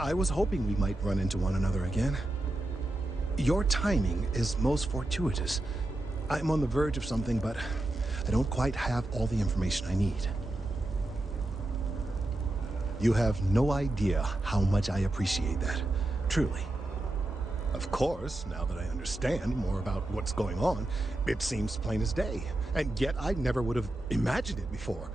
I was hoping we might run into one another again. Your timing is most fortuitous. I'm on the verge of something, but I don't quite have all the information I need. You have no idea how much I appreciate that. Truly. Of course, now that I understand more about what's going on, it seems plain as day. And yet I never would have imagined it before.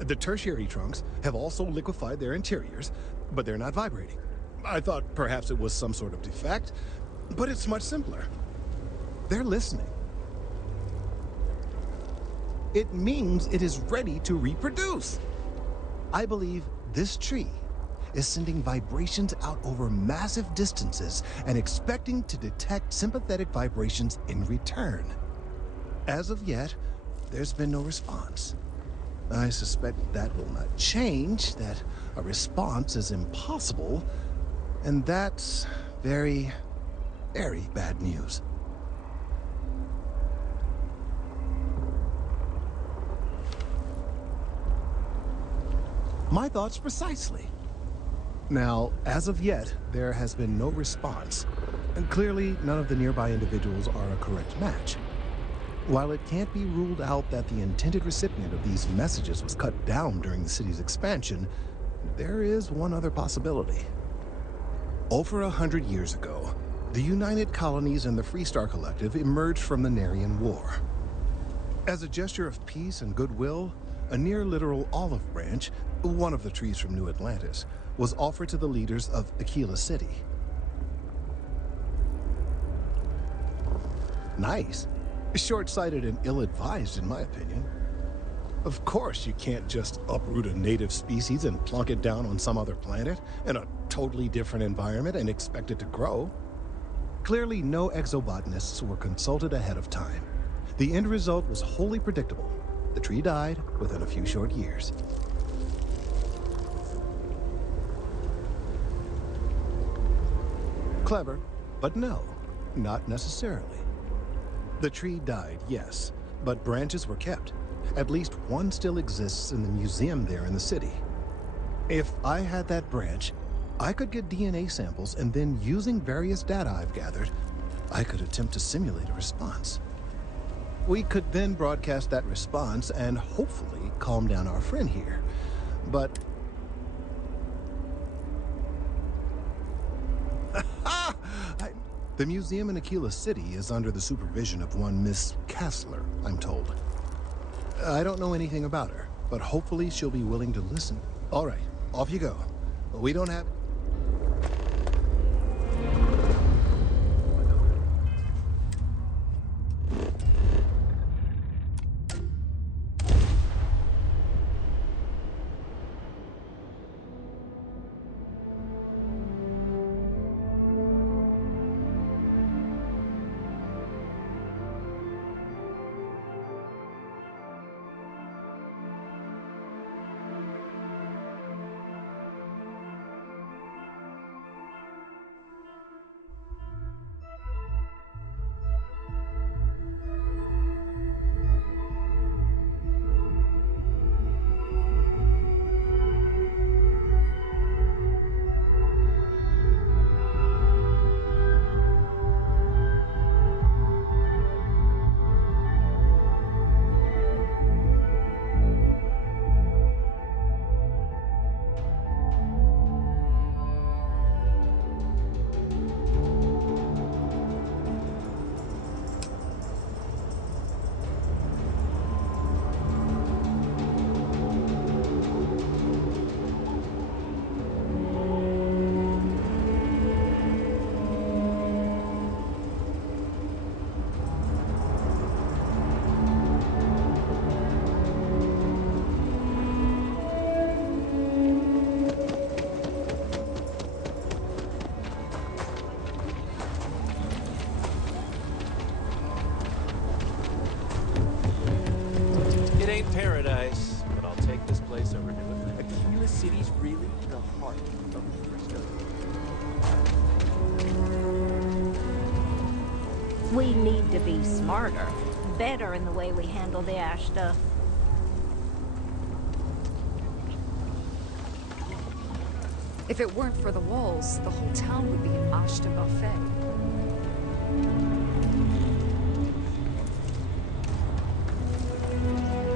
The tertiary trunks have also liquefied their interiors, but they're not vibrating. I thought perhaps it was some sort of defect, but it's much simpler. They're listening. It means it is ready to reproduce. I believe this tree is sending vibrations out over massive distances and expecting to detect sympathetic vibrations in return. As of yet, there's been no response. I suspect that will not change, that a response is impossible, and that's very, very bad news. My thoughts precisely. Now, as of yet, there has been no response, and clearly none of the nearby individuals are a correct match. While it can't be ruled out that the intended recipient of these messages was cut down during the city's expansion, there is one other possibility. Over 100 years ago, the United Colonies and the Freestar Collective emerged from the Narian War. As a gesture of peace and goodwill, a near-literal olive branch, one of the trees from New Atlantis, was offered to the leaders of Aquila City. Nice. Short-sighted and ill-advised, in my opinion. Of course, you can't just uproot a native species and plunk it down on some other planet in a totally different environment and expect it to grow. Clearly, no exobotanists were consulted ahead of time. The end result was wholly predictable. The tree died within a few short years. Clever, but no, not necessarily. The tree died, yes, but branches were kept. At least one still exists in the museum there in the city. If I had that branch, I could get DNA samples, and then using various data I've gathered, I could attempt to simulate a response. We could then broadcast that response and hopefully calm down our friend here. But the museum in Aquila City is under the supervision of one Miss Kassler, I'm told. I don't know anything about her, but hopefully she'll be willing to listen. All right, off you go. We don't have... Paradise, but I'll take this place over New Atlantis. Aquila City's really the heart of Freestar. We need to be smarter, better in the way we handle the ash stuff. If it weren't for the walls, the whole town would be a marche de buffet.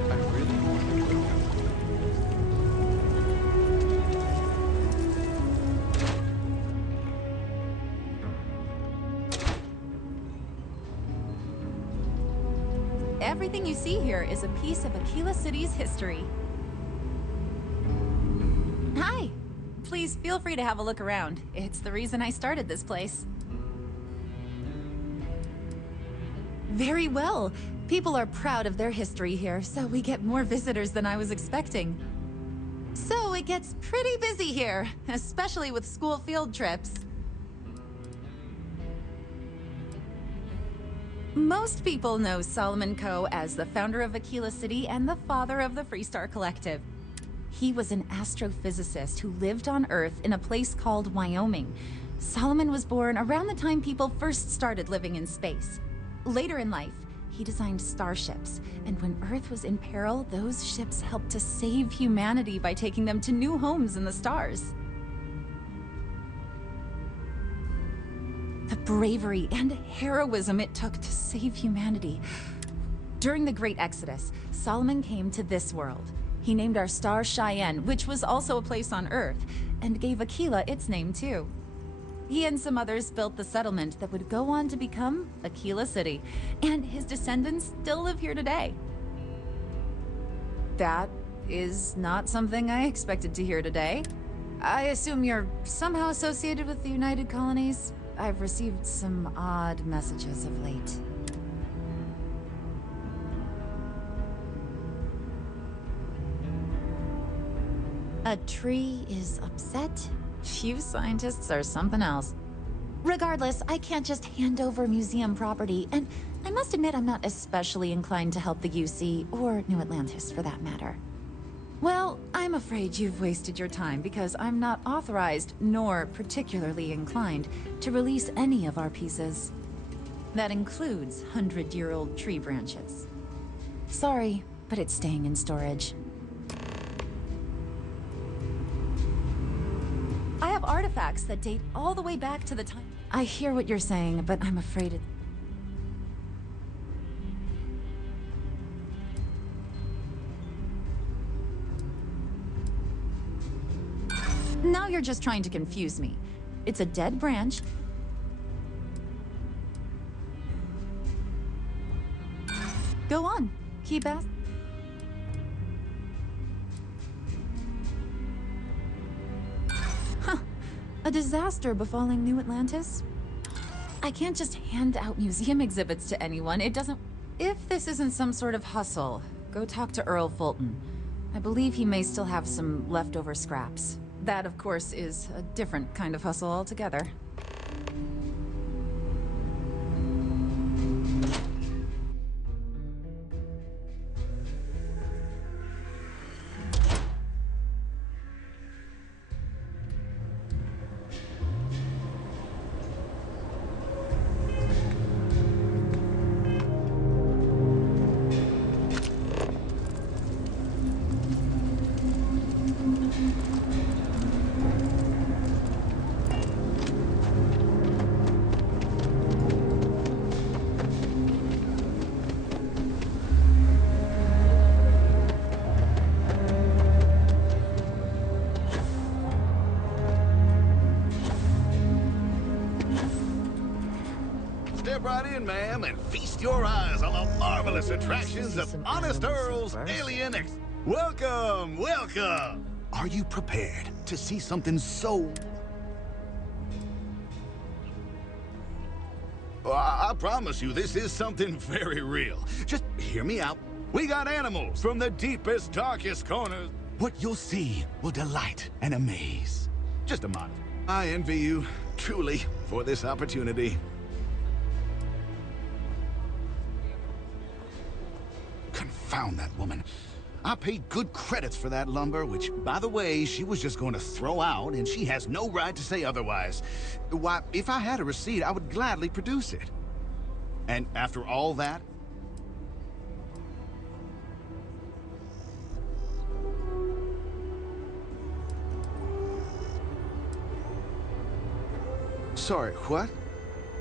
I really want to go. Everything you see here is a piece of Aquila City's history. Hi! Please feel free to have a look around. It's the reason I started this place. Very well. People are proud of their history here, so we get more visitors than I was expecting. So it gets pretty busy here, especially with school field trips. Most people know Solomon Coe as the founder of Aquila City and the father of the Freestar Collective. He was an astrophysicist who lived on Earth in a place called Wyoming. Solomon was born around the time people first started living in space. Later in life, he designed starships, and when Earth was in peril, those ships helped to save humanity by taking them to new homes in the stars. The bravery and heroism it took to save humanity. During the Great Exodus, Solomon came to this world. He named our star Cheyenne, which was also a place on Earth, and gave Aquila its name too. He and some others built the settlement that would go on to become Aquila City, and his descendants still live here today. That is not something I expected to hear today. I assume you're somehow associated with the United Colonies? I've received some odd messages of late. A tree is upset? You scientists are something else. Regardless, I can't just hand over museum property, and I must admit I'm not especially inclined to help the UC, or New Atlantis for that matter. Well, I'm afraid you've wasted your time because I'm not authorized, nor particularly inclined, to release any of our pieces. That includes 100-year-old tree branches. Sorry, but it's staying in storage. I have artifacts that date all the way back to the time... I hear what you're saying, but I'm afraid it... Now you're just trying to confuse me. It's a dead branch. Go on. Keep asking. Huh. A disaster befalling New Atlantis? I can't just hand out museum exhibits to anyone. It doesn't... If this isn't some sort of hustle, go talk to Earl Fulton. I believe he may still have some leftover scraps. That, of course, is a different kind of hustle altogether. Step right in, ma'am, and feast your eyes on the marvelous attractions of Honest Earl's Alien X. Welcome, welcome! Are you prepared to see something so... I promise you, this is something very real. Just hear me out. We got animals from the deepest, darkest corners. What you'll see will delight and amaze. Just a moment. I envy you, truly, for this opportunity. Confound that woman. I paid good credits for that lumber, which, by the way, she was just going to throw out, and she has no right to say otherwise. Why, if I had a receipt, I would gladly produce it. And after all that... Sorry, what?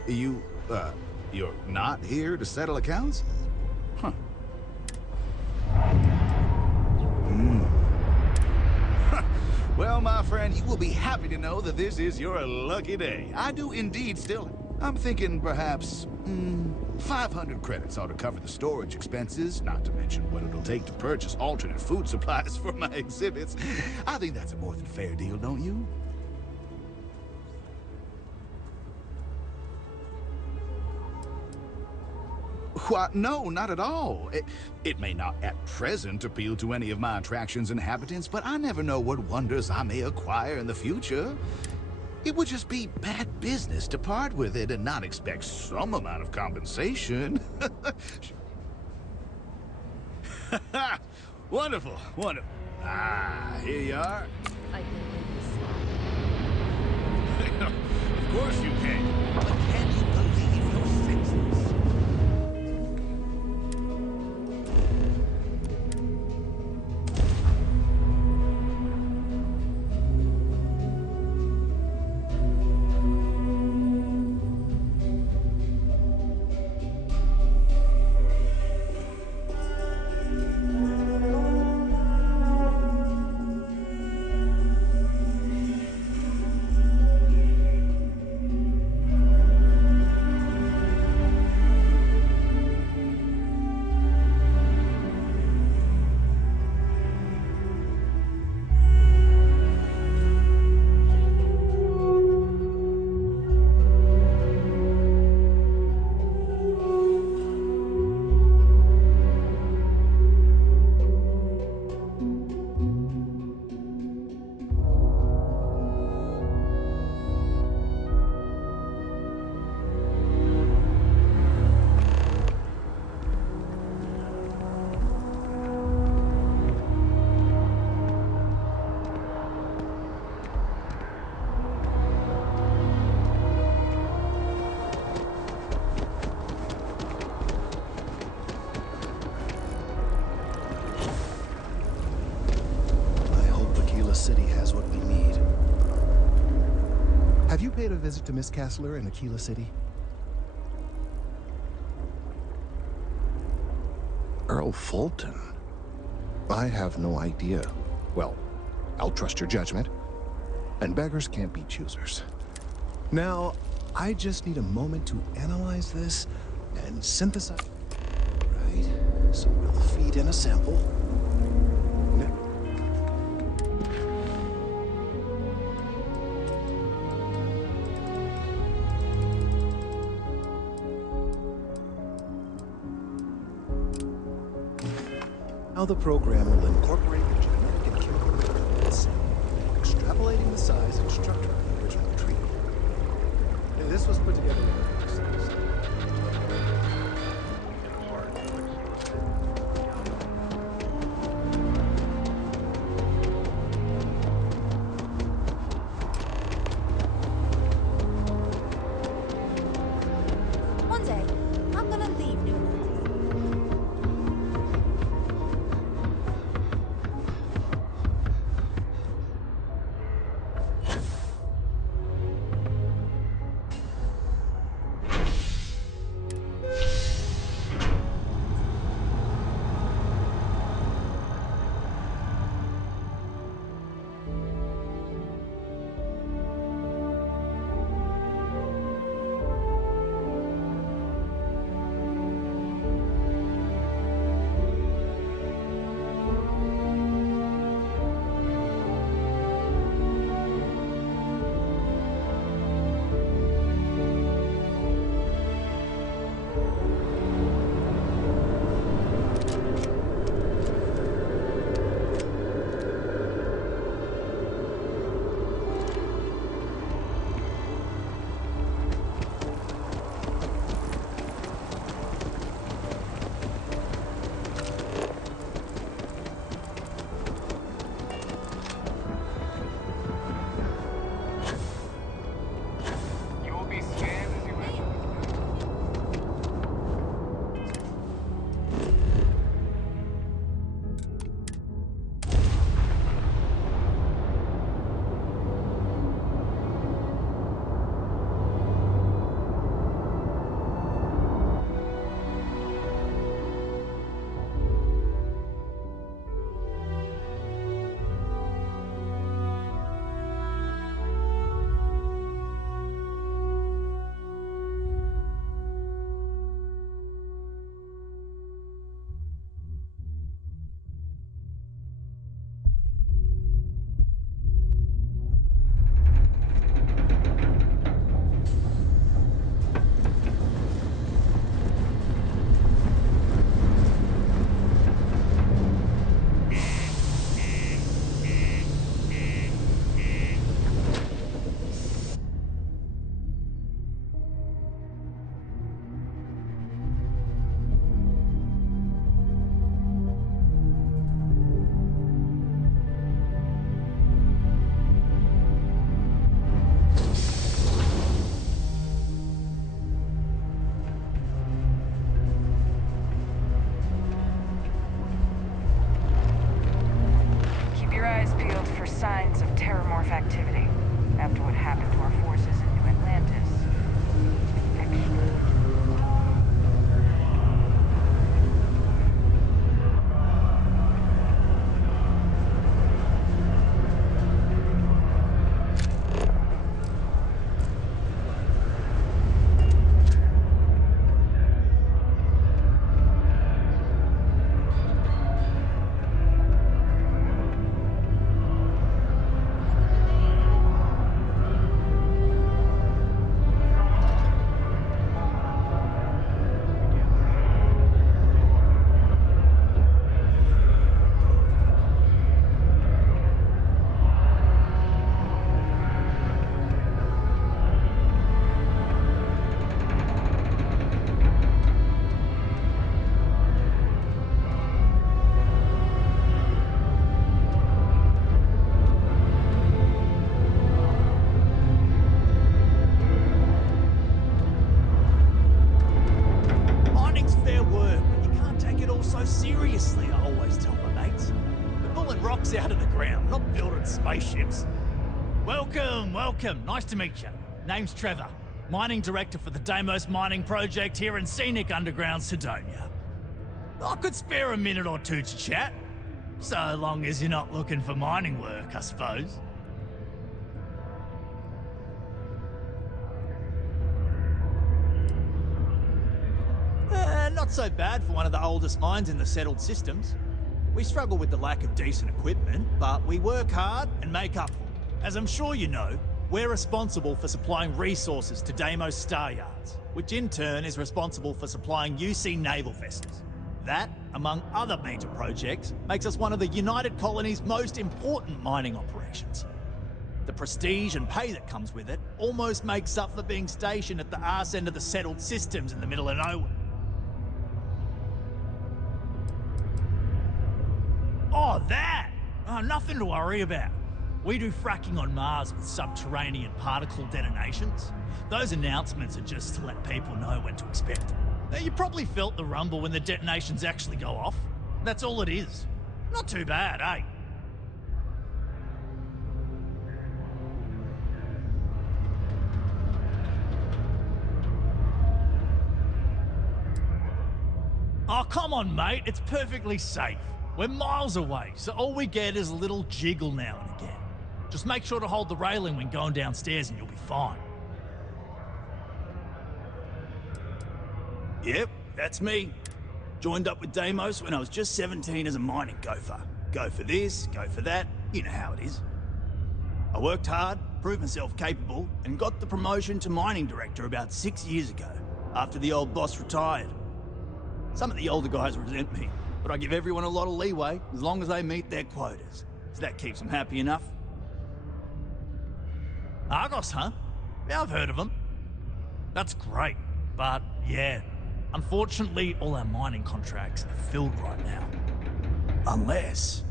You're not here to settle accounts? Huh. Well, my friend, you will be happy to know that this is your lucky day. I do indeed still. I'm thinking perhaps, 500 credits ought to cover the storage expenses, not to mention what it'll take to purchase alternate food supplies for my exhibits. I think that's a more than fair deal, don't you? What? No, not at all. It may not at present appeal to any of my attraction's inhabitants, but I never know what wonders I may acquire in the future. It would just be bad business to part with it and not expect some amount of compensation. Wonderful, wonderful. Ah, here you are. I can leave Of course you can. But can you believe your senses? City has what we need. Have you paid a visit to Miss Castler in Aquila City? Earl Fulton? I have no idea. Well, I'll trust your judgment. And beggars can't be choosers. Now, I just need a moment to analyze this and synthesize. Right, so we'll feed in a sample. Now the program will incorporate the genetic and chemical components, extrapolating the size and structure of the original tree. This was put together in the process. One day, I'm gonna leave New Orleans. spaceships. Welcome, welcome. Nice to meet you. Name's Trevor, mining director for the Deimos mining project here in scenic underground Sidonia. I could spare a minute or two to chat, so long as you're not looking for mining work, I suppose. Not so bad for one of the oldest mines in the settled systems. We struggle with the lack of decent equipment, but we work hard and make up. As I'm sure you know, we're responsible for supplying resources to Deimos Star Yards, which in turn is responsible for supplying UC naval vessels. That, among other major projects, makes us one of the United Colony's most important mining operations. The prestige and pay that comes with it almost makes up for being stationed at the arse end of the settled systems in the middle of nowhere. Oh, that! Oh, nothing to worry about. We do fracking on Mars with subterranean particle detonations. Those announcements are just to let people know when to expect. Now, you probably felt the rumble when the detonations actually go off. That's all it is. Not too bad, eh? Oh, come on, mate. It's perfectly safe. We're miles away, so all we get is a little jiggle now and again. Just make sure to hold the railing when going downstairs and you'll be fine. Yep, that's me. Joined up with Deimos when I was just 17 as a mining gopher. Go for this, go for that, you know how it is. I worked hard, proved myself capable, and got the promotion to mining director about 6 years ago, after the old boss retired. Some of the older guys resent me, but I give everyone a lot of leeway as long as they meet their quotas. So that keeps them happy enough. Argos, huh? Yeah, I've heard of them. That's great, but yeah, unfortunately all our mining contracts are filled right now. Unless,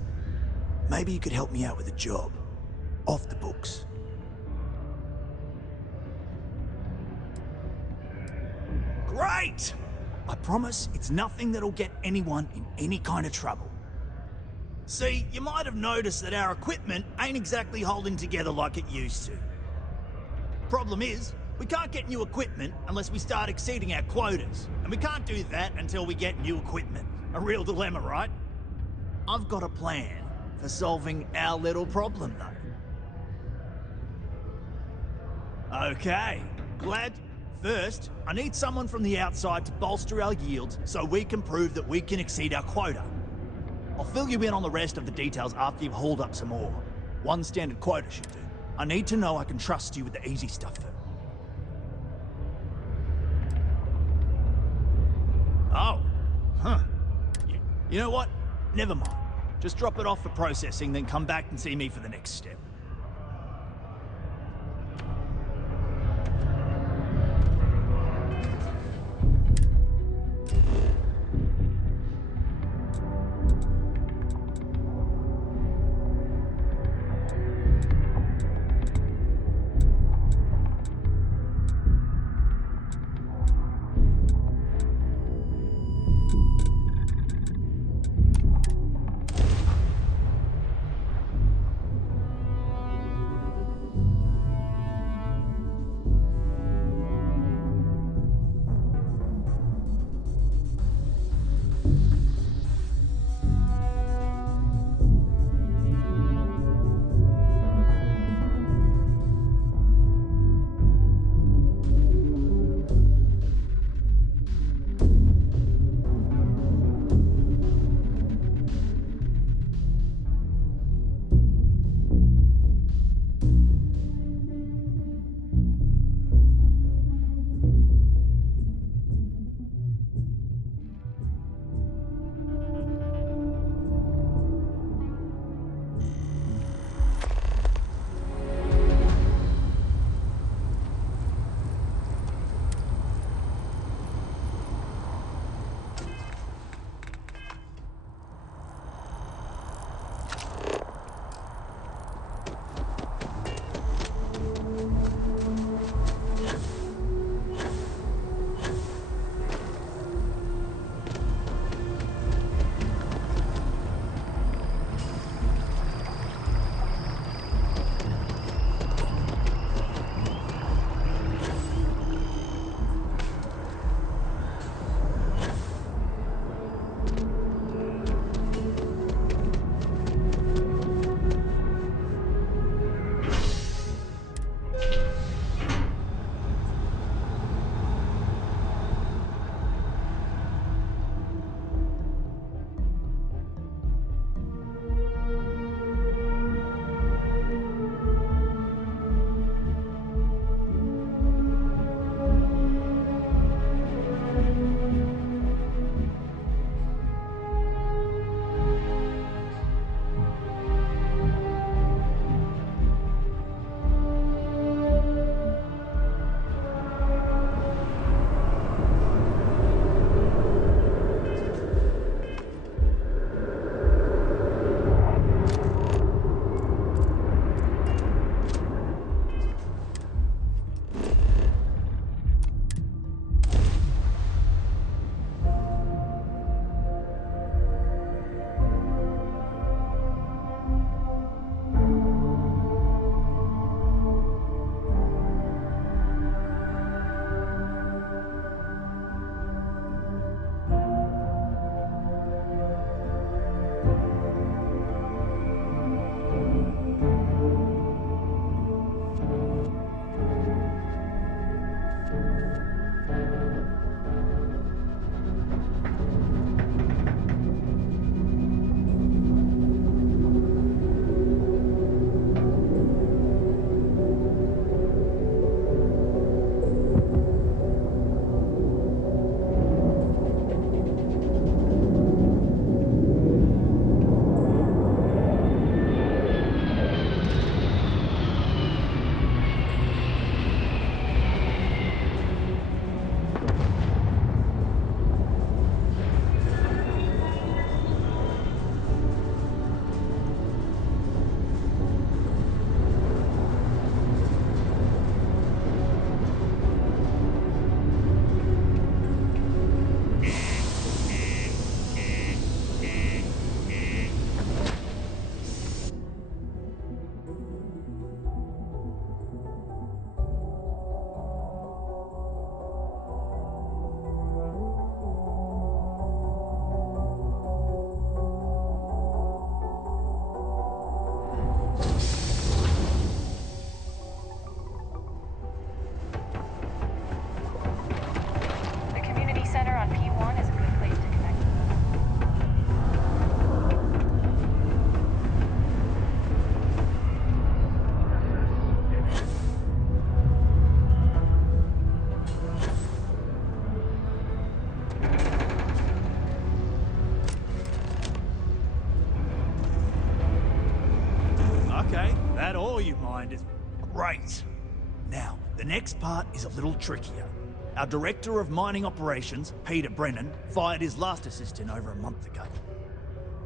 maybe you could help me out with a job. Off the books. Great! I promise it's nothing that'll get anyone in any kind of trouble. See, you might have noticed that our equipment ain't exactly holding together like it used to. Problem is, we can't get new equipment unless we start exceeding our quotas, and we can't do that until we get new equipment. A real dilemma, right? I've got a plan for solving our little problem, though. Okay, glad. First, I need someone from the outside to bolster our yields so we can prove that we can exceed our quota. I'll fill you in on the rest of the details after you've hauled up some more. One standard quota should do. I need to know I can trust you with the easy stuff first. Oh, huh. You know what? Never mind. Just drop it off for processing, then come back and see me for the next step. Great. Now, the next part is a little trickier. Our Director of Mining Operations, Peter Brennan, fired his last assistant over a month ago.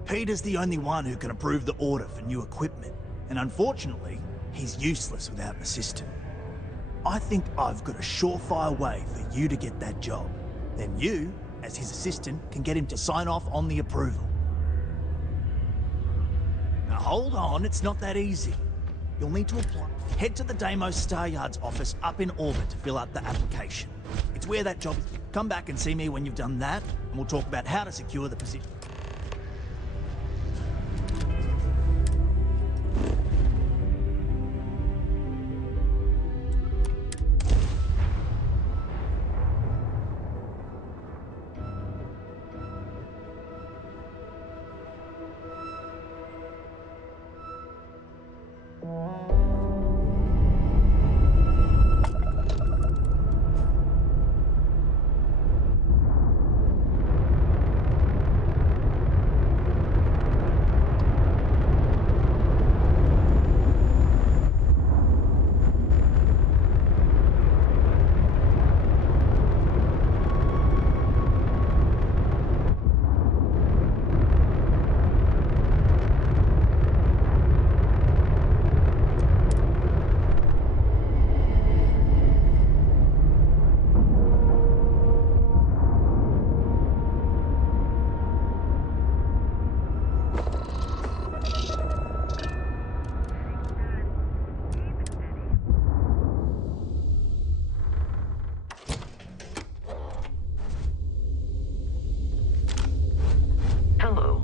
Peter's the only one who can approve the order for new equipment, and unfortunately, he's useless without an assistant. I think I've got a surefire way for you to get that job. Then you, as his assistant, can get him to sign off on the approval. Now hold on, it's not that easy. You'll need to apply. Head to the Deimos Star Yard's office up in orbit to fill out the application. It's where that job is. Come back and see me when you've done that, and we'll talk about how to secure the position. Hello.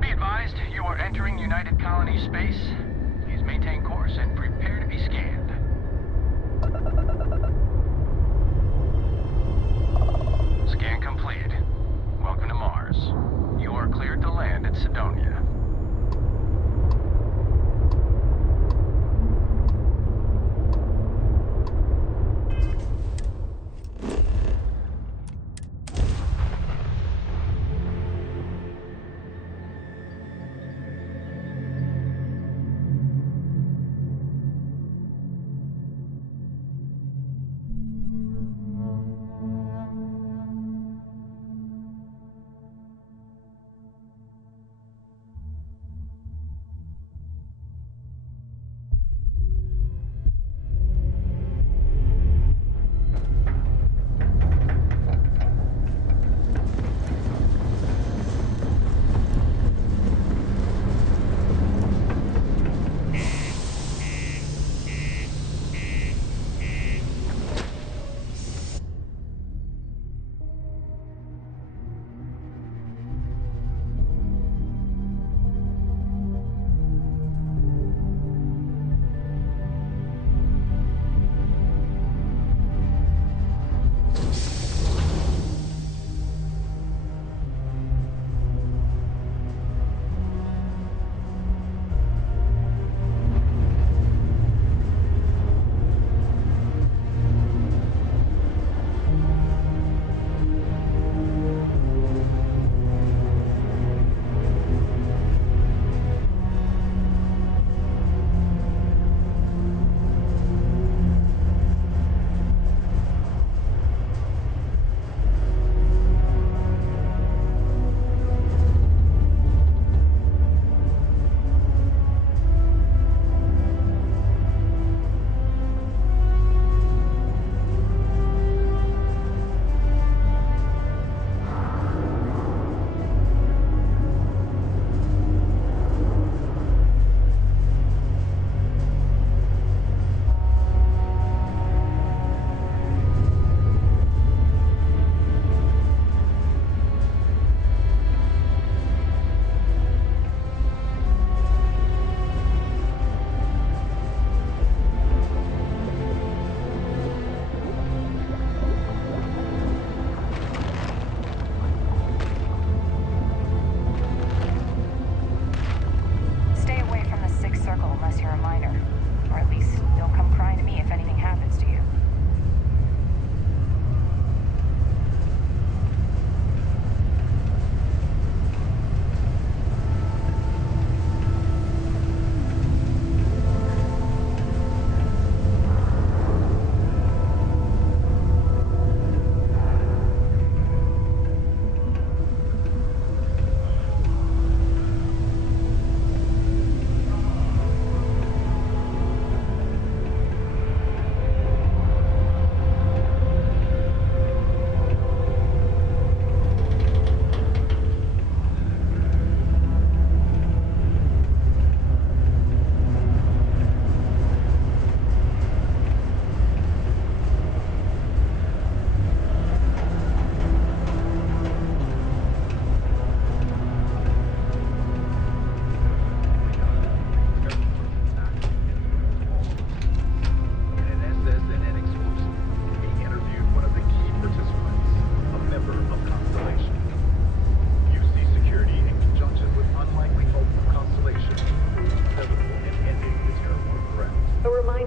Be advised, you are entering United Colony space. Please maintain course and prepare to be scanned. Scan completed. Welcome to Mars. You are cleared to land at Sidonia.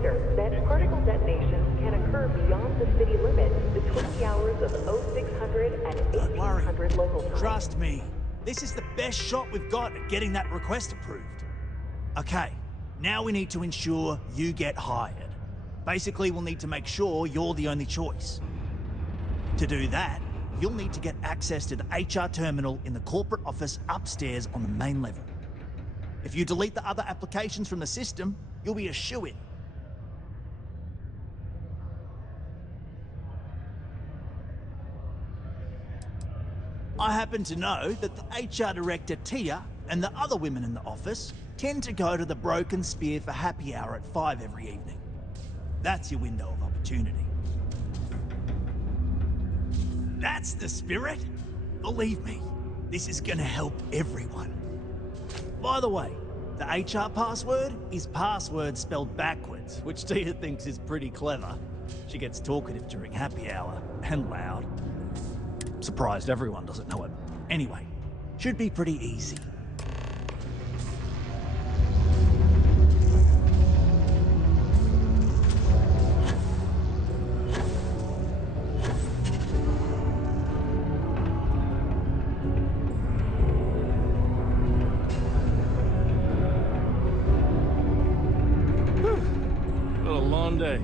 reminder that particle detonations can occur beyond the city limits between the hours of 0600 and Don't worry. 1800 local time. Trust me. This is the best shot we've got at getting that request approved. Okay, now we need to ensure you get hired. Basically, we'll need to make sure you're the only choice. To do that, you'll need to get access to the HR terminal in the corporate office upstairs on the main level. If you delete the other applications from the system, you'll be a shoo-in. I happen to know that the HR director, Tia, and the other women in the office tend to go to the Broken Spear for happy hour at 5 every evening. That's your window of opportunity. That's the spirit? Believe me, this is gonna help everyone. By the way, the HR password is password spelled backwards, which Tia thinks is pretty clever. She gets talkative during happy hour, and loud. Surprised everyone doesn't know it. Anyway, should be pretty easy. What a long day.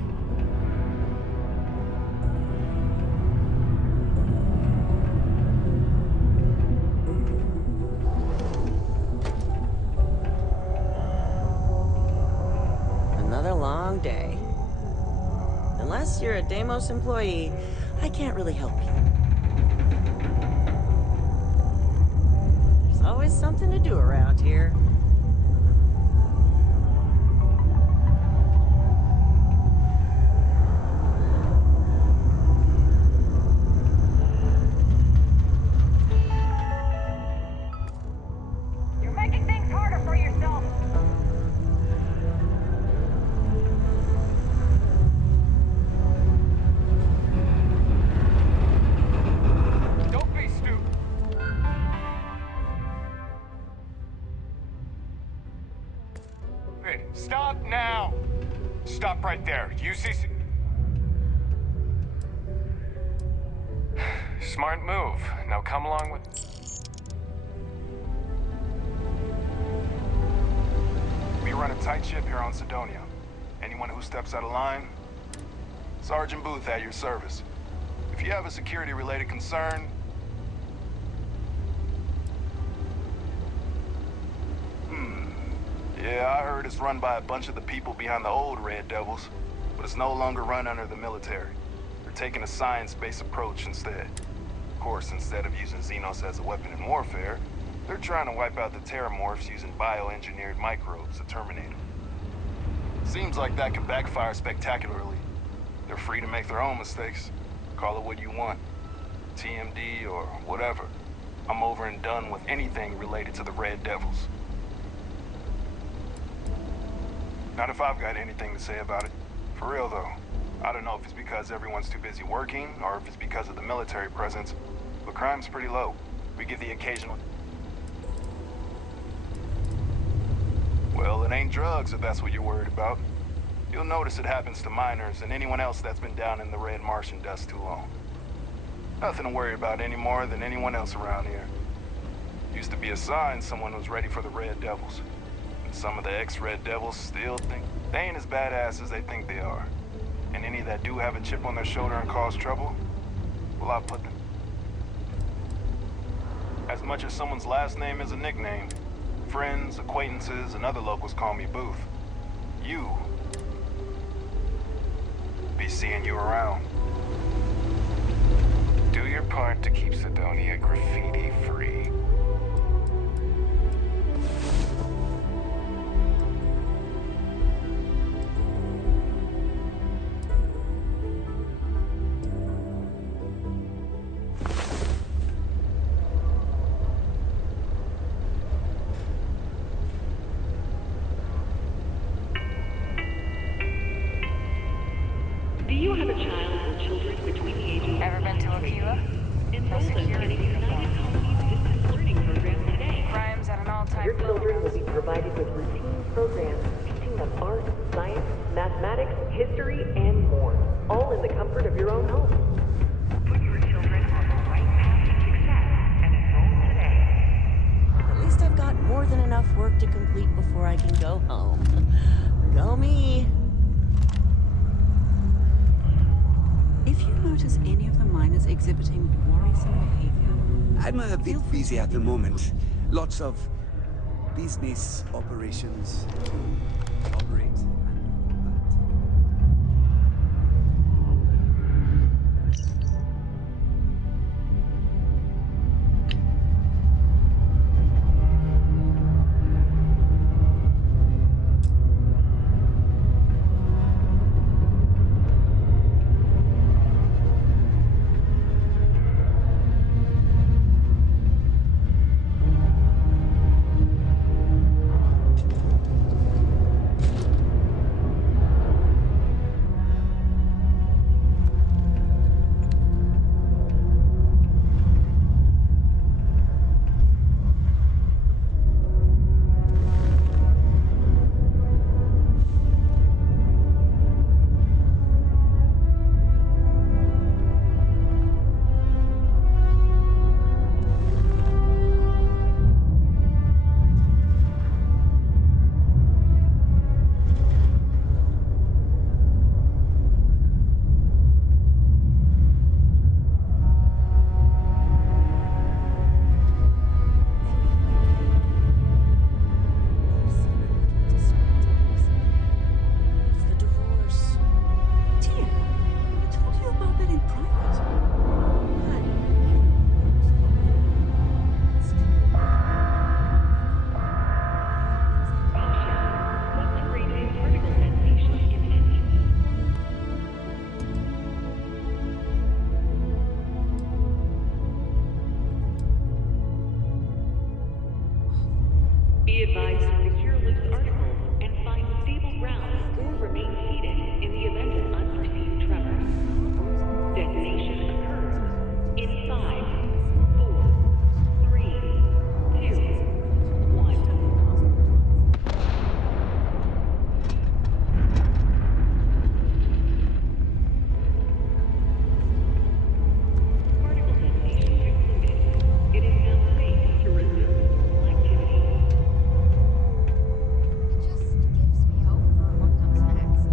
Another long day. Unless you're a Deimos employee, I can't really help you. There's always something to do around here. You're making things harder for yourself. Don't be stupid. Hey, stop now. Stop right there. UCC. Smart move. Now come along with... We run a tight ship here on Sidonia. Anyone who steps out of line, Sergeant Booth at your service. If you have a security-related concern, yeah, I heard it's run by a bunch of the people behind the old Red Devils, but it's no longer run under the military. They're taking a science-based approach instead. Of course, instead of using Xenos as a weapon in warfare, they're trying to wipe out the Terramorphs using bioengineered microbes to terminate them. Seems like that could backfire spectacularly. They're free to make their own mistakes. Call it what you want. TMD or whatever. I'm over and done with anything related to the Red Devils. Not if I've got anything to say about it. For real, though. I don't know if it's because everyone's too busy working, or if it's because of the military presence, but crime's pretty low. We get the occasional... Well, it ain't drugs if that's what you're worried about. You'll notice it happens to miners and anyone else that's been down in the red Martian dust too long. Nothing to worry about any more than anyone else around here. Used to be a sign someone was ready for the Red Devils. And some of the ex-Red Devils still think they ain't as badass as they think they are. And any that do have a chip on their shoulder and cause trouble, well, I'll put them. As much as someone's last name is a nickname, friends, acquaintances, and other locals call me Booth. You be seeing you around. Do your part to keep Sidonia graffiti-free. Do you have a child or children between the ages of... Ever been to Aquila? Enroll them in a United Colonies distance learning program today. Crimes at an all-time Your low. children will be provided with routine programs teaching them art, science, mathematics, history, and more, all in the comfort of your own home. Put your children on the right path to success and enroll today. At least I've got more than enough work to complete before I can go home. Go me. If you notice any of the miners exhibiting worrisome behavior, I'm a bit busy at the moment. Lots of business operations to operate and all that. It's the divorce. Tia, I told you about that in private. Honey. Fluctuating particle density imminent. Be advised to secure loose articles and find stable ground or remain seated in the event of unforeseen tremors. Detonation occurs in 5, 4, 3, 2, 1. Particle detonation concluded. It is now safe to resume normal activity. It just gives me hope for what comes next.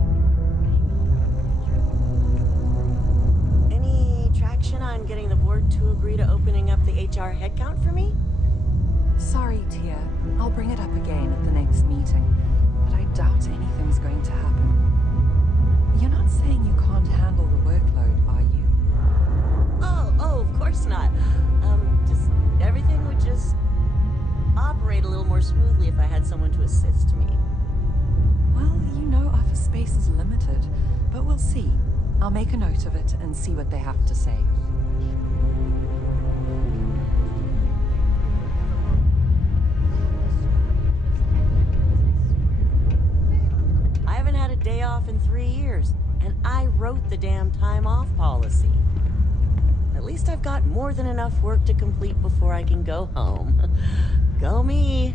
Any traction on getting the board to agree to opening up the HR headcount for me? Sorry, Tia. I'll bring it up again at the next meeting, but I doubt anything's going to happen. You're not saying you can't handle the workload, are you? Oh, of course not. Just everything would just operate a little more smoothly if I had someone to assist me. Well, you know office space is limited, but we'll see. I'll make a note of it and see what they have to say. I haven't had a day off in 3 years, and I wrote the damn time off policy. At least I've got more than enough work to complete before I can go home. Go me.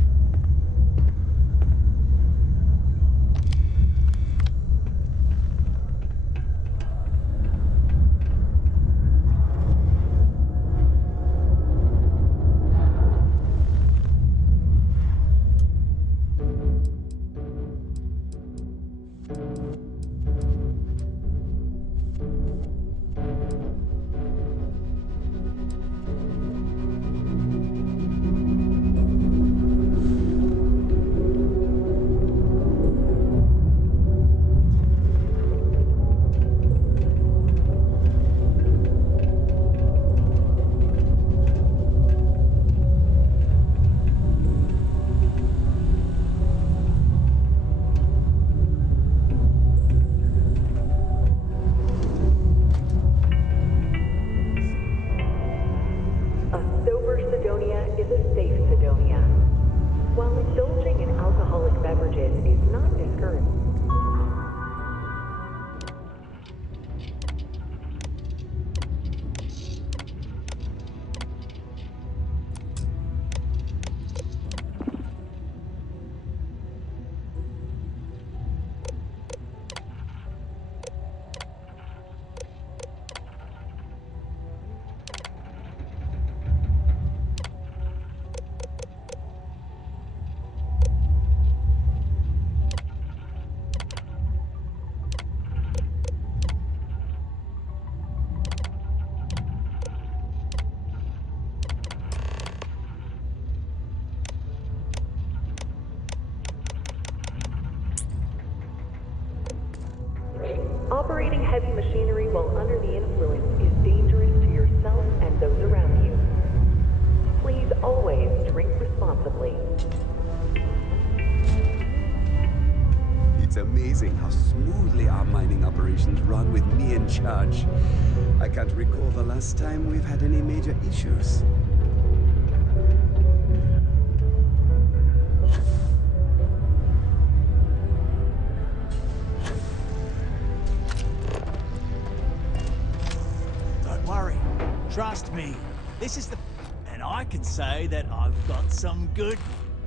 Operating heavy machinery while under the influence is dangerous to yourself and those around you. Please always drink responsibly. It's amazing how smoothly our mining operations run with me in charge. I can't recall the last time we've had any major issues. Don't worry. Trust me. This is the... And I can say that I've got some good...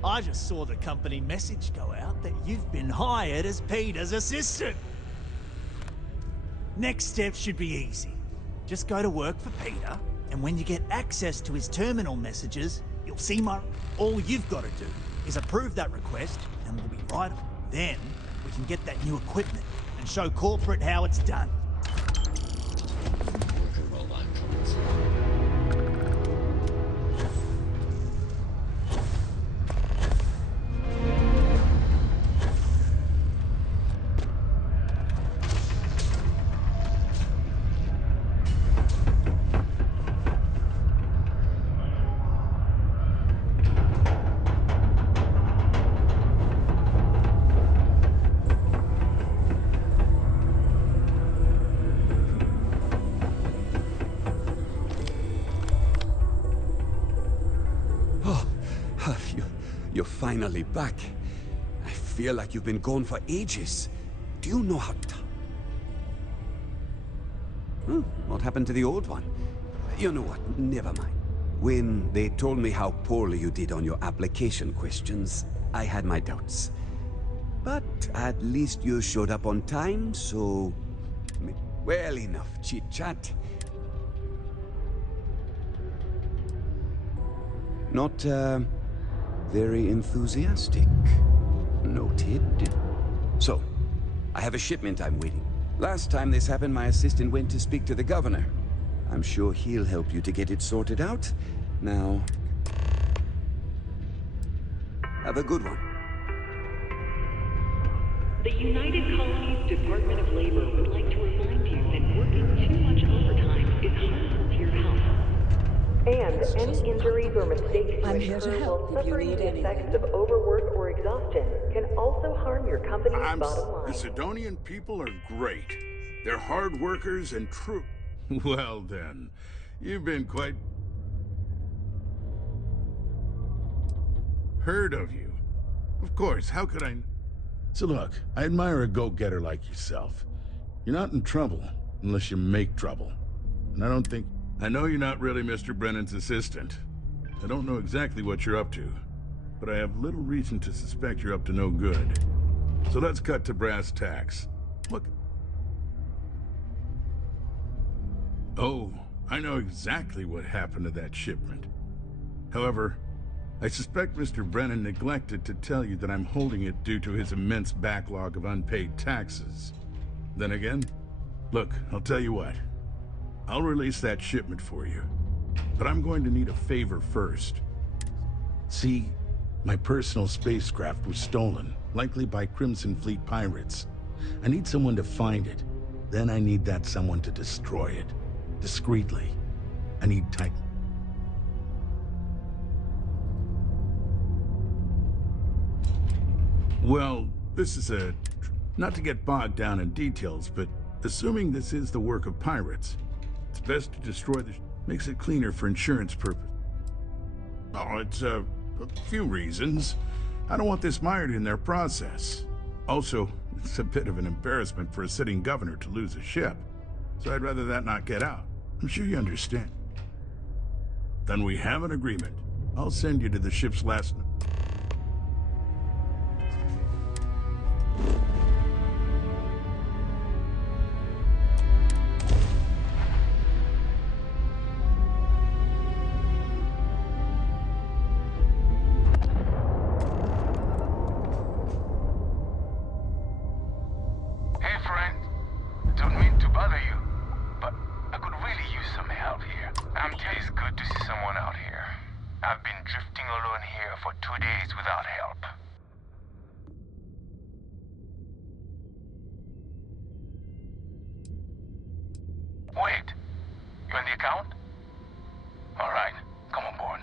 I just saw the company message go out that you've been hired as Peter's assistant. Next step should be easy. Just go to work for Peter, and when you get access to his terminal messages, you'll see my... All you've got to do is approve that request, and we'll be right on. Then, we can get that new equipment and show corporate how it's done. You're finally back. I feel like you've been gone for ages. Do you know how what happened to the old one? You know what, never mind. When they told me how poorly you did on your application questions, I had my doubts. But at least you showed up on time, so... Well, enough chit-chat. Not, very enthusiastic. Noted. So, I have a shipment I'm waiting. Last time this happened, my assistant went to speak to the governor. I'm sure he'll help you to get it sorted out. Now, have a good one. The United Colonies Department of Labor would like to remind you that working too much overtime is harmful to your health. And any injuries or mistakes you incur while suffering the effects of overwork or exhaustion can also harm your company's bottom line. The Sidonian people are great. They're hard workers and true. Well then, you've been quite... Heard of you. Of course, how could I... So look, I admire a go-getter like yourself. You're not in trouble unless you make trouble. And I don't think... I know you're not really Mr. Brennan's assistant. I don't know exactly what you're up to, but I have little reason to suspect you're up to no good. So let's cut to brass tacks. Look. Oh, I know exactly what happened to that shipment. However, I suspect Mr. Brennan neglected to tell you that I'm holding it due to his immense backlog of unpaid taxes. Then again, look, I'll tell you what. I'll release that shipment for you, but I'm going to need a favor first. See, my personal spacecraft was stolen, likely by Crimson Fleet pirates. I need someone to find it. Then I need that someone to destroy it. Discreetly. I need time. Well, this is not to get bogged down in details, but assuming this is the work of pirates, it's best to destroy the... Makes it cleaner for insurance purposes. Oh, it's a few reasons. I don't want this mired in their process. Also, it's a bit of an embarrassment for a sitting governor to lose a ship. So I'd rather that not get out. I'm sure you understand. Then we have an agreement. I'll send you to the ship's last... Wait, you on the account? Alright, come on board.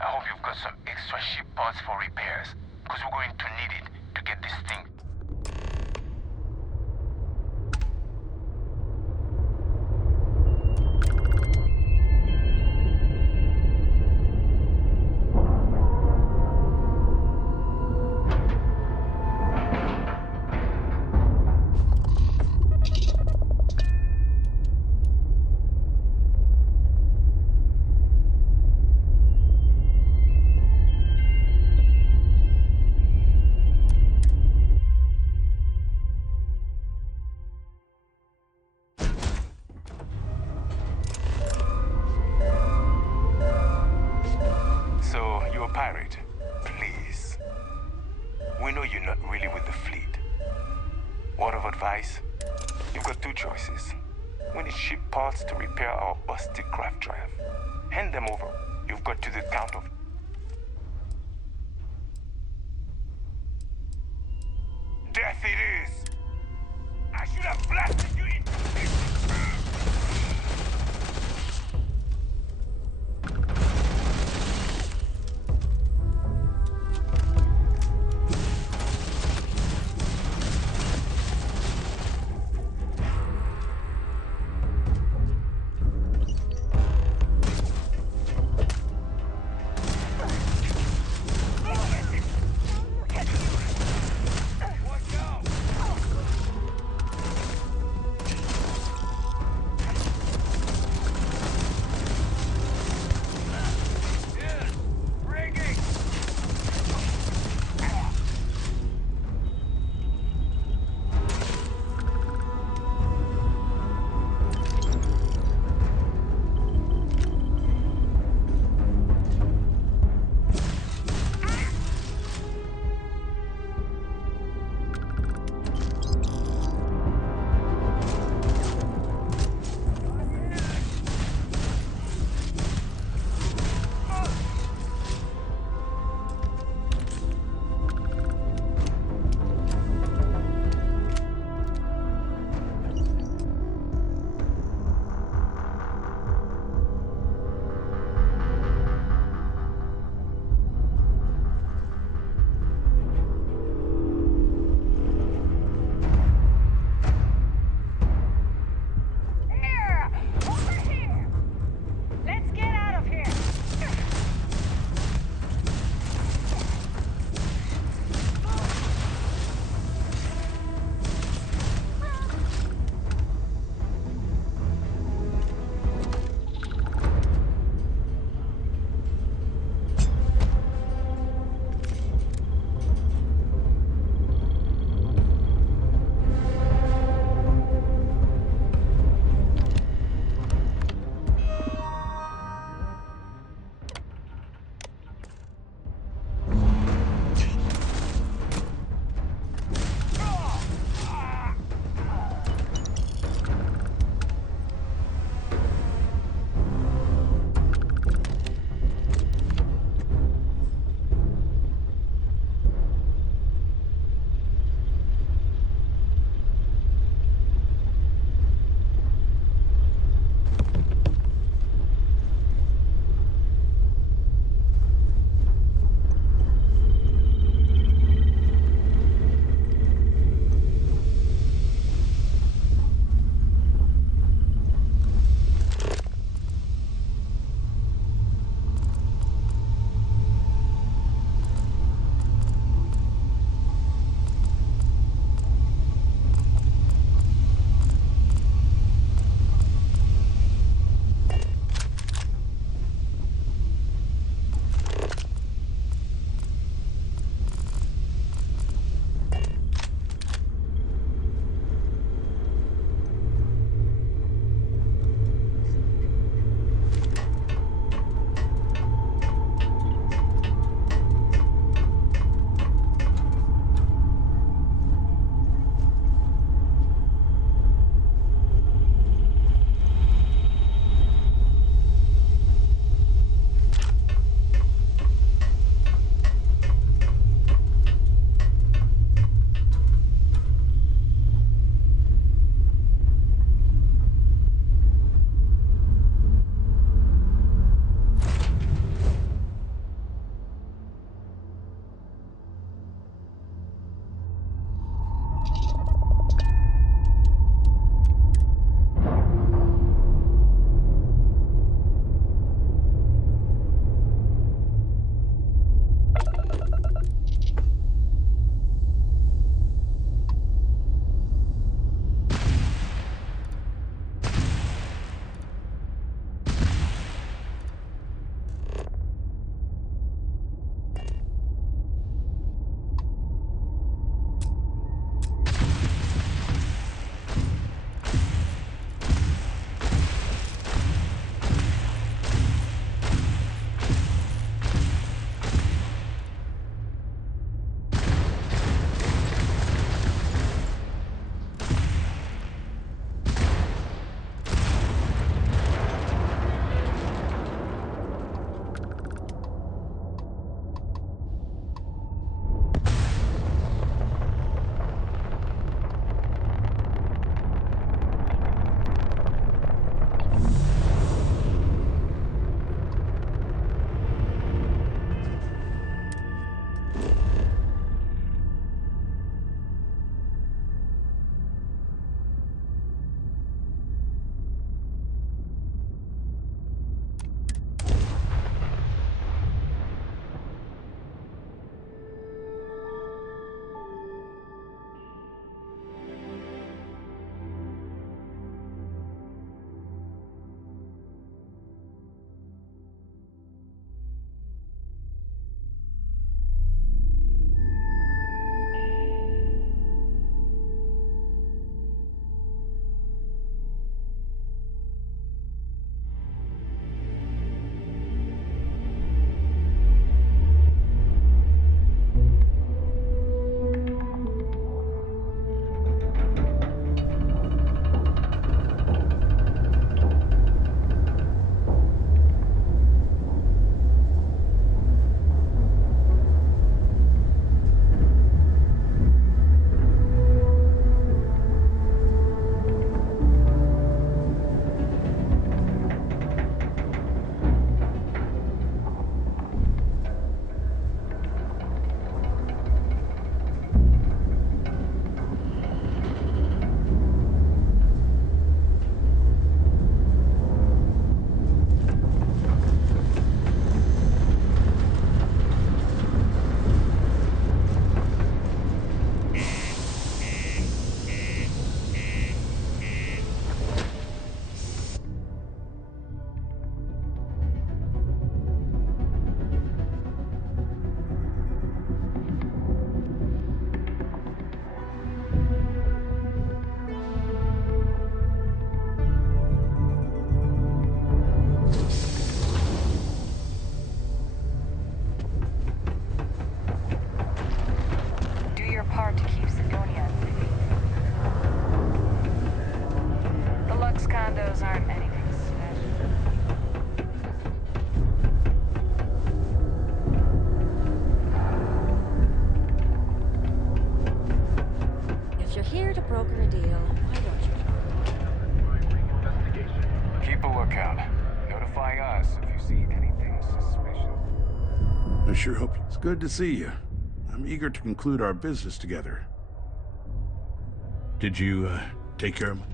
I hope you've got some extra ship parts for repairs, because we're going to need it to get this thing. So, you're a pirate? Please. We know you're not really with the fleet. Word of advice? You've got two choices. We need ship parts to repair our busted craft drive. Hand them over. You've got to the count of... Death it is! I should have blasted you in... if you're here to broker a deal, why don't you Keep a lookout. Notify us if you see anything suspicious. I sure hope it's good to see you. I'm eager to conclude our business together. Did you, take care of him?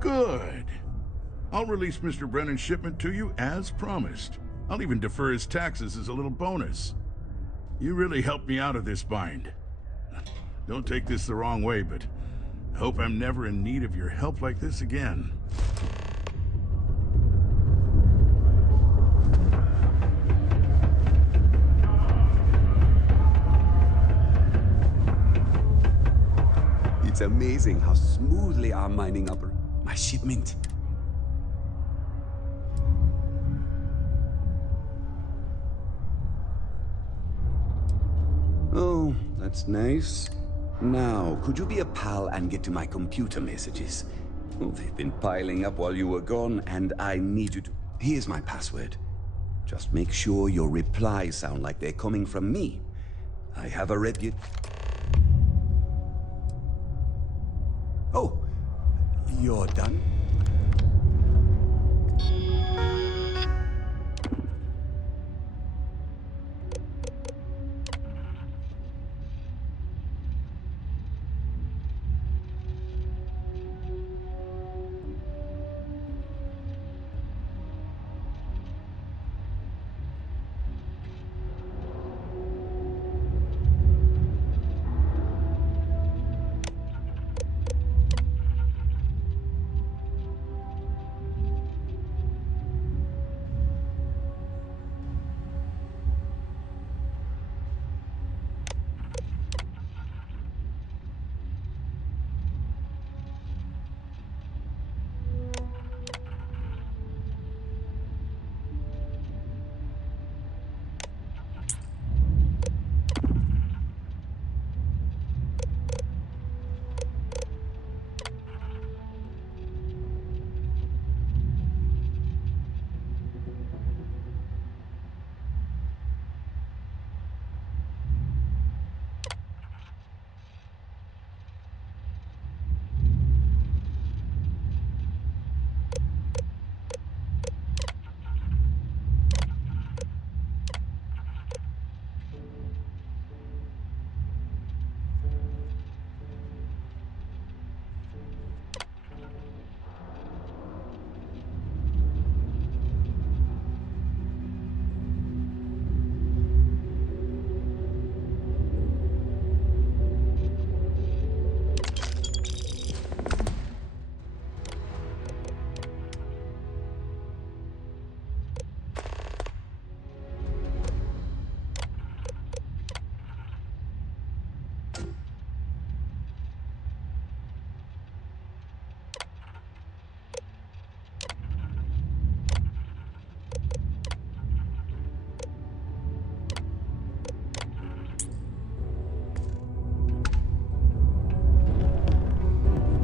Good. I'll release Mr. Brennan's shipment to you as promised. I'll even defer his taxes as a little bonus. You really helped me out of this bind. Don't take this the wrong way, but I hope I'm never in need of your help like this again. It's amazing how smoothly I'm mining up my shipment. Oh, that's nice. Now, could you be a pal and get to my computer messages? Oh, they've been piling up while you were gone, and I need you to... Here's my password. Just make sure your replies sound like they're coming from me. I have a Oh, you're done?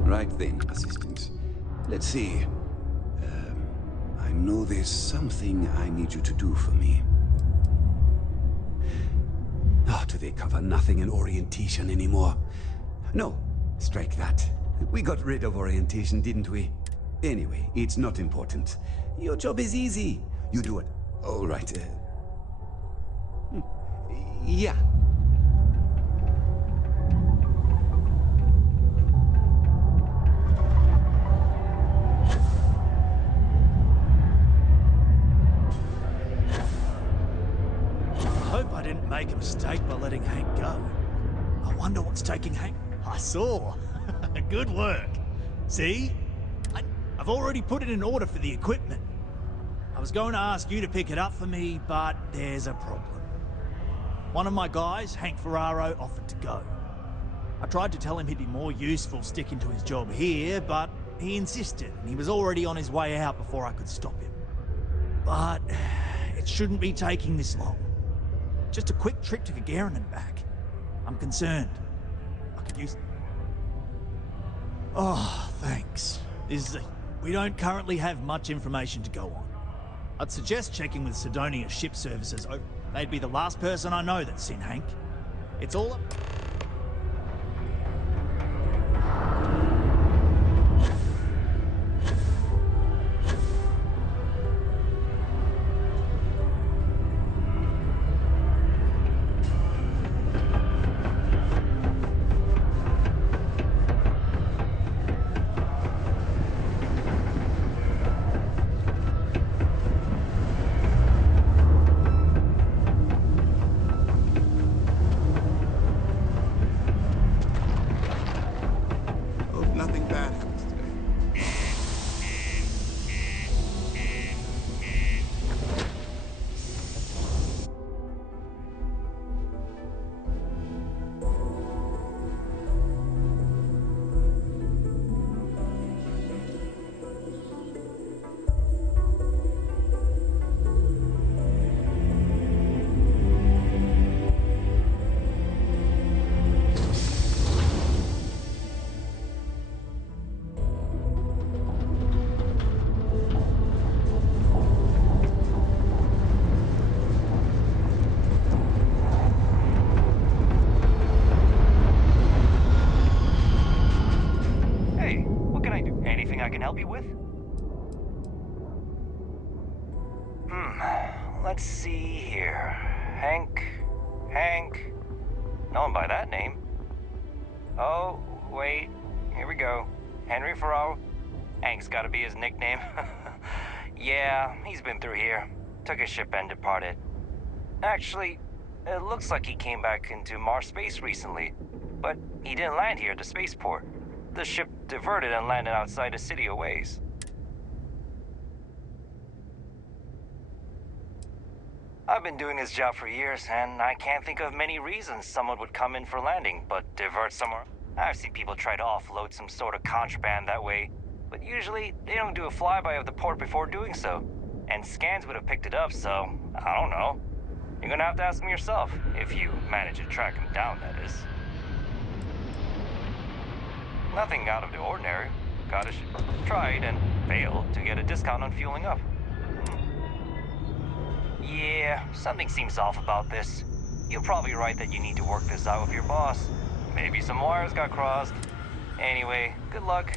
Right then, assistant. Let's see. I know there's something I need you to do for me. Oh, do they cover nothing in orientation anymore? No, strike that. We got rid of orientation, didn't we? Anyway, it's not important. Your job is easy. You do it. All right. Yeah. Make a mistake by letting Hank go. I wonder what's taking Hank... I saw. Good work. See? I've already put it in order for the equipment. I was going to ask you to pick it up for me, but there's a problem. One of my guys, Hank Ferraro, offered to go. I tried to tell him he'd be more useful sticking to his job here, but he insisted, and he was already on his way out before I could stop him. But it shouldn't be taking this long. Just a quick trip to Gagarin and back. I'm concerned. I could use... Oh, thanks. This We don't currently have much information to go on. I'd suggest checking with Sidonia Ship Services. They'd be the last person I know that's seen Hank. It's all up. Hope nothing bad happens today. Hey, what can I do? Anything I can help you with? Let's see here. Hank. No one by that name. Oh, wait. Here we go. Henry Farrell. Hank's gotta be his nickname. Yeah, he's been through here. Took his ship and departed. Actually, it looks like he came back into Mars space recently. But he didn't land here at the spaceport. The ship diverted and landed outside the city a ways. I've been doing this job for years, and I can't think of many reasons someone would come in for landing, but divert somewhere. I've seen people try to offload some sort of contraband that way, but usually they don't do a flyby of the port before doing so. And scans would have picked it up, so I don't know. You're gonna have to ask him yourself, if you manage to track him down, that is. Nothing out of the ordinary. Tried and failed to get a discount on fueling up. Yeah, something seems off about this. You're probably right that you need to work this out with your boss. Maybe some wires got crossed. Anyway, good luck.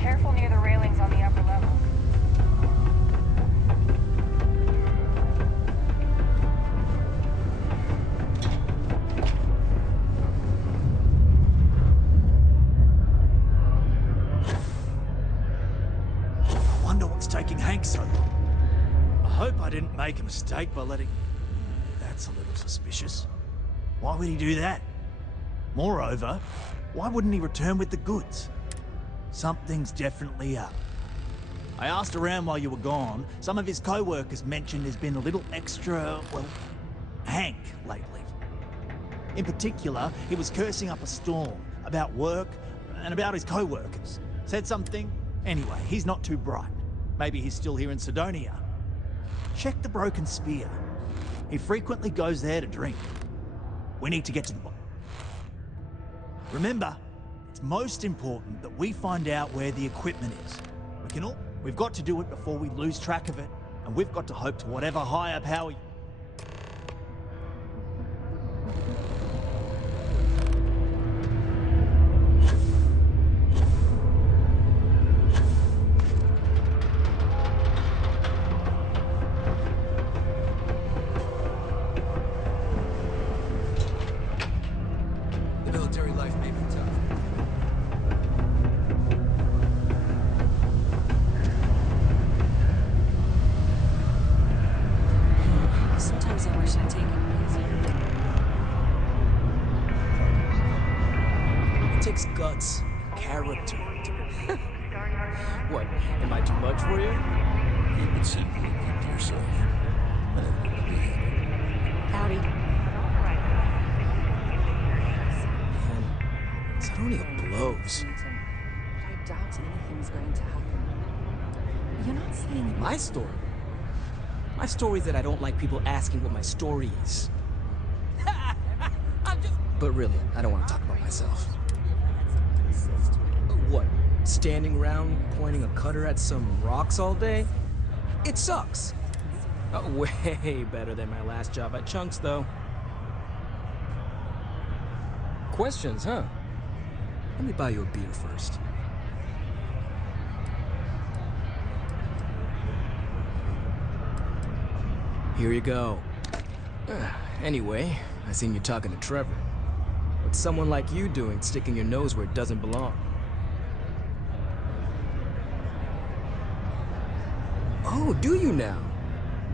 Careful near the railings on the upper level. I wonder what's taking Hank so long. I hope I didn't make a mistake by letting... That's a little suspicious. Why would he do that? Moreover, why wouldn't he return with the goods? Something's definitely up. I asked around while you were gone. Some of his co-workers mentioned there's been a little extra, well, Hank lately. In particular, he was cursing up a storm about work and about his co-workers. Said something. Anyway, he's not too bright. Maybe he's still here in Sidonia. Check the Broken Spear. He frequently goes there to drink. We need to get to the bottom. Remember, it's most important that we find out where the equipment is. We've got to do it before we lose track of it, and we've got to hope to whatever higher power... The military life may be tough. What, am I too much for you? Keep it simple and keep to yourself. I never want to be happy. Howdy. Man, Saronio blows. But I doubt anything's going to happen. You're not saying... My story? My story is that I don't like people asking what my story is. But really, I don't want to talk about myself. What? Standing around pointing a cutter at some rocks all day? It sucks. Way better than my last job at Chunks, though. Questions, huh? Let me buy you a beer first. Here you go. Anyway, I seen you talking to Trevor. What's someone like you doing sticking your nose where it doesn't belong? Oh, do you now?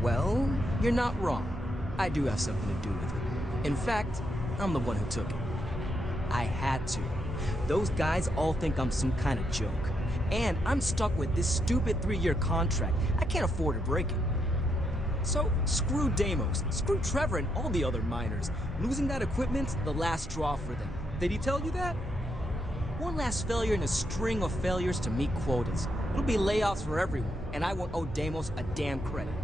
Well, you're not wrong. I do have something to do with it. In fact, I'm the one who took it. I had to. Those guys all think I'm some kind of joke. And I'm stuck with this stupid 3-year contract. I can't afford to break it. So, screw Deimos, screw Trevor and all the other miners. Losing that equipment's the last straw for them. Did he tell you that? One last failure in a string of failures to meet quotas. It'll be layoffs for everyone, and I won't owe Deimos a damn credit.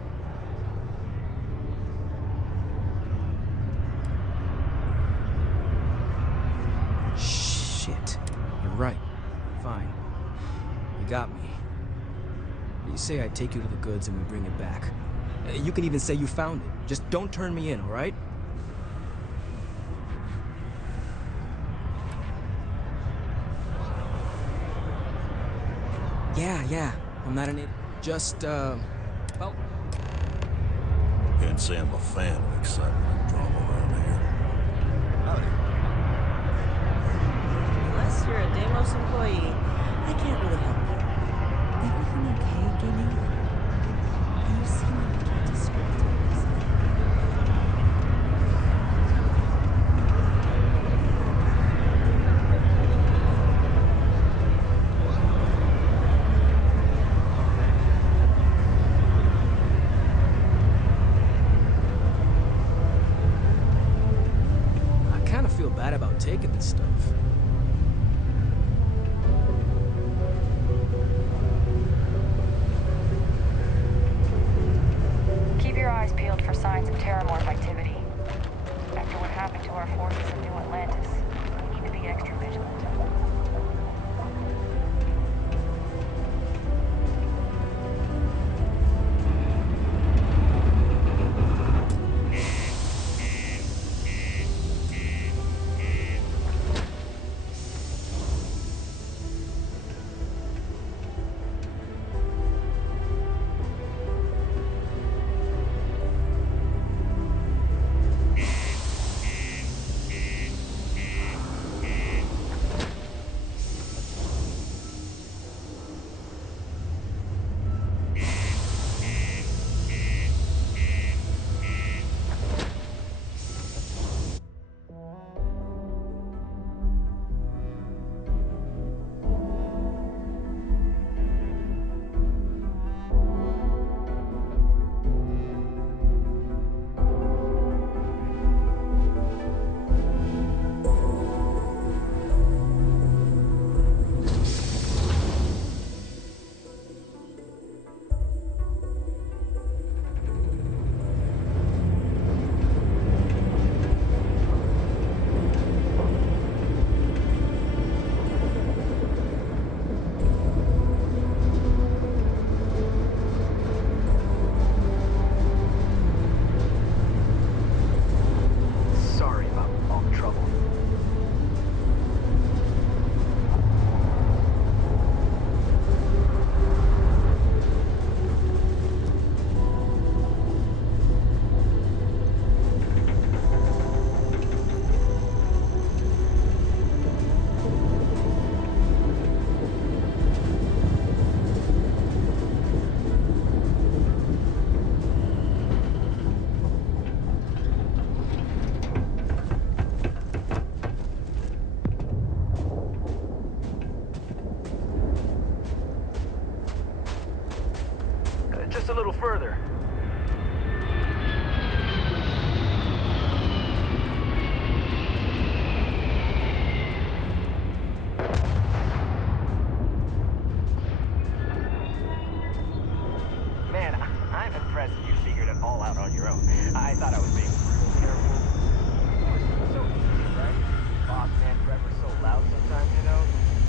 Shit. You're right. Fine. You got me. You say I take you to the goods and we bring it back. You can even say you found it. Just don't turn me in, all right? Yeah. I'm not an idiot. Just, well... Can't say I'm a fan of excitement and drama around here. Howdy. Unless you're a Deimos employee, I can't really help you. Everything okay, Gilly? You seem a little distracted. I kind of feel bad about taking this stuff. Keep your eyes peeled for signs of terramorph activity. After what happened to our forces in New Atlantis, we need to be extra vigilant. a little further. Man, I'm impressed you figured it all out on your own. I thought I was being real careful. It was so easy, right? Boss man Trevor's so loud sometimes, you know?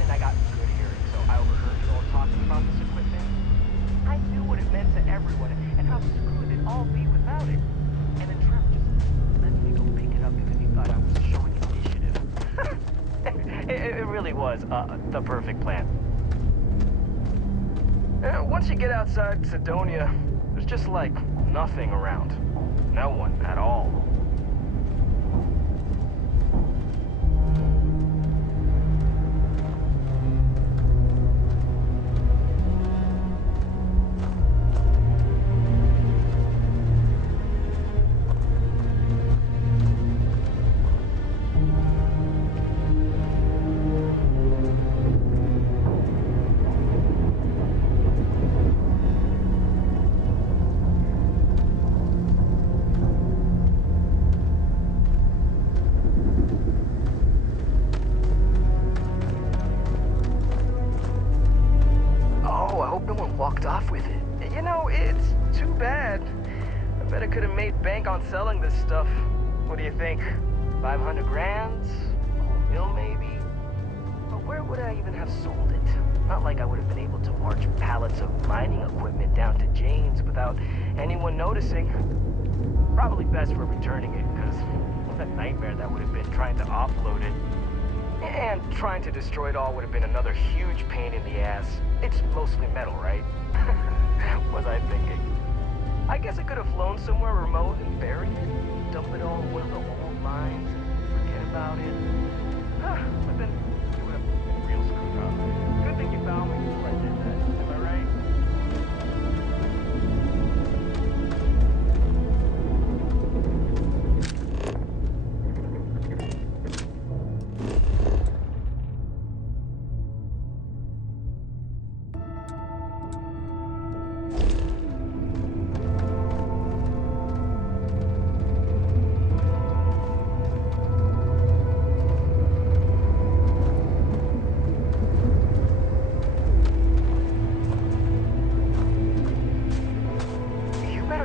And I got good hearing, so I overheard you all talking about this equipment. I knew what it meant to everyone and how screwed it'd all be without it. And then Trevor just let me go pick it up because he thought I was showing initiative. It really was the perfect plan. Once you get outside Sidonia, there's just like nothing around. No one at all. Walked off with it. You know, it's too bad. I bet I could have made bank on selling this stuff. What do you think? 500 grand? A mil maybe? But where would I even have sold it? Not like I would have been able to march pallets of mining equipment down to Jane's without anyone noticing. Probably best for returning it, because what a nightmare that would have been trying to offload it. And trying to destroy it all would have been another huge pain in the ass. It's mostly metal, right? Was I thinking? I guess I could have flown somewhere remote and buried it, dump it all in one of the old mines, and forget about it. But then it would have been real screwed up. Good thing you found me before I did that. Am I right?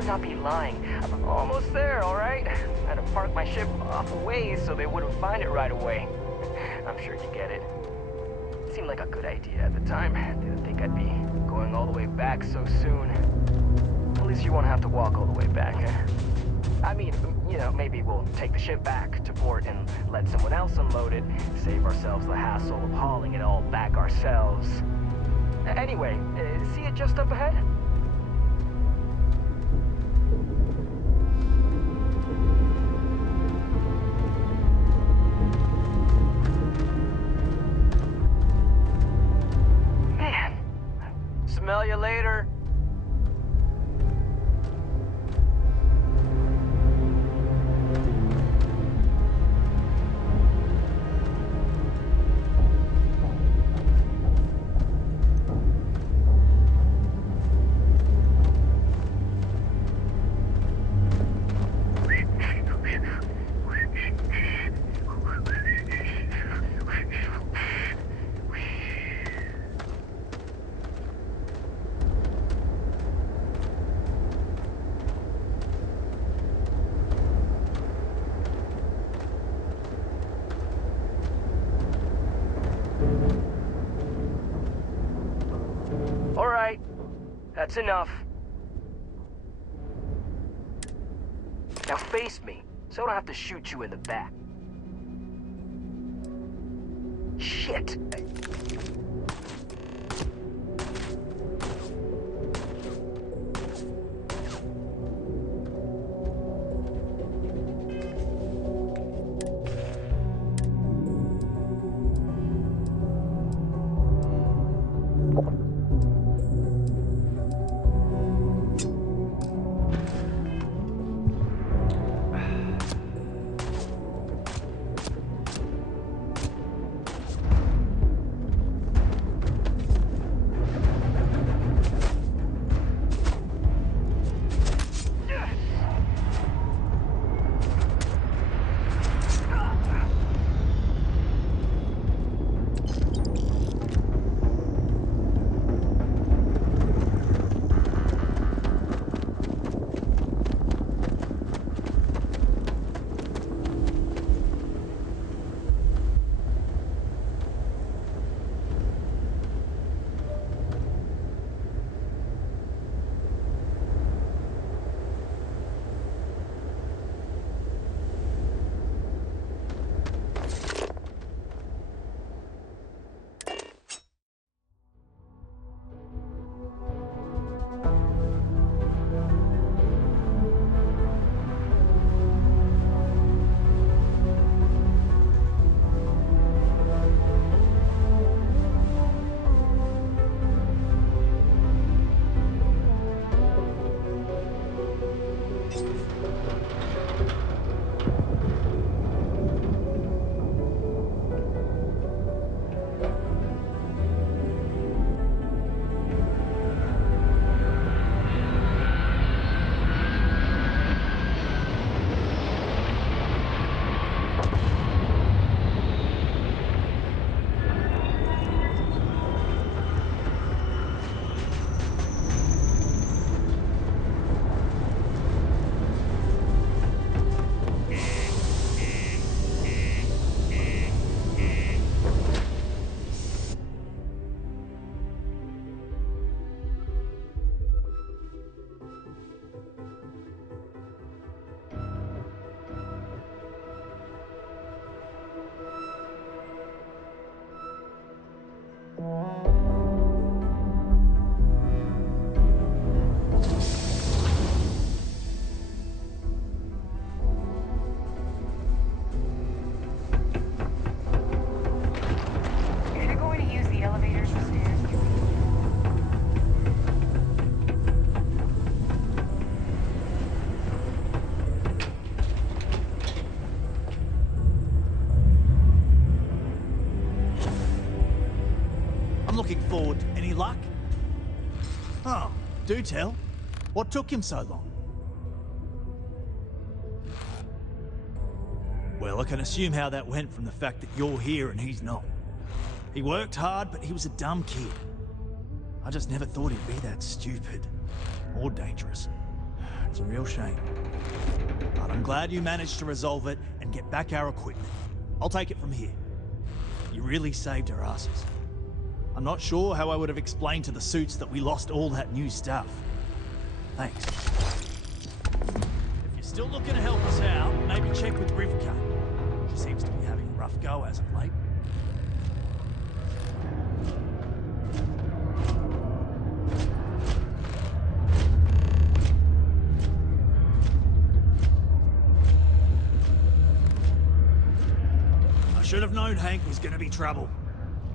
Not be lying. I'm almost there, all right? I had to park my ship off a ways so they wouldn't find it right away. I'm sure you get it. It seemed like a good idea at the time. Didn't think I'd be going all the way back so soon. At least you won't have to walk all the way back. I mean, you know, maybe we'll take the ship back to port and let someone else unload it, save ourselves the hassle of hauling it all back ourselves. Anyway, see it just up ahead? Smell you later. That's enough. Now face me, so I don't have to shoot you in the back. Shit! Oh, do tell. What took him so long? Well, I can assume how that went from the fact that you're here and he's not. He worked hard, but he was a dumb kid. I just never thought he'd be that stupid. Or dangerous. It's a real shame. But I'm glad you managed to resolve it and get back our equipment. I'll take it from here. You really saved our asses. I'm not sure how I would have explained to the suits that we lost all that new stuff. Thanks. If you're still looking to help us out, maybe check with Rivka. She seems to be having a rough go as of late. I should have known Hank was going to be trouble.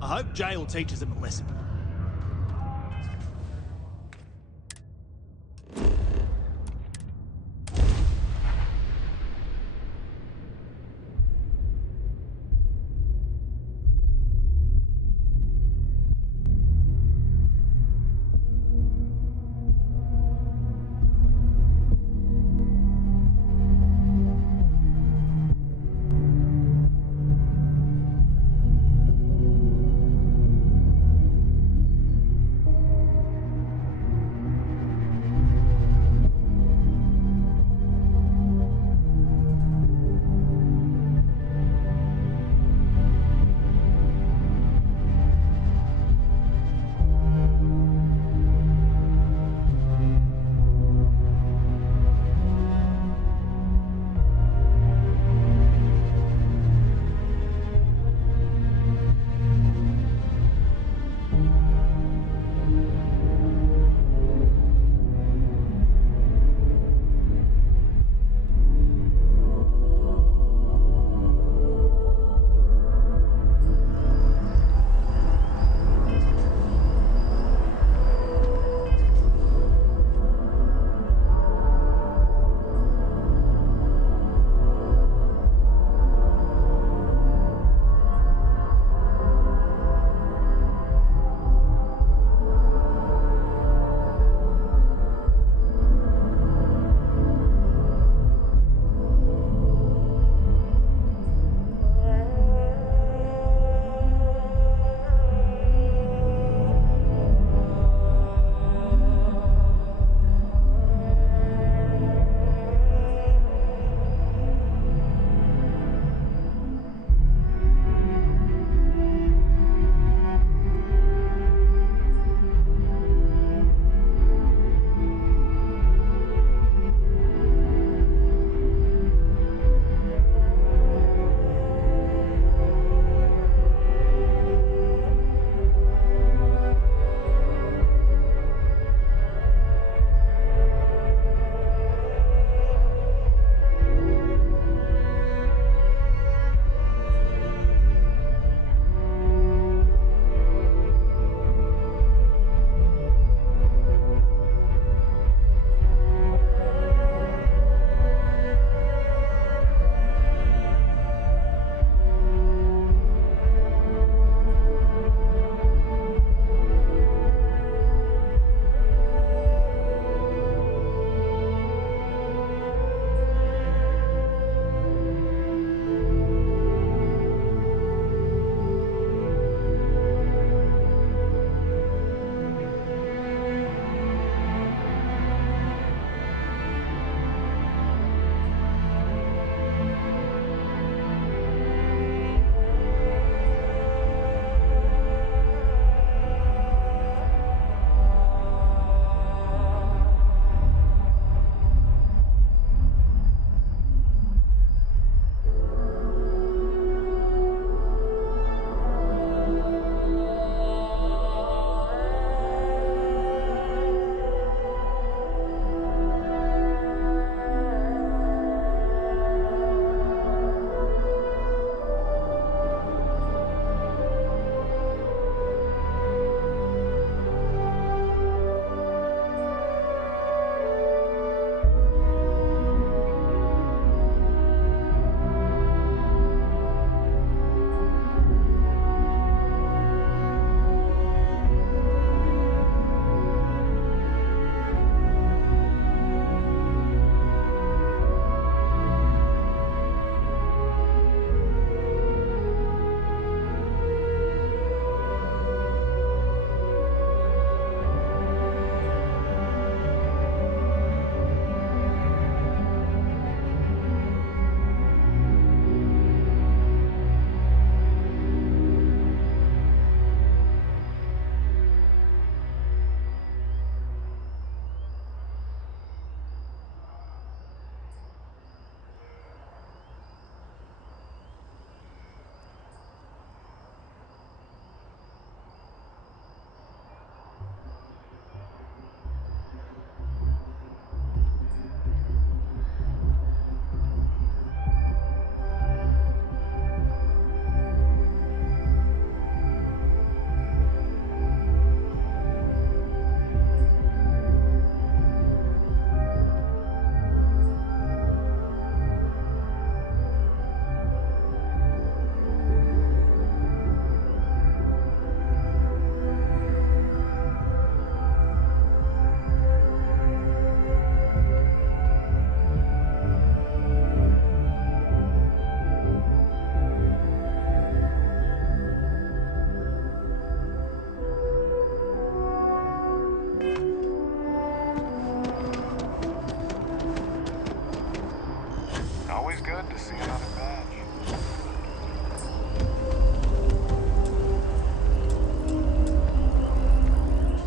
I hope jail teaches him a lesson.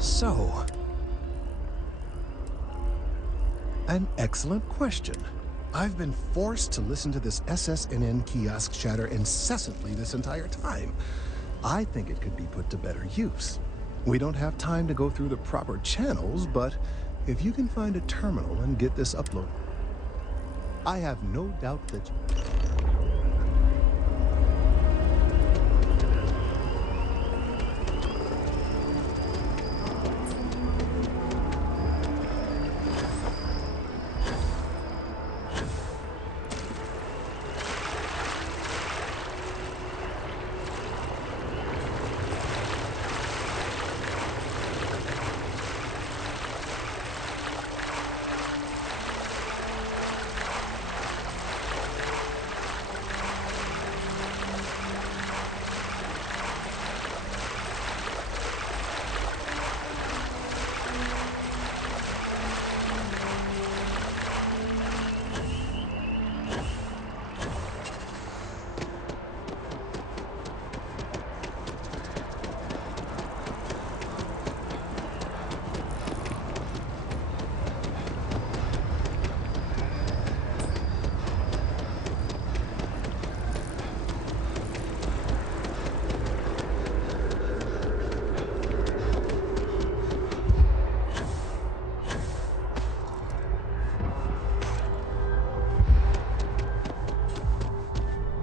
So, an excellent question. I've been forced to listen to this SSNN kiosk chatter incessantly this entire time. I think it could be put to better use. We don't have time to go through the proper channels, but if you can find a terminal and get this upload, I have no doubt that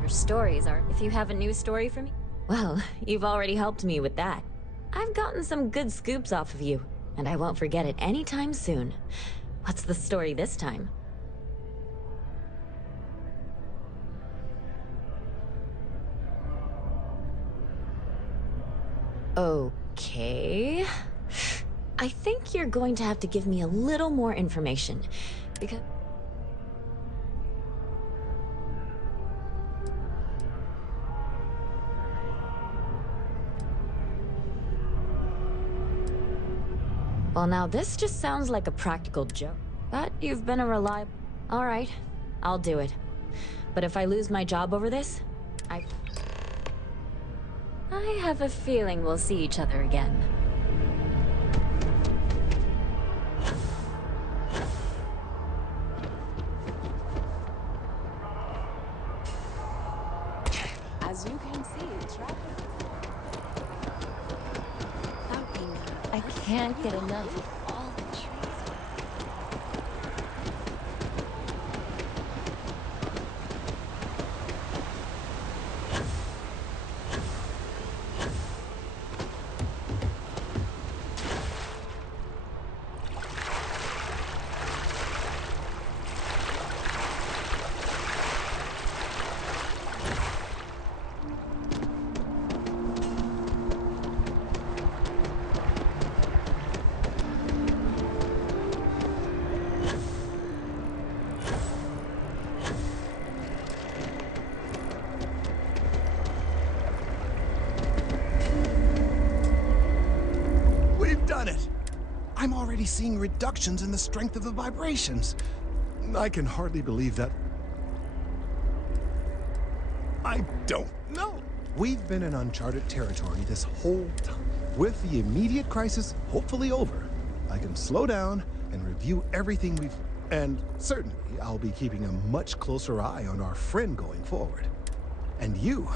stories are. If you have a new story for me, well, you've already helped me with that. I've gotten some good scoops off of you, and I won't forget it anytime soon. What's the story this time? Okay. I think you're going to have to give me a little more information, because... Well, now this just sounds like a practical joke. But you've been a reliable... All right, I'll do it. But if I lose my job over this, I have a feeling we'll see each other again. As you can see, traffic. I can't get enough of all the trees. I'm already seeing reductions in the strength of the vibrations. I can hardly believe that. I don't know. We've been in uncharted territory this whole time. With the immediate crisis hopefully over, I can slow down and review everything we've... And certainly, I'll be keeping a much closer eye on our friend going forward. And you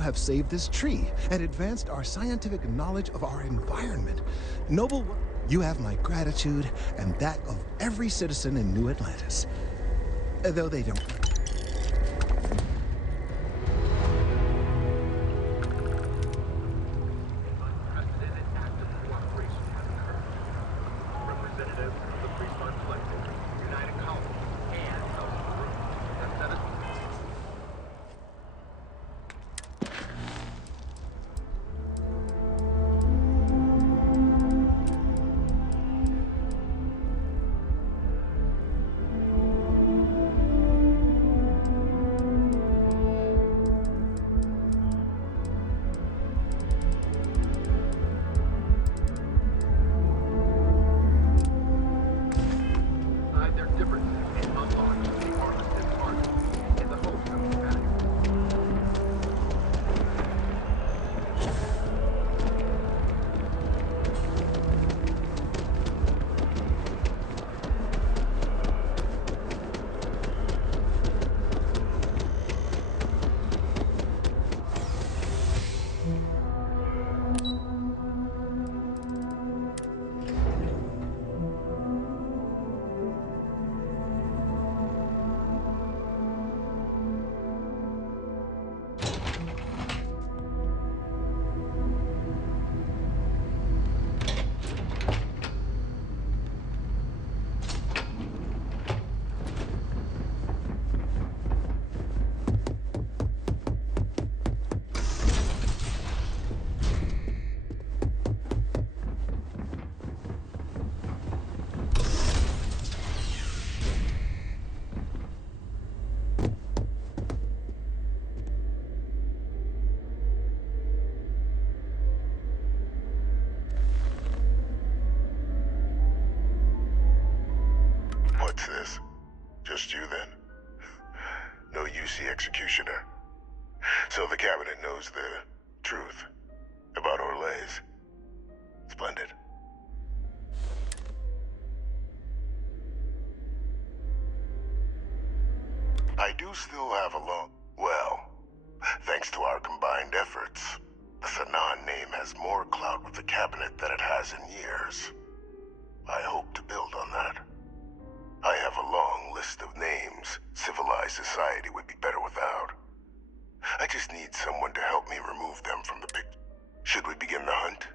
have saved this tree and advanced our scientific knowledge of our environment. Noble, you have my gratitude and that of every citizen in New Atlantis. Though they don't. What's this? Just you then? No UC executioner. So the cabinet knows the truth about Orlays. Splendid. I do still have a well, thanks to our combined efforts, the Sanan name has more clout with the cabinet than it has in years. I hope to build on that. I have a long list of names civilized society would be better without. I just need someone to help me remove them from the picture. Should we begin the hunt?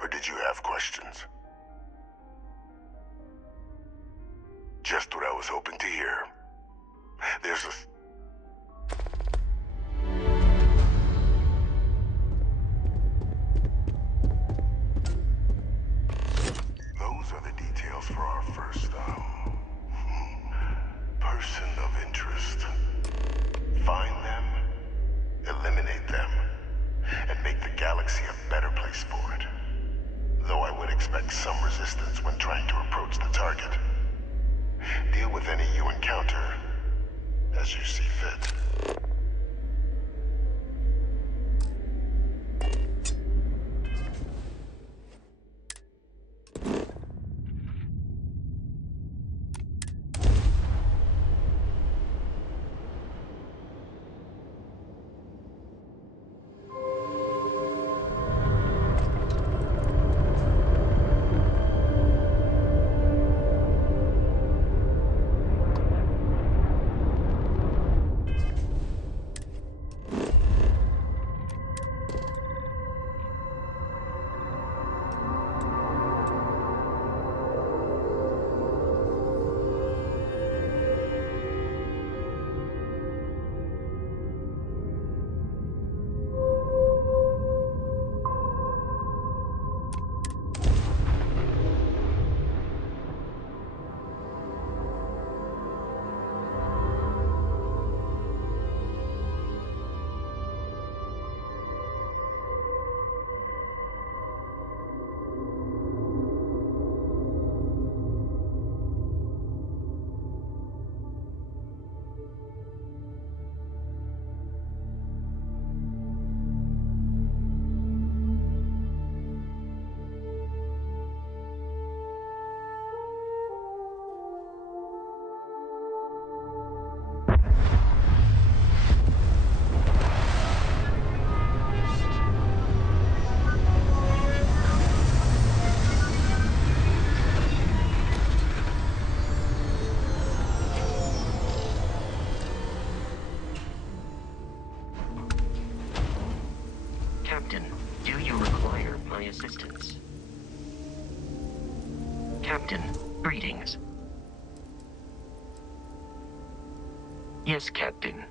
Or did you have questions? Just what I was hoping to hear. There's a... Those are the details for our first, person of interest. Find them, eliminate them, and make the galaxy a better place for it. Though I would expect some resistance when trying to approach the target. Deal with any you encounter as you see fit. Captain, do you require my assistance? Captain, greetings. Yes, Captain.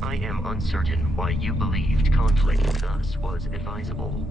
I am uncertain why you believed conflict with us was advisable.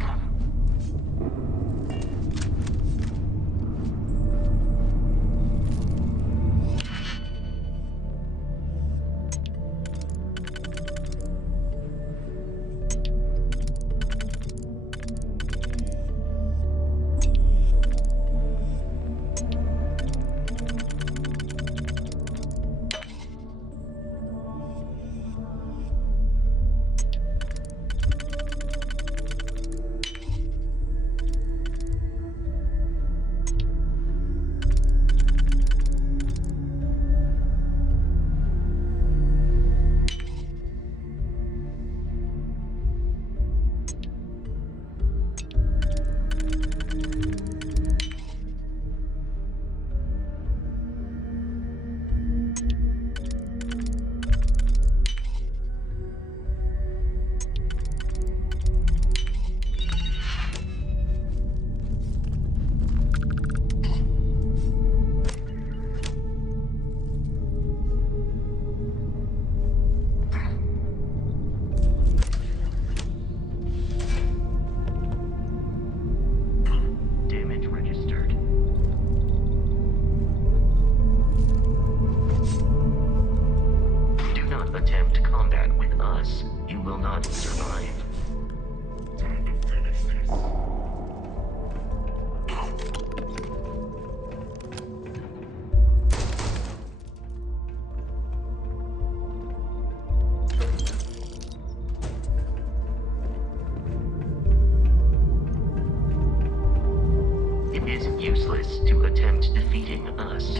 It is useless to attempt defeating us.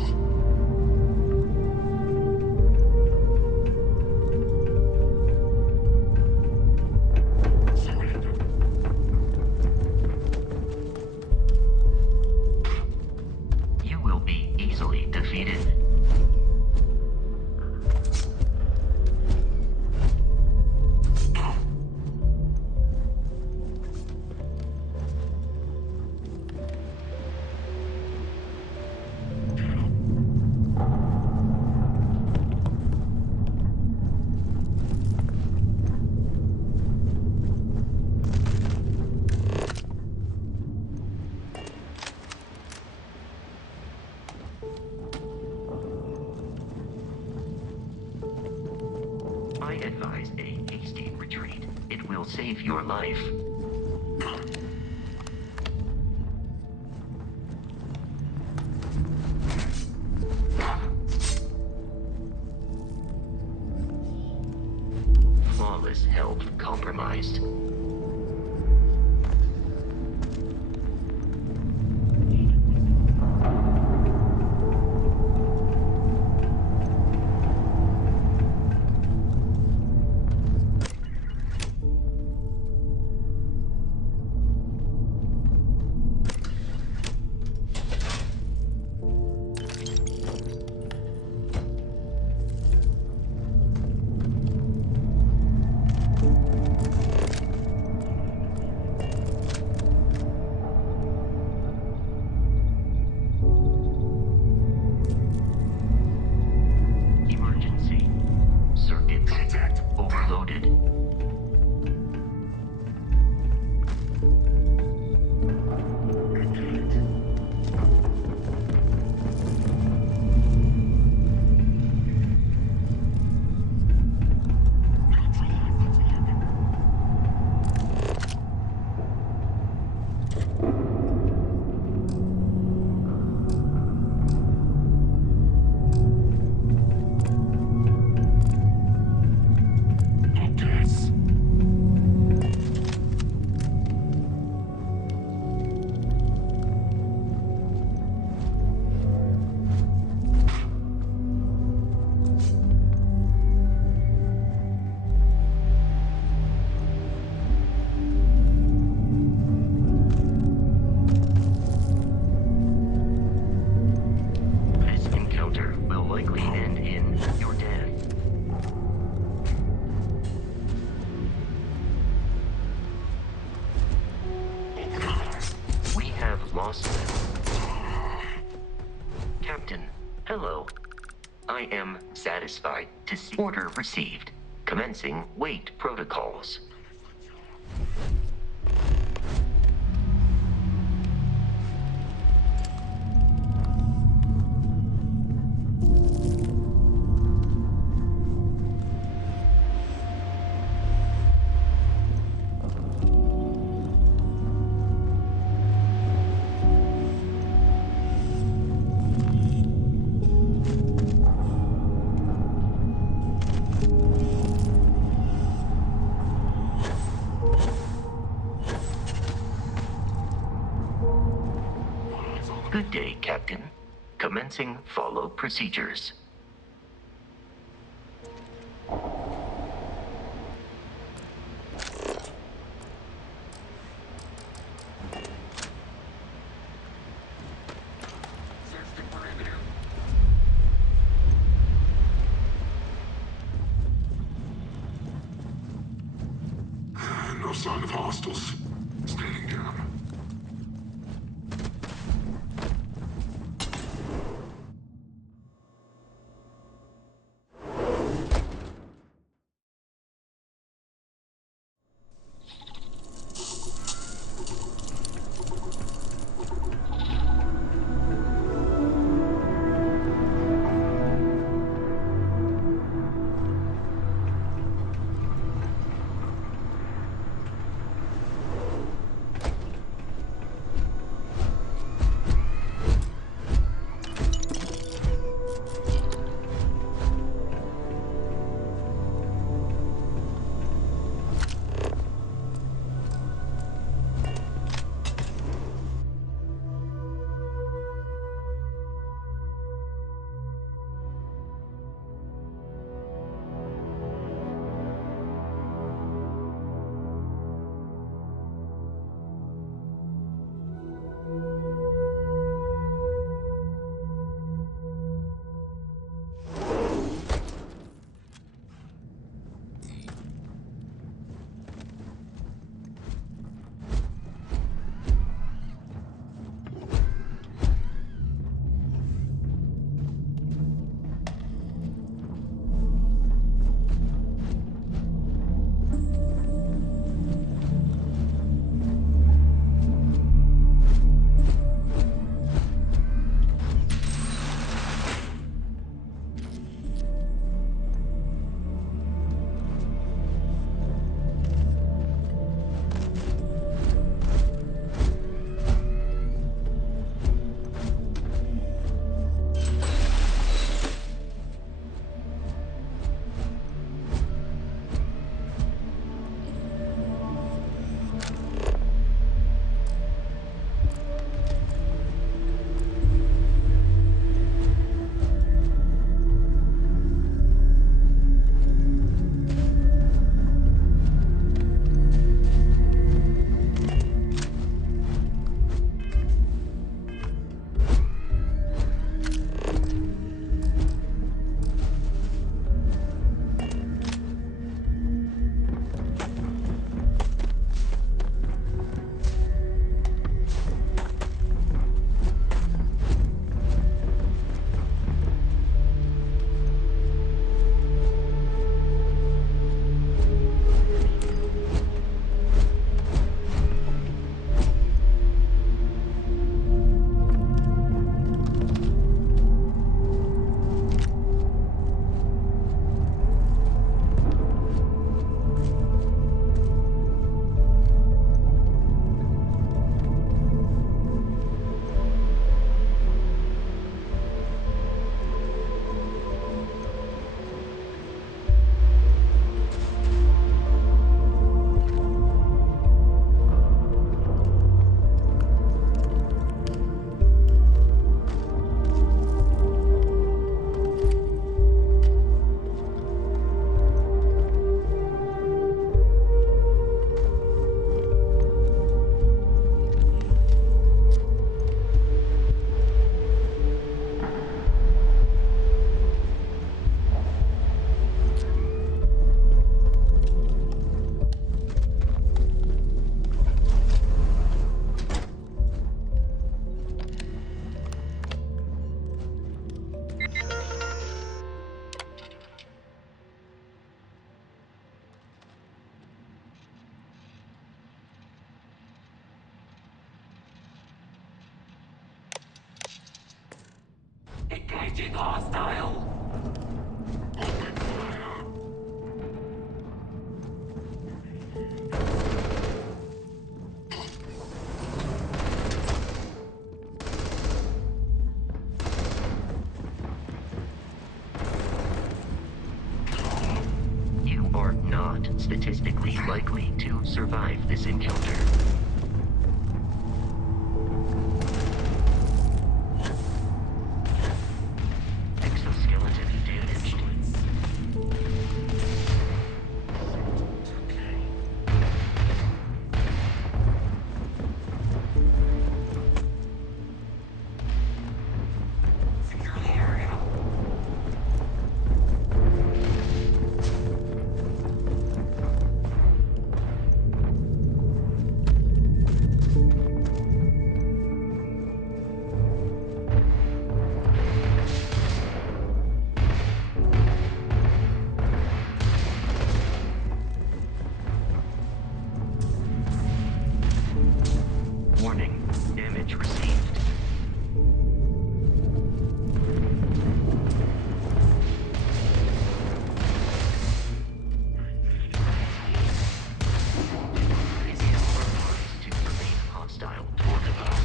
You will be easily defeated. I advise a hasty retreat. It will save your life. Flawless health compromised. I am satisfied to see order received. Commencing wait protocols. Good day, Captain. Commencing follow procedures. No sign of hostiles. Standing down. Engaging hostile. You are not statistically likely to survive this encounter. Exoskeleton damaged. Warning, damage received. To remain hostile toward the box.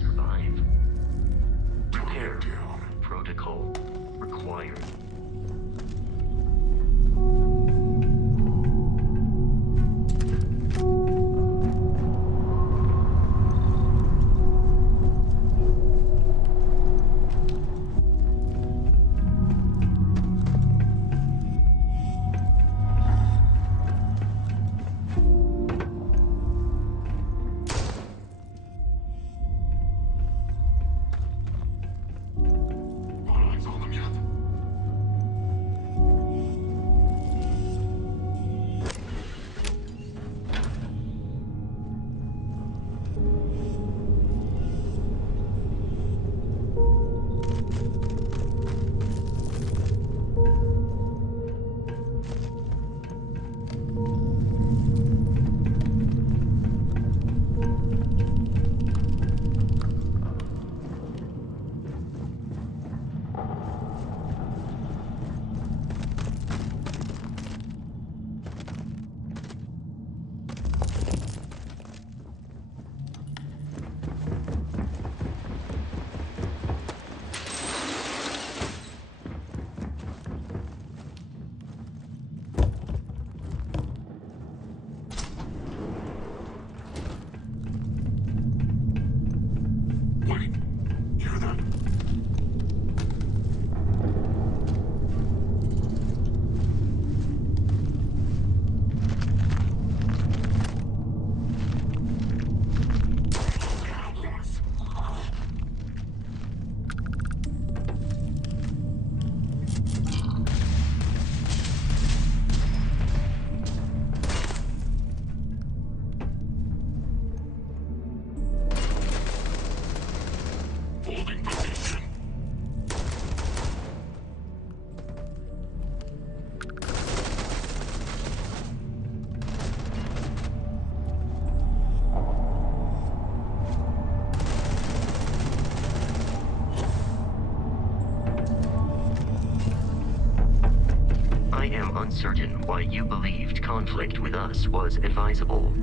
Survive. Repair protocol required. I am uncertain why you believed conflict with us was advisable.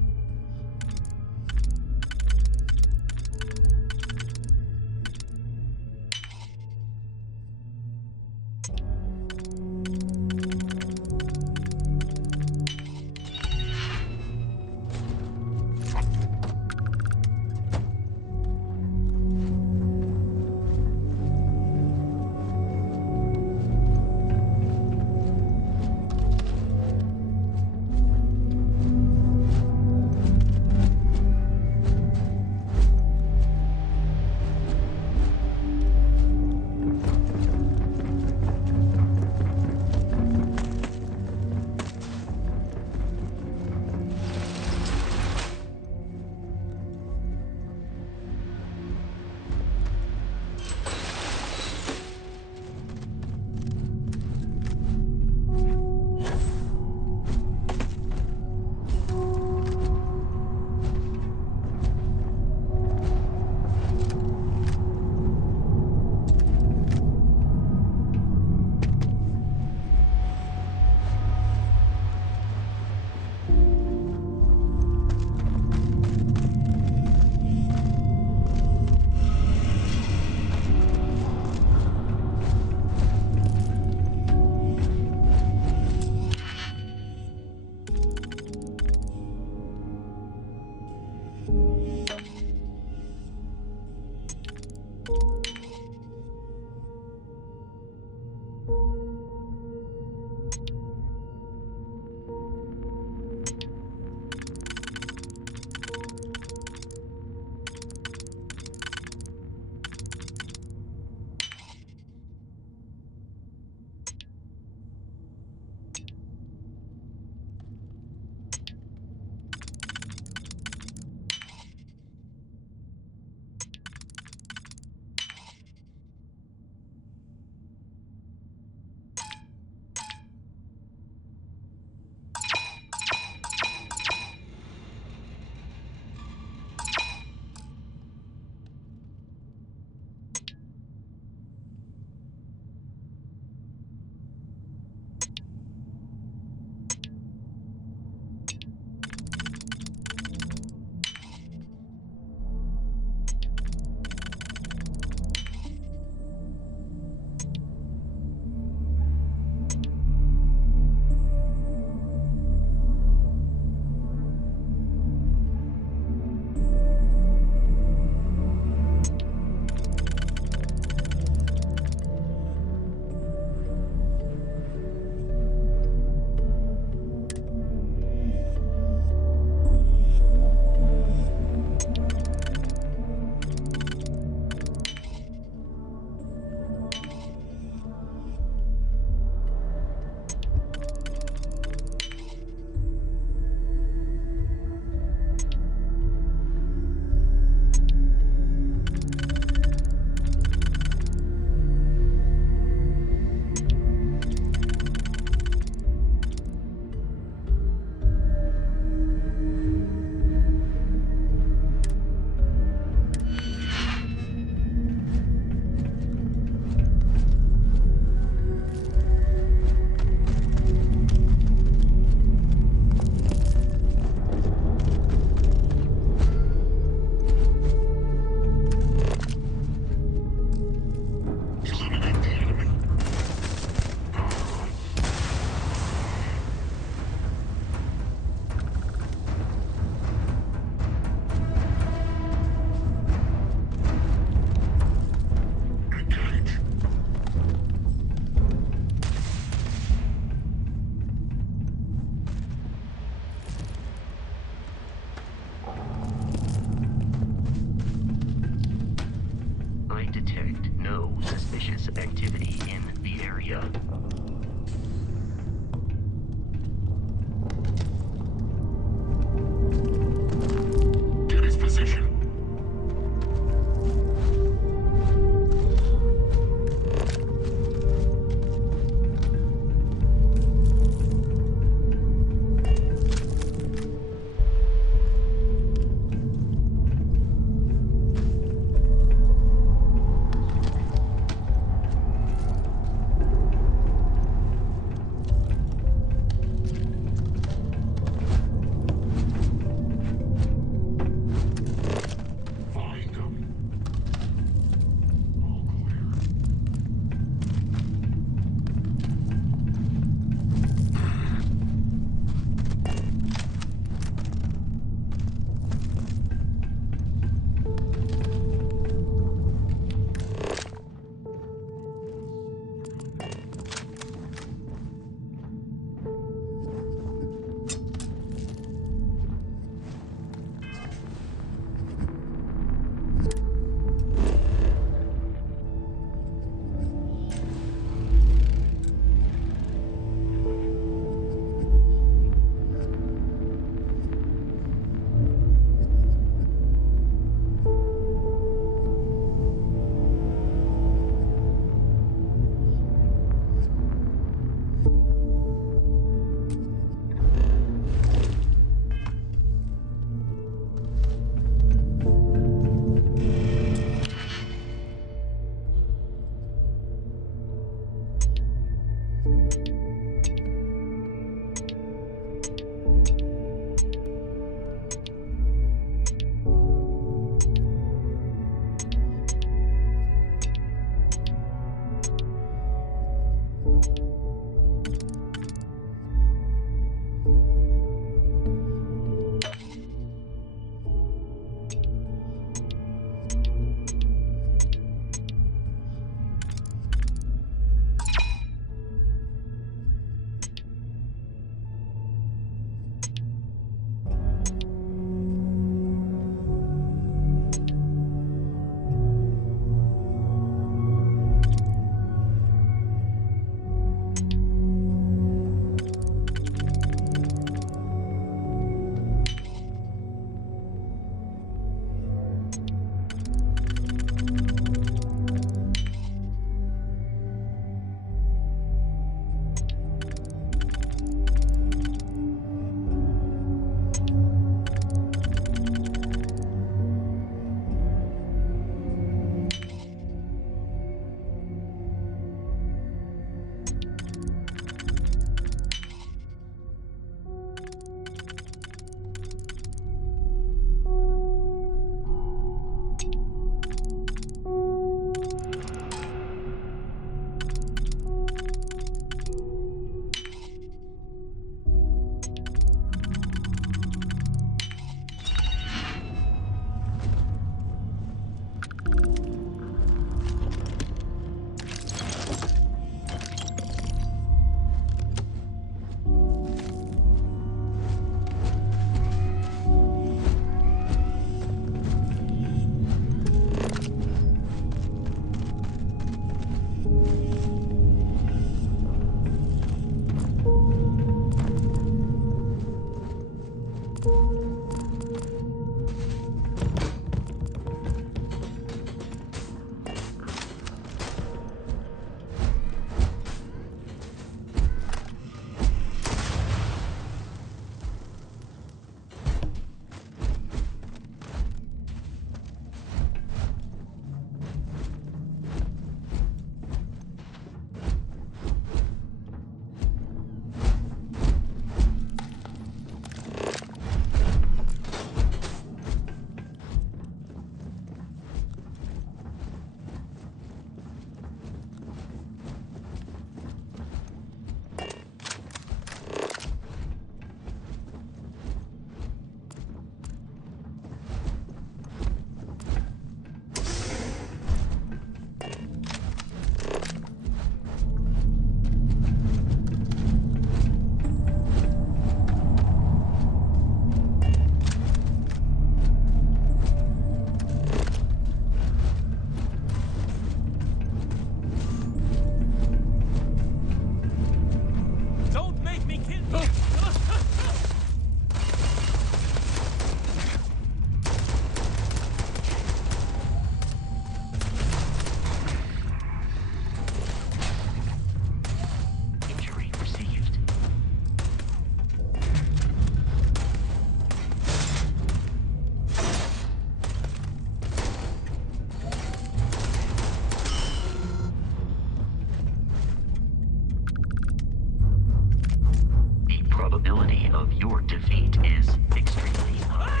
of your defeat is extremely high.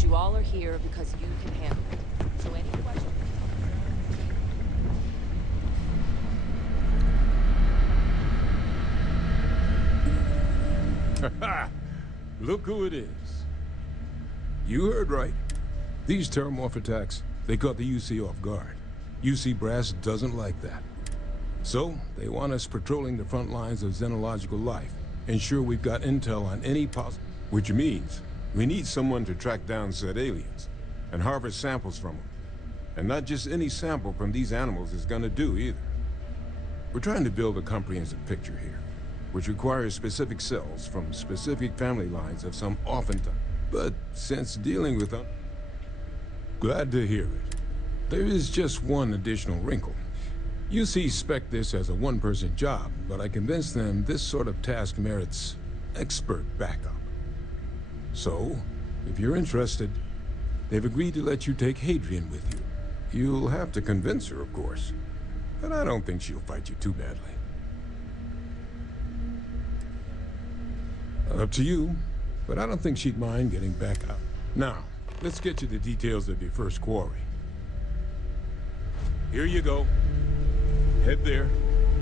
But you all are here because you can handle it. So any questions? Look who it is. You heard right. These terramorph attacks, they caught the UC off guard. UC Brass doesn't like that. So, they want us patrolling the front lines of xenological life. Ensure we've got intel on any Which means, we need someone to track down said aliens, and harvest samples from them. And not just any sample from these animals is gonna do either. We're trying to build a comprehensive picture here, which requires specific cells from specific family lines of some oftentimes. But since dealing with them, glad to hear it. There is just one additional wrinkle. UC spec this as a one-person job, but I convinced them this sort of task merits expert backup. So, if you're interested, they've agreed to let you take Hadrian with you. You'll have to convince her, of course, but I don't think she'll fight you too badly. Up to you, but I don't think she'd mind getting back out. Now, let's get to the details of your first quarry. Here you go. Head there,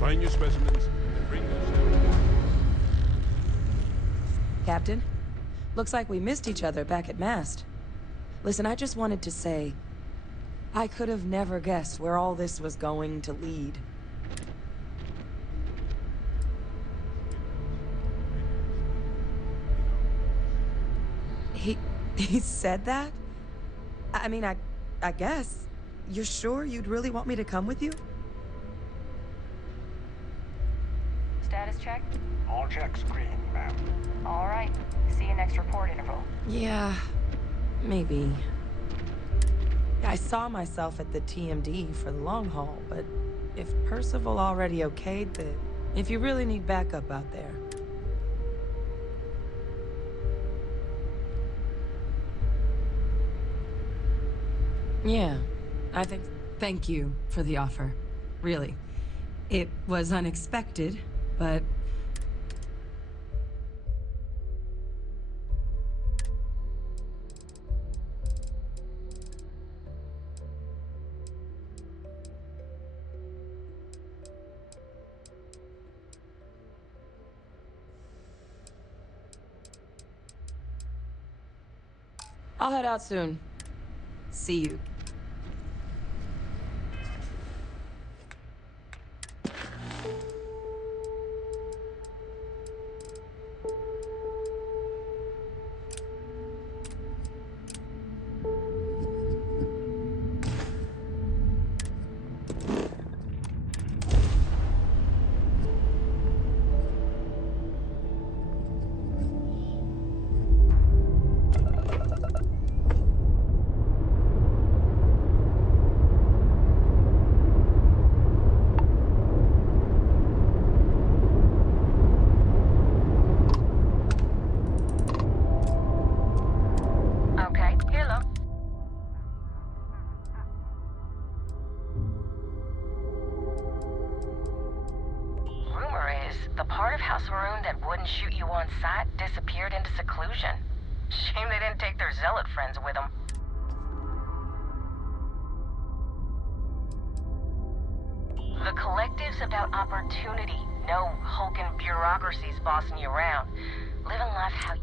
find your specimens, and bring those down. Captain, looks like we missed each other back at Mast. Listen, I just wanted to say, I could have never guessed where all this was going to lead. He said that? I mean, I guess. You're sure you'd really want me to come with you? Status check? All checks green, ma'am. All right. See you next report interval. Yeah, maybe. I saw myself at the TMD for the long haul, but if Percival already okayed the... If you really need backup out there... Yeah, I think... Thank you for the offer. Really. It was unexpected, but... I'll head out soon. See you. Shoot you on sight disappeared into seclusion. Shame they didn't take their zealot friends with them. The collective's about opportunity. No hulking bureaucracies bossing you around. Living life how you...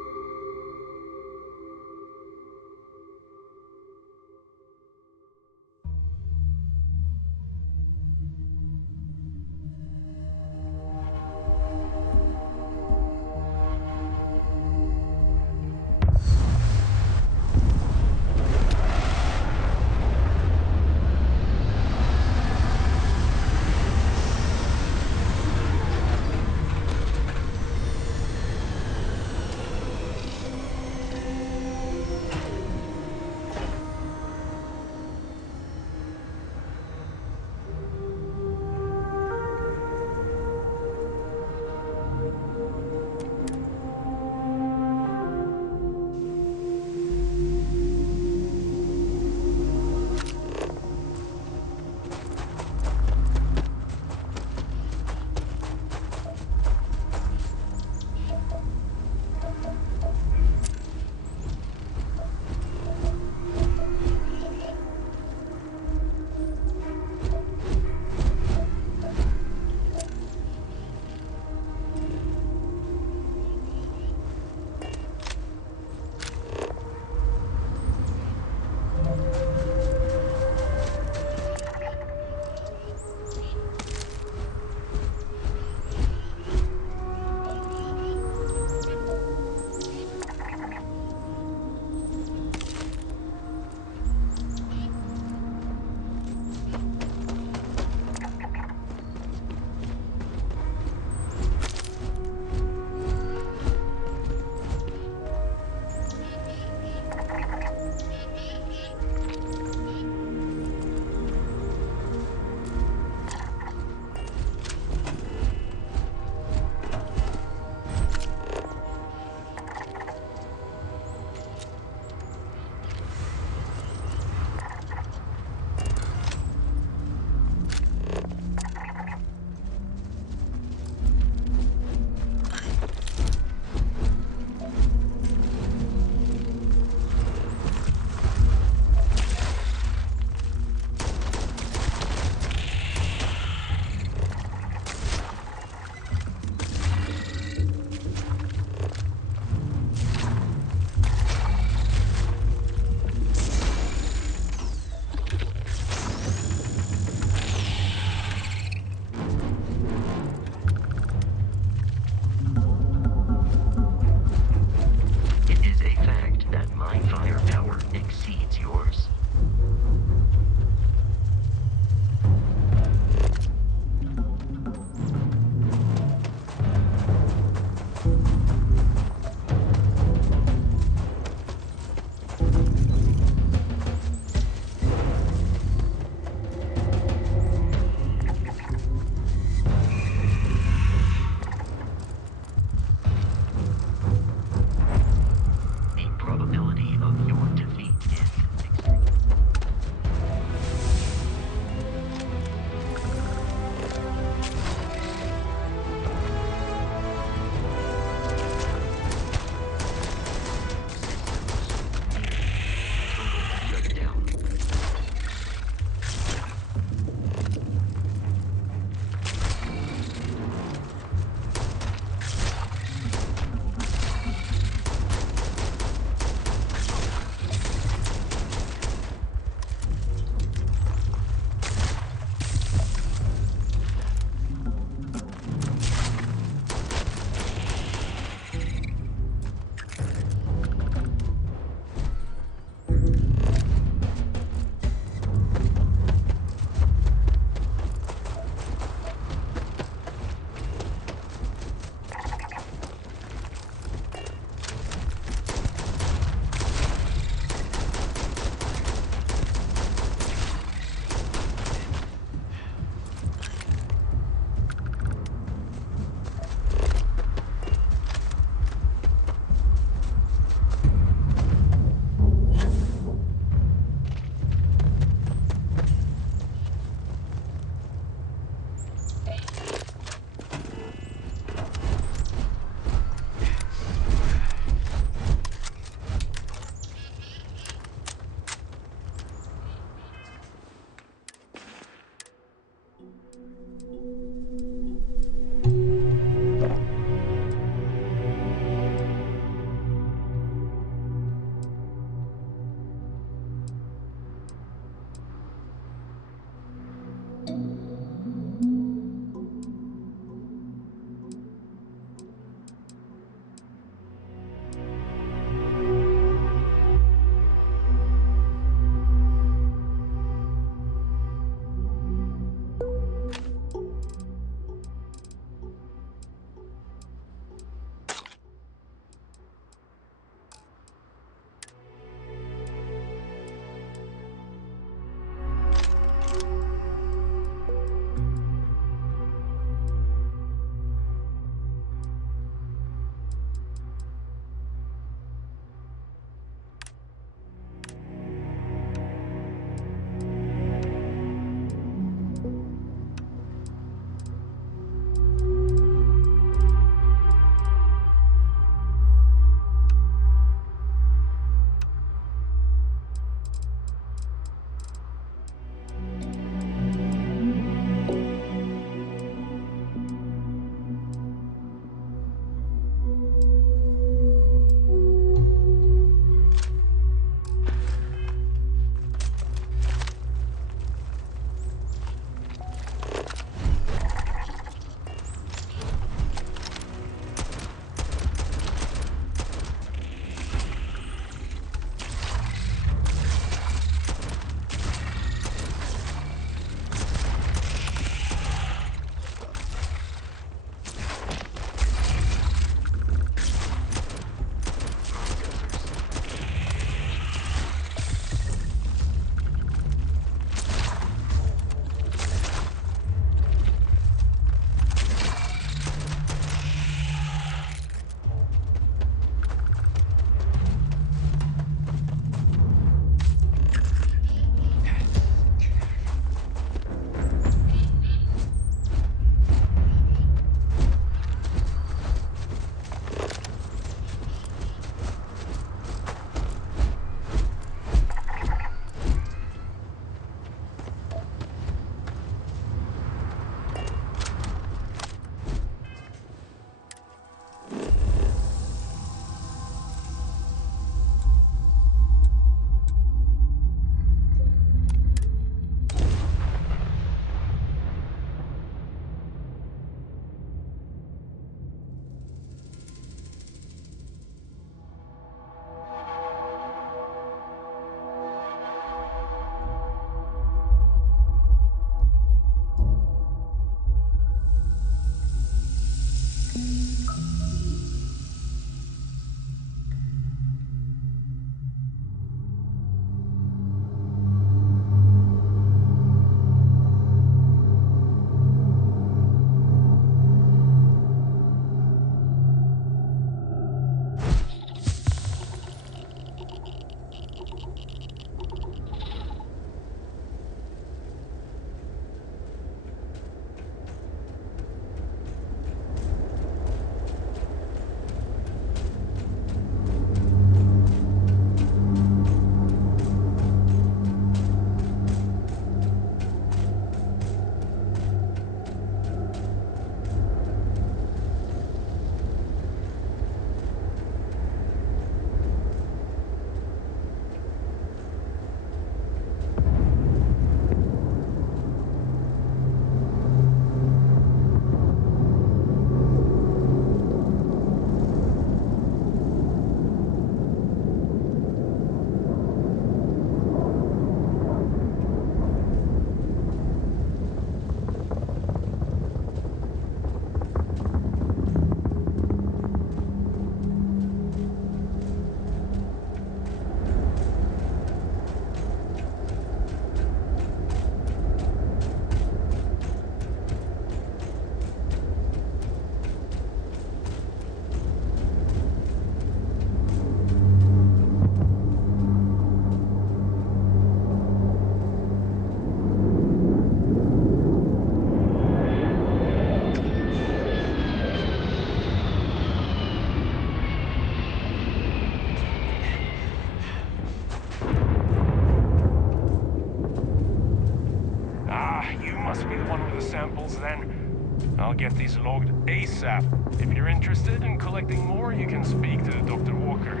over the samples then? I'll get these logged ASAP. If you're interested in collecting more, you can speak to Dr. Walker.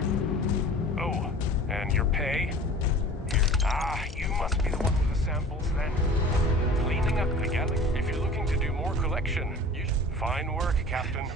Oh, and your pay? Ah, you must be the one with the samples then. Cleaning up the galaxy. If you're looking to do more collection, you... Fine work, Captain.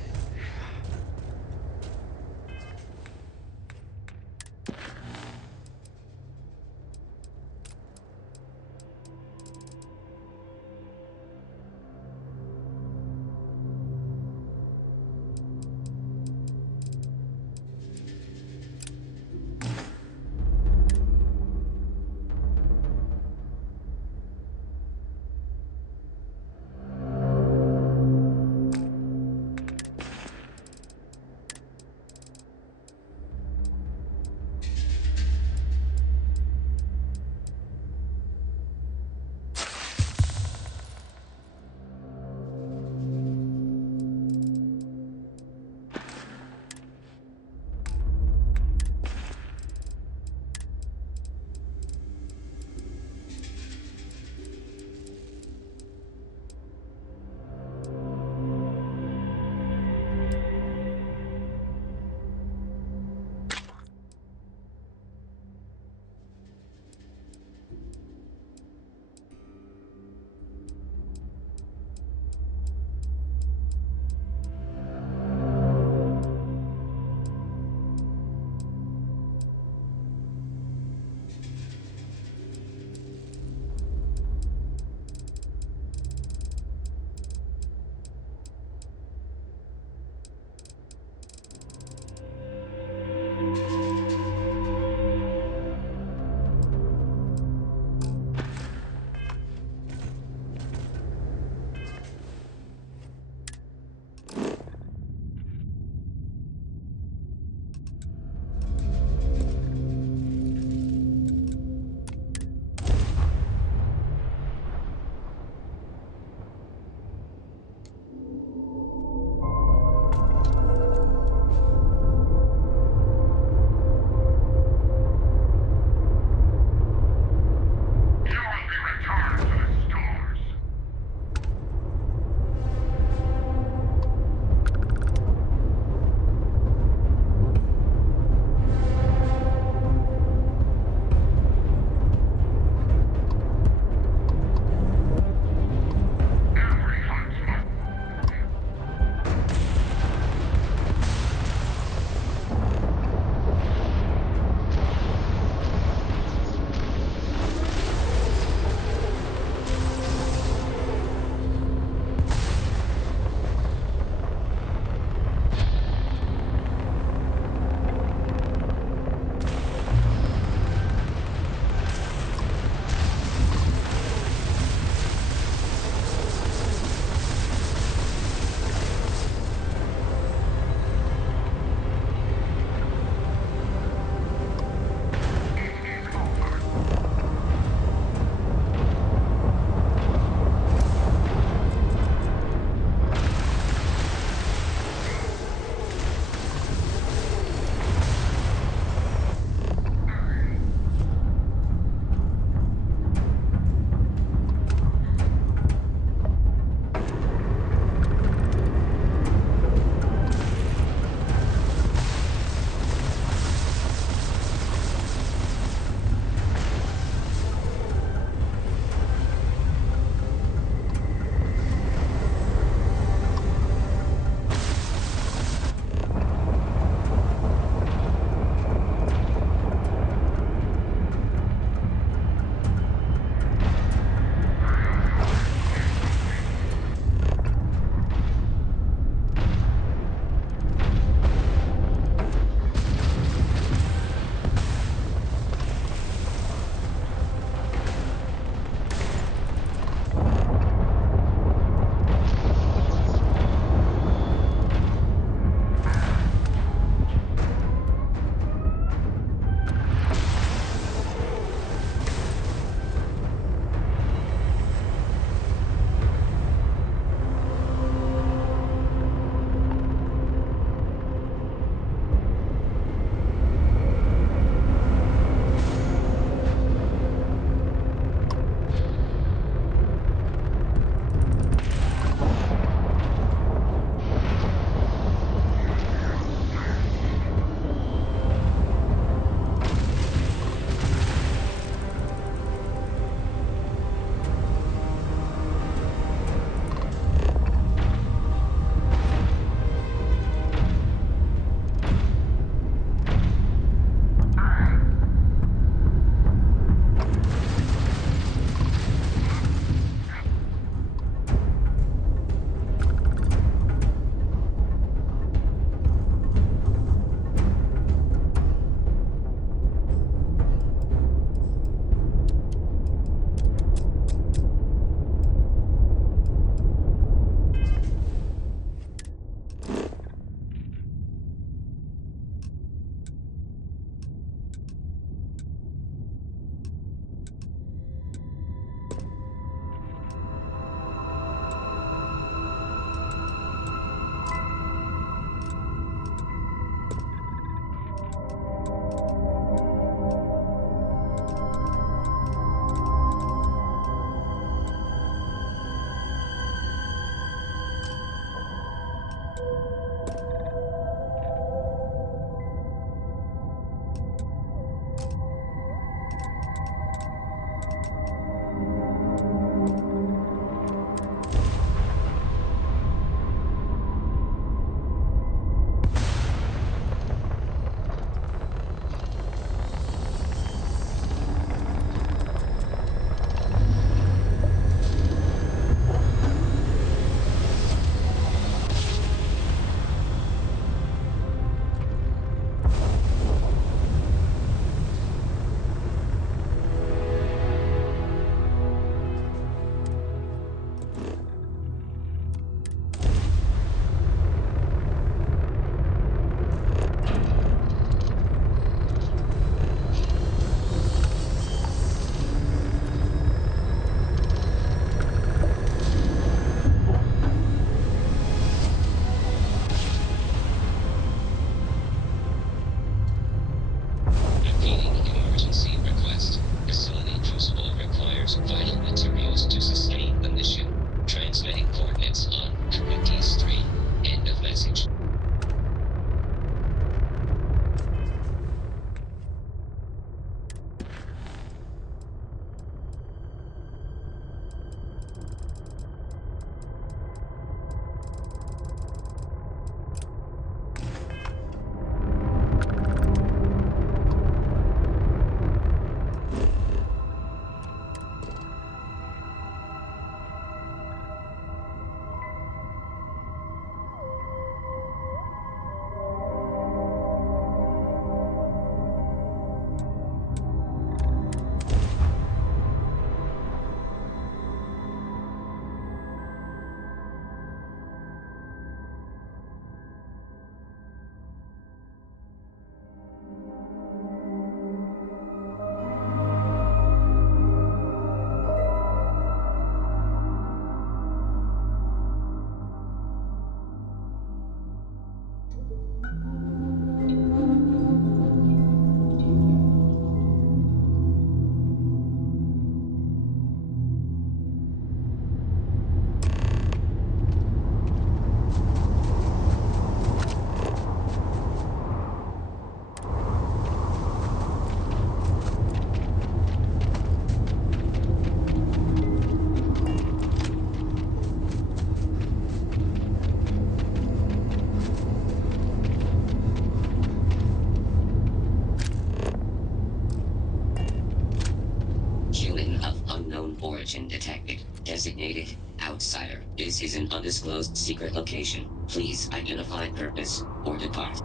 Outsider, this is an undisclosed secret location. Please identify purpose or depart.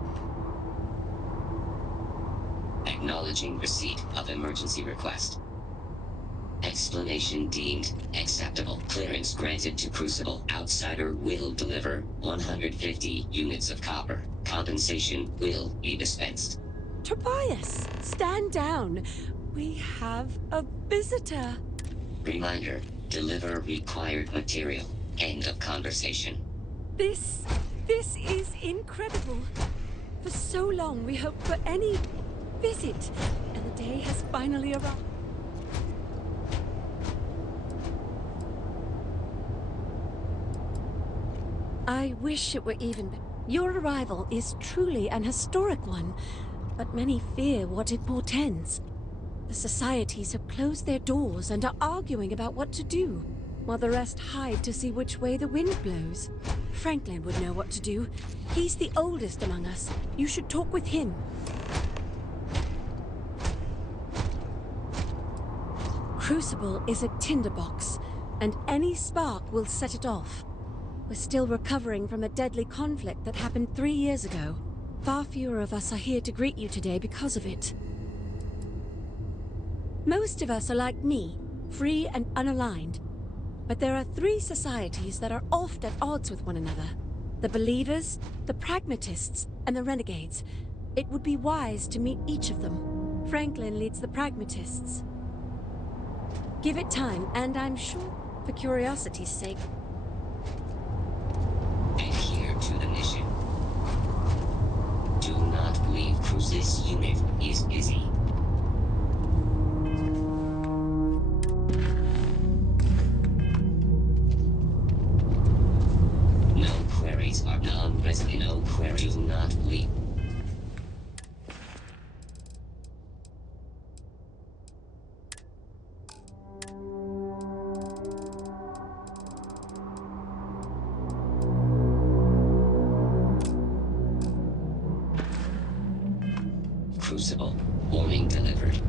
Acknowledging receipt of emergency request. Explanation deemed acceptable. Clearance granted to Crucible. Outsider will deliver 150 units of copper. Compensation will be dispensed. Tobias, stand down. We have a visitor. Reminder, deliver required material. End of conversation. This is incredible. For so long we hoped for any visit, and the day has finally arrived. I wish it were even better. Your arrival is truly an historic one, but many fear what it portends. The societies have closed their doors and are arguing about what to do, while the rest hide to see which way the wind blows. Franklin would know what to do. He's the oldest among us. You should talk with him. Crucible is a tinderbox, and any spark will set it off. We're still recovering from a deadly conflict that happened 3 years ago. Far fewer of us are here to greet you today because of it. Most of us are like me, free and unaligned. But there are 3 societies that are oft at odds with one another. The Believers, the Pragmatists, and the Renegades. It would be wise to meet each of them. Franklin leads the Pragmatists. Give it time, and I'm sure, for curiosity's sake, adhere to the mission. Do not leave Cruz. This unit is busy. No queries are non-resident. No queries. Do not leave. Crucible. Warning delivered.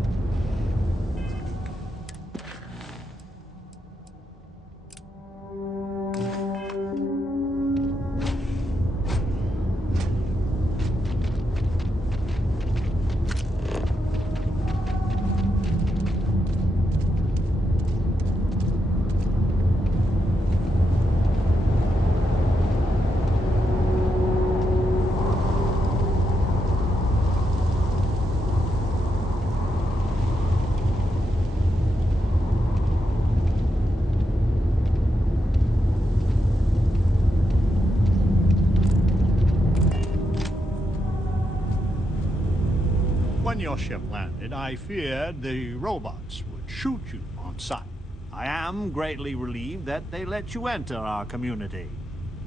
When your ship landed, I feared the robots would shoot you on sight. I am greatly relieved that they let you enter our community.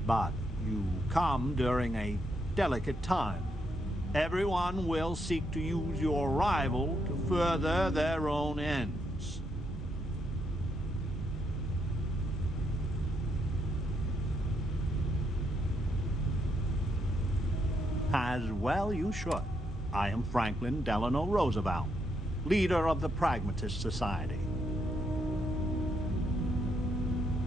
But you come during a delicate time. Everyone will seek to use your arrival to further their own ends. As well you should. I am Franklin Delano Roosevelt, leader of the Pragmatist Society.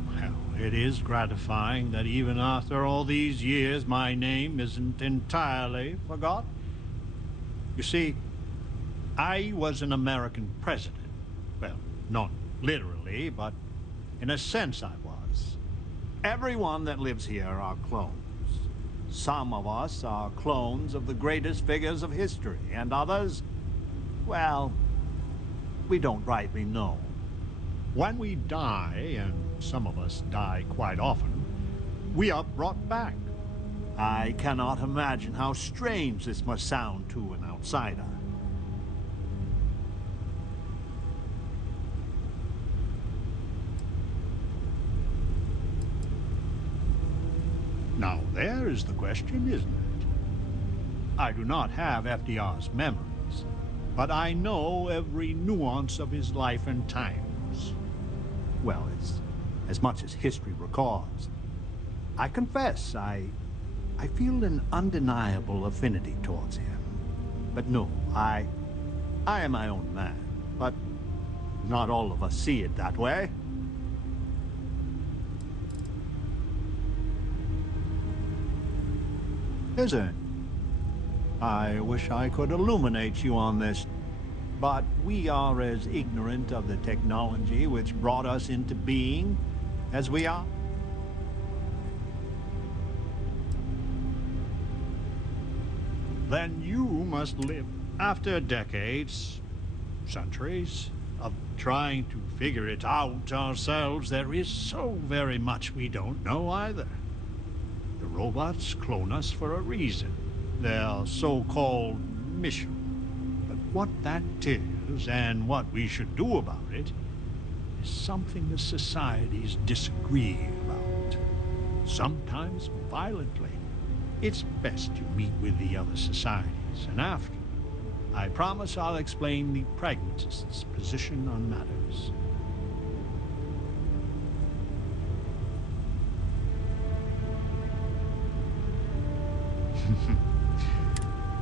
Well, it is gratifying that even after all these years, my name isn't entirely forgotten. You see, I was an American president. Well, not literally, but in a sense I was. Everyone that lives here are clones. Some of us are clones of the greatest figures of history, and others, well, we don't rightly know. When we die, and some of us die quite often, we are brought back. I cannot imagine how strange this must sound to an outsider. Now, there is the question, isn't it? I do not have FDR's memories, but I know every nuance of his life and times. Well, as much as history records. I confess, I feel an undeniable affinity towards him. But no, I am my own man, but not all of us see it that way. Is it? I wish I could illuminate you on this, but we are as ignorant of the technology which brought us into being as we are. Then you must live. After decades, centuries, of trying to figure it out ourselves, there is so very much we don't know either. The robots clone us for a reason, their so-called mission. But what that is and what we should do about it is something the societies disagree about, sometimes violently. It's best you meet with the other societies, and after, I promise I'll explain the pragmatist's position on matters.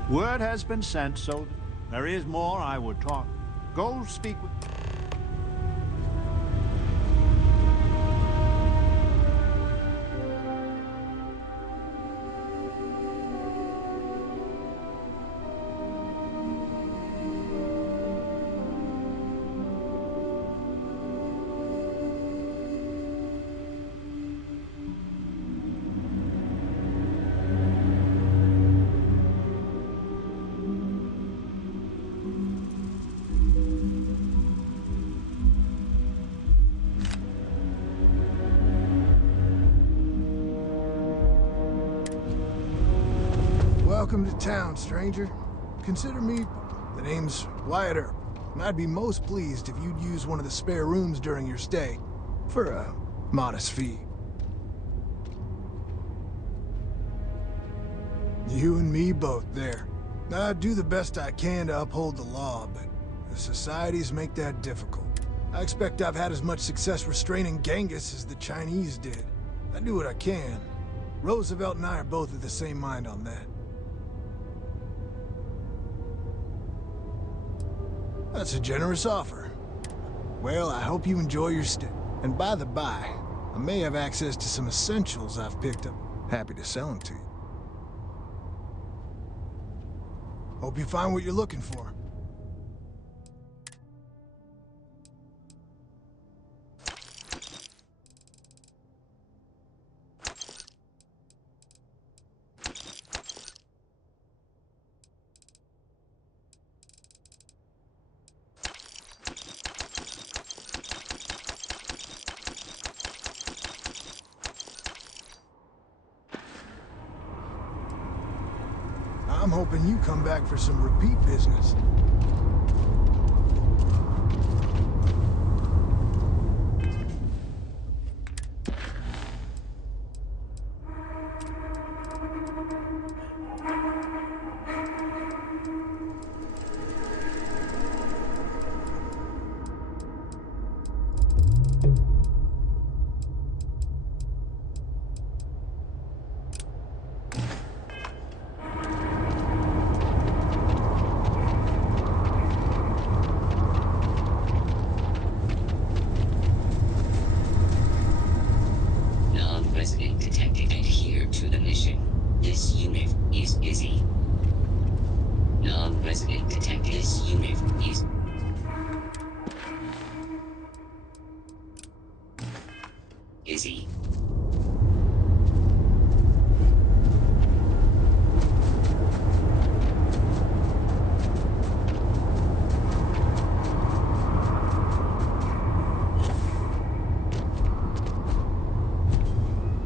Word has been sent, so there is more I would talk. Go speak with... Welcome to town, stranger. Consider me... The name's Wyatt Earp, and I'd be most pleased if you'd use one of the spare rooms during your stay, for a modest fee. You and me both there. I do the best I can to uphold the law, but the societies make that difficult. I expect I've had as much success restraining Genghis as the Chinese did. I do what I can. Roosevelt and I are both of the same mind on that. That's a generous offer. Well, I hope you enjoy your stay. And by the by, I may have access to some essentials I've picked up. Happy to sell them to you. Hope you find what you're looking for. I'm hoping you come back for some repeat business. Non-resident detected. Adhere to the mission. This unit is busy. Non-resident detected. This unit is... busy.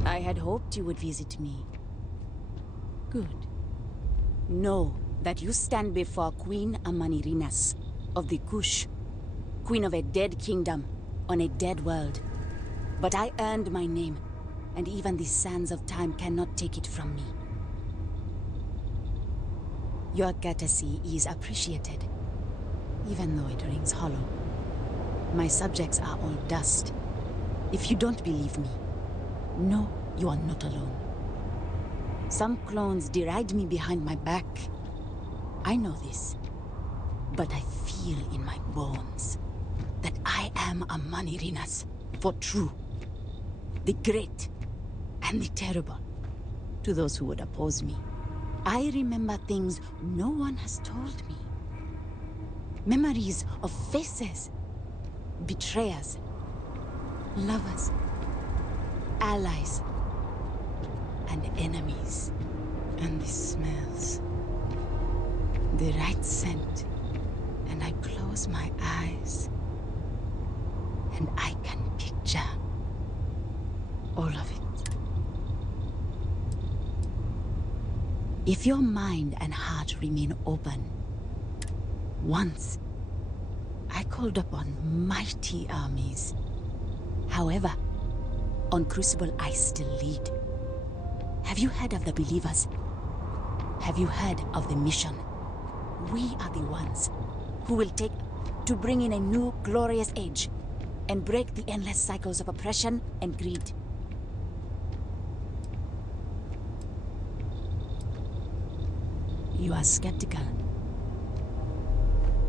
I had hoped you would visit me. Good. Know that you stand before Queen Amanirinas of the Kush, queen of a dead kingdom on a dead world. But I earned my name, and even the sands of time cannot take it from me. Your courtesy is appreciated, even though it rings hollow. My subjects are all dust. If you don't believe me, know you are not alone. Some clones deride me behind my back. I know this, but I feel in my bones that I am a Manirinas for true. The great and the terrible, to those who would oppose me. I remember things no one has told me. Memories of faces, betrayers, lovers, allies, and enemies. And the smells. The right scent. And I close my eyes. And I can picture all of it. If your mind and heart remain open, once I called upon mighty armies. However, on Crucible I still lead. Have you heard of the believers? Have you heard of the mission? We are the ones who will take to bring in a new glorious age and break the endless cycles of oppression and greed. You are skeptical.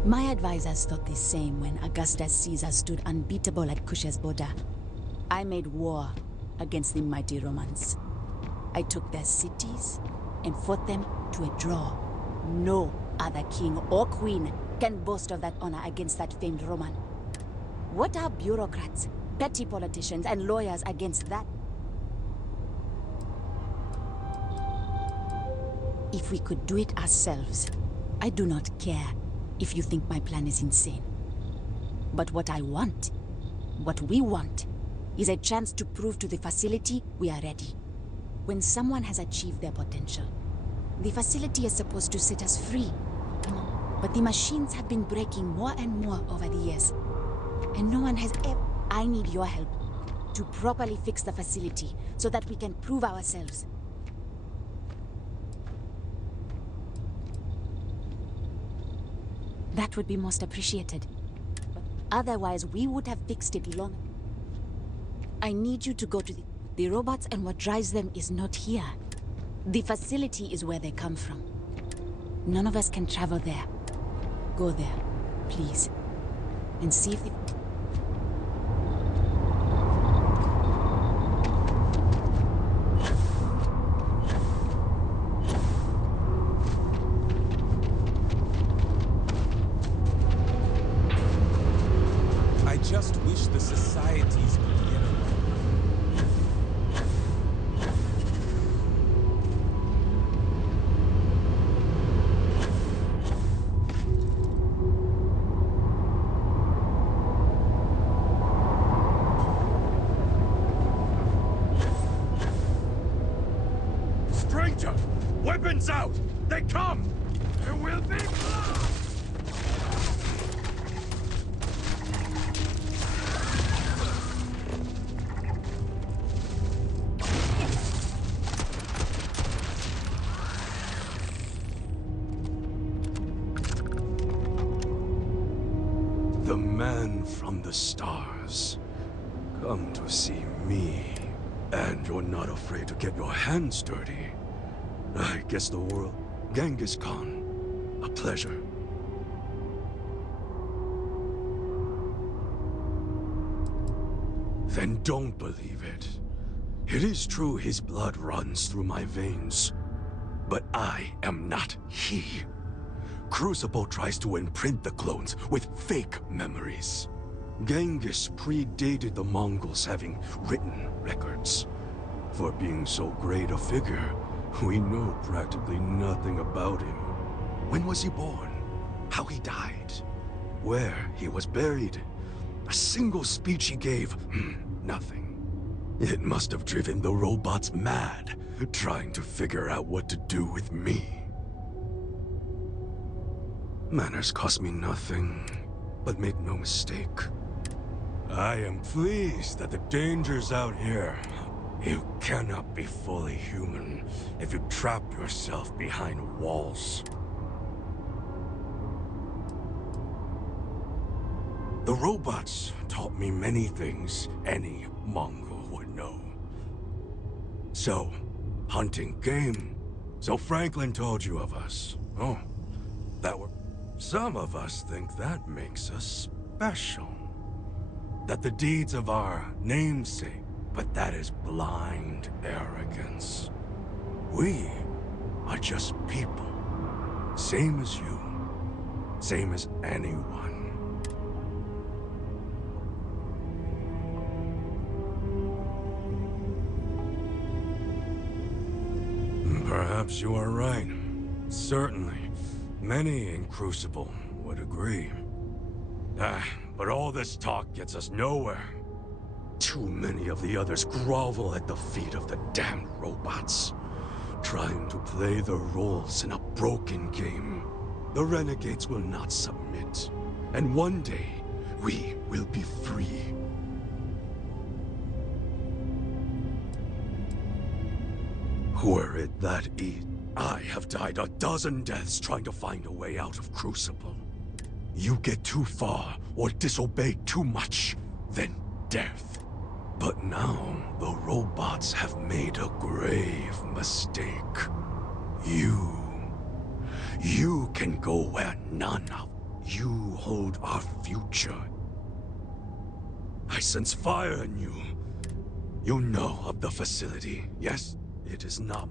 My advisors thought the same when Augustus Caesar stood unbeatable at Cush's border. I made war against the mighty Romans. I took their cities and fought them to a draw. No other king or queen can boast of that honor against that famed Roman. What are bureaucrats, petty politicians, and lawyers against that? If we could do it ourselves, I do not care if you think my plan is insane. But what I want, what we want, is a chance to prove to the facility we are ready. When someone has achieved their potential, the facility is supposed to set us free. But the machines have been breaking more and more over the years. And no one has ever... I need your help to properly fix the facility so that we can prove ourselves. That would be most appreciated. But otherwise, we would have fixed it long. I need you to go to the robots, and what drives them is not here. The facility is where they come from. None of us can travel there. Go there, please, and see if it... I just wish the societies could get along. Stranger! Weapons out! They come! There will be blood! The man from the stars. Come to see me. And you're not afraid to get your hands dirty. I guess the world... Genghis Khan. A pleasure. Then don't believe it. It is true his blood runs through my veins. But I am not he. Crucible tries to imprint the clones with fake memories. Genghis predated the Mongols having written records. For being so great a figure, we know practically nothing about him. When was he born? How he died? Where he was buried? A single speech he gave? Nothing. It must have driven the robots mad, trying to figure out what to do with me. Manners cost me nothing, but make no mistake. I am pleased that the dangers out here. You cannot be fully human if you trap yourself behind walls. The robots taught me many things any Mongol would know. So, hunting game. So Franklin told you of us. Oh, that were... Some of us think that makes us special. That the deeds of our namesake, but that is blind arrogance. We are are just people. Same as you. Same as anyone. Perhaps you are right. Certainly. Many in Crucible would agree. But all this talk gets us nowhere. Too many of the others grovel at the feet of the damned robots, trying to play their roles in a broken game. The renegades will not submit, and one day, we will be free. Were it that easy, I have died a dozen deaths trying to find a way out of Crucible. You get too far or disobey too much, then death. But now, the robots have made a grave mistake. You can go where none of you hold our future. I sense fire in you. You know of the facility, yes? It is not.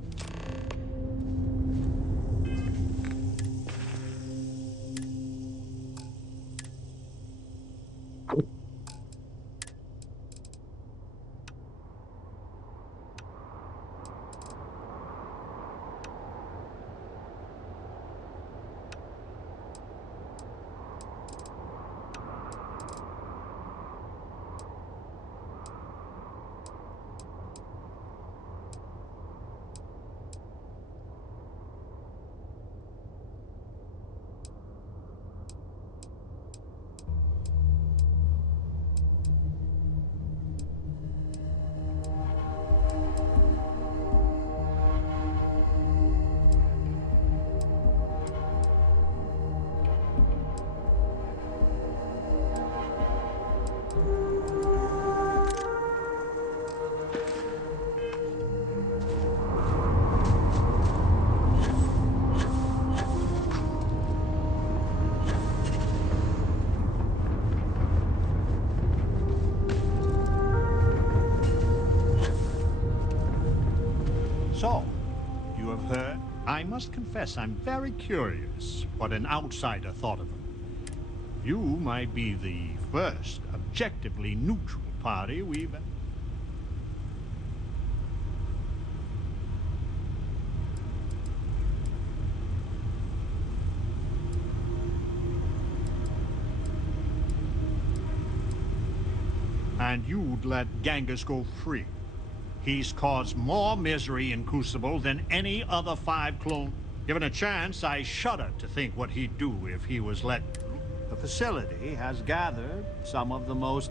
So, you have heard? I must confess I'm very curious what an outsider thought of him. You might be the first objectively neutral party we've... And you'd let Genghis go free. He's caused more misery in Crucible than any other 5 clone. Given a chance, I shudder to think what he'd do if he was let... The facility has gathered some of the most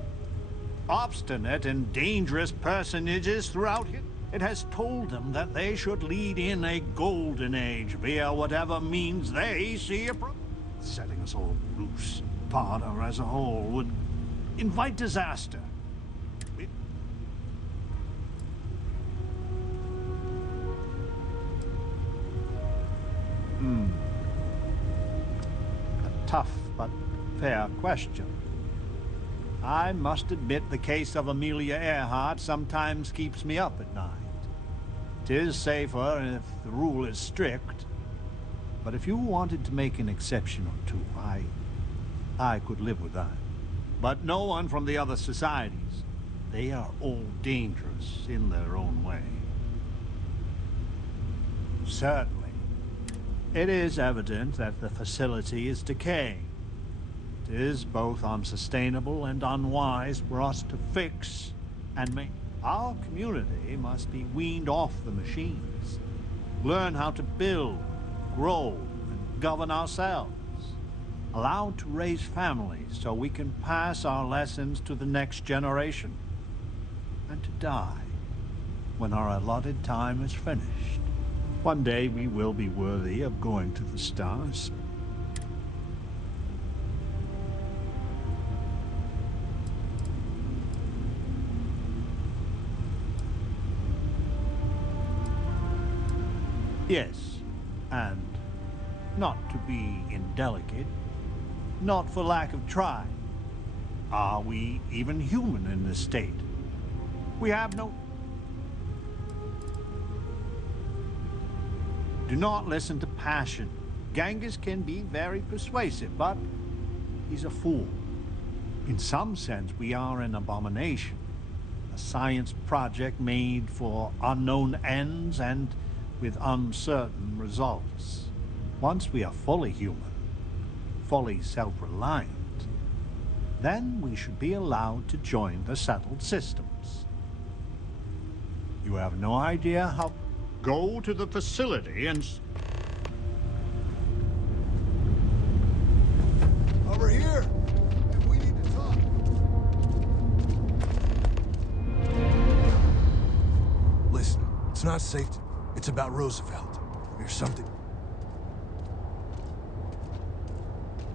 obstinate and dangerous personages throughout it. It has told them that they should lead in a golden age via whatever means they see appropriate. Setting us all loose, Parda as a whole, would invite disaster. A tough but fair question. I must admit the case of Amelia Earhart sometimes keeps me up at night. 'Tis safer if the rule is strict, but if you wanted to make an exception or two, I could live with that. But no one from the other societies. They are all dangerous in their own way. Certainly. It is evident that the facility is decaying. It is both unsustainable and unwise for us to fix and make. Our community must be weaned off the machines. Learn how to build, grow, and govern ourselves. Allowed to raise families so we can pass our lessons to the next generation. And to die when our allotted time is finished. One day we will be worthy of going to the stars. Yes, and not to be indelicate, not for lack of trying. Are we even human in this state? We have no... Do not listen to passion. Genghis can be very persuasive, but he's a fool. In some sense, we are an abomination. A science project made for unknown ends and with uncertain results. Once we are fully human, fully self-reliant, then we should be allowed to join the settled systems. You have no idea how... Go to the facility and... Over here! We need to talk. Listen, it's not safe to... It's about Roosevelt. There's something...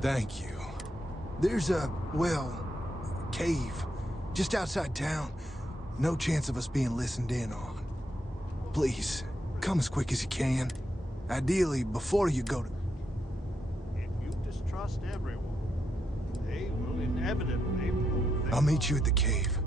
Thank you. There's a, well, cave just outside town. No chance of us being listened in on. Please, come as quick as you can. Ideally, before you go to... If you distrust everyone, they will inevitably prove they... I'll meet you at the cave.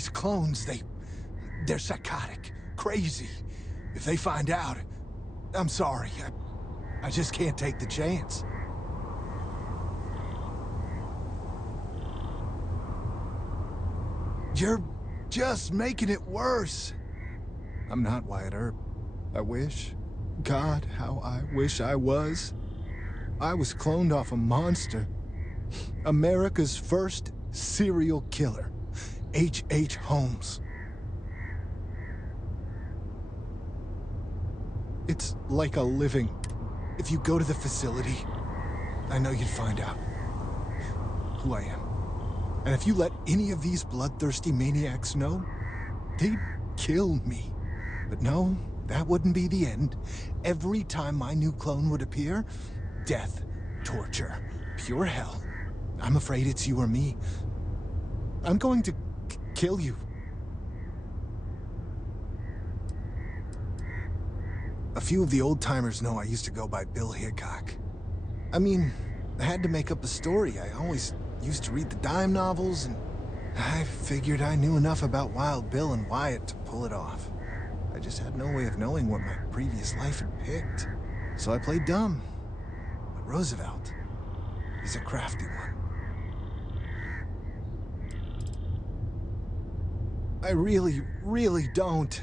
these clones, they're psychotic, crazy. If they find out, I'm sorry. I just can't take the chance. You're just making it worse. I'm not Wyatt Earp. I wish. God, how I wish I was. I was cloned off a monster. America's first serial killer, H.H. Holmes. It's like a living. If you go to the facility, I know you'd find out who I am. And if you let any of these bloodthirsty maniacs know, they'd kill me. But no, that wouldn't be the end. Every time my new clone would appear, death, torture, pure hell. I'm afraid it's you or me. I'm going to kill you. A few of the old-timers know I used to go by Bill Hickok. I mean, I had to make up a story. I always used to read the dime novels, and I figured I knew enough about Wild Bill and Wyatt to pull it off. I just had no way of knowing what my previous life had picked. So I played dumb. But Roosevelt, he's a crafty one. I really, really don't.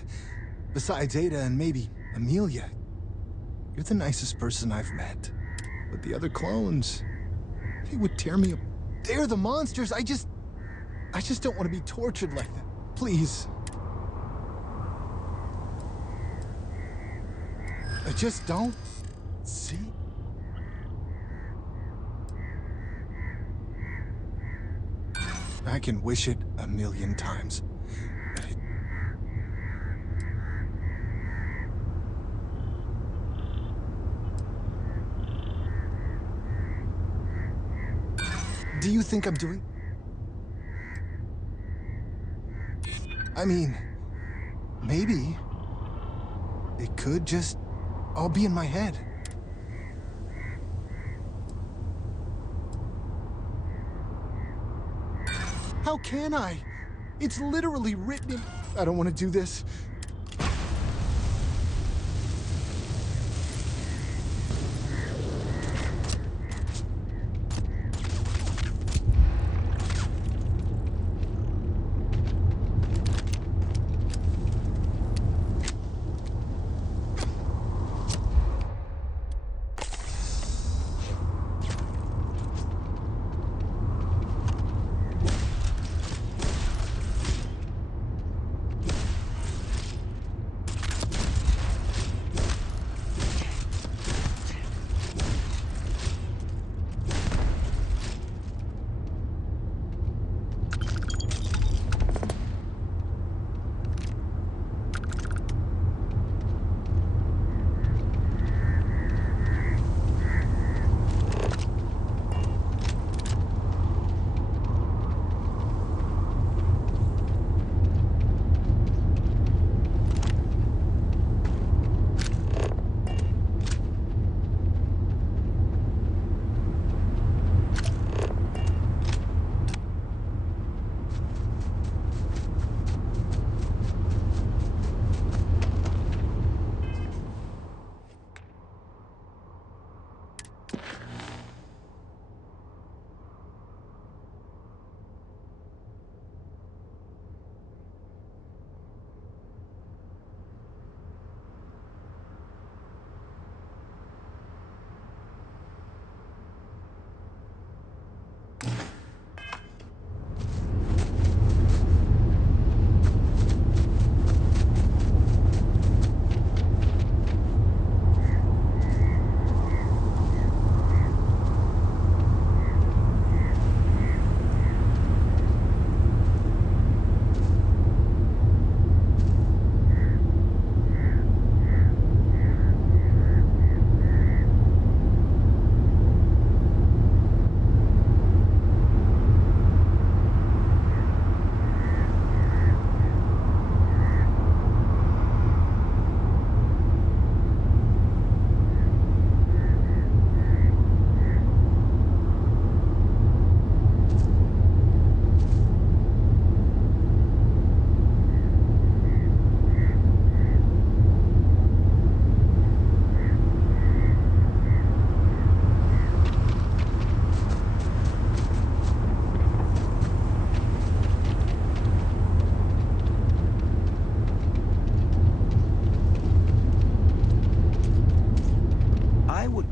Besides Ada and maybe Amelia, you're the nicest person I've met. But the other clones, they would tear me up. They're the monsters. I just don't want to be tortured like that. Please. I just don't see. I can wish it a million times. But it... Do you think I'm doing... I mean, maybe it could just all be in my head. How can I? It's literally written in... I don't want to do this.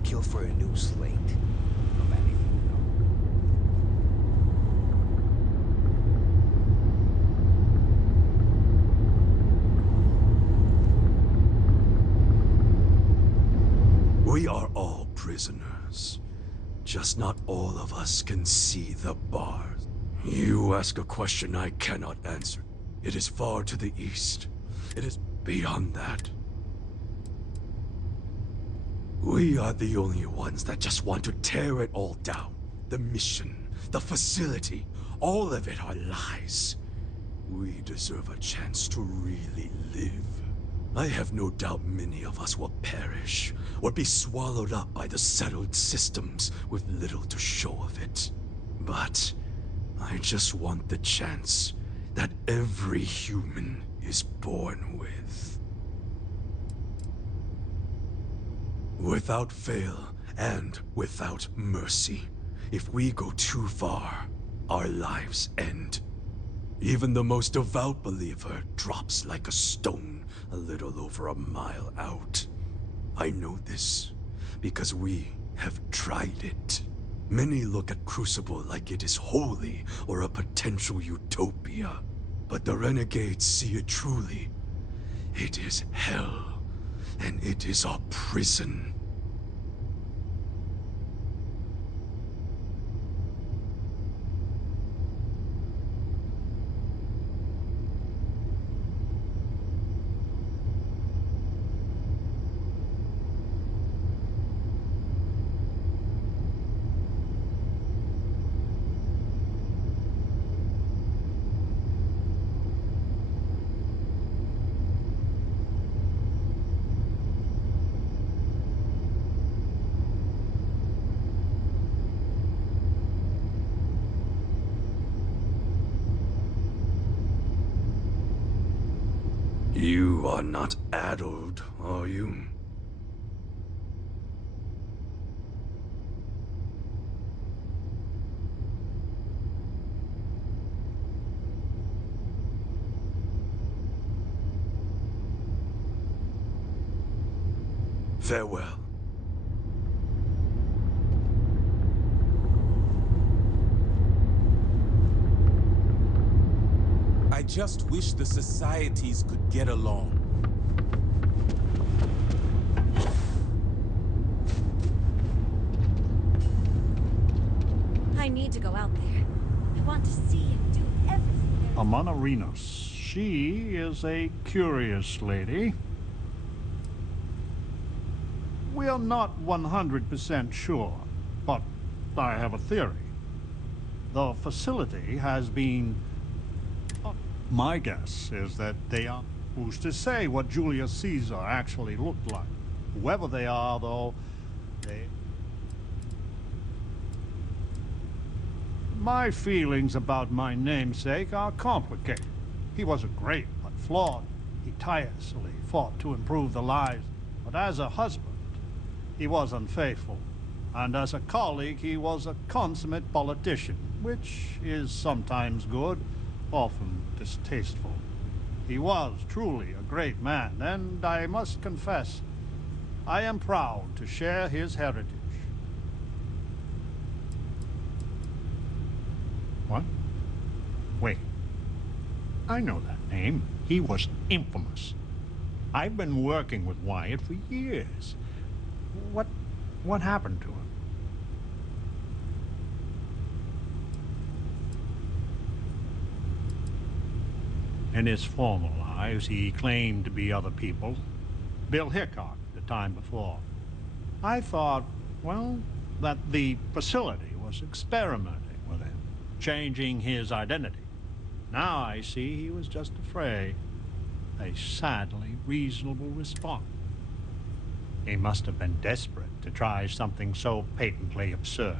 kill for a new slate. We are all prisoners. Just not all of us can see the bars. You ask a question I cannot answer. It is far to the east. It is beyond that. We are the only ones that just want to tear it all down. The mission, the facility, all of it are lies. We deserve a chance to really live. I have no doubt many of us will perish, or be swallowed up by the settled systems with little to show of it. But I just want the chance that every human is born with. Without fail and without mercy. If we go too far, our lives end. Even the most devout believer drops like a stone a little over a mile out. I know this because we have tried it. Many look at Crucible like it is holy or a potential utopia. But the renegades see it truly. It is hell, and it is a prison. You are not addled, are you? Farewell. I just wish the societies could get along. I need to go out there. I want to see and do everything there is. Amanarinos. She is a curious lady. We are not 100% sure, but I have a theory. The facility has been... My guess is that they are... Who's to say what Julius Caesar actually looked like? Whoever they are, though, they... My feelings about my namesake are complicated. He was a great but flawed. He tirelessly fought to improve the lives, but as a husband, he was unfaithful. And as a colleague, he was a consummate politician, which is sometimes good, often distasteful. He was truly a great man, and I must confess, I am proud to share his heritage. What? Wait. I know that name. He was infamous. I've been working with Wyatt for years. What happened to him? In his former lives, he claimed to be other people. Bill Hickok, the time before. I thought, well, that the facility was experimenting with him, changing his identity. Now I see he was just afraid. A sadly reasonable response. He must have been desperate to try something so patently absurd.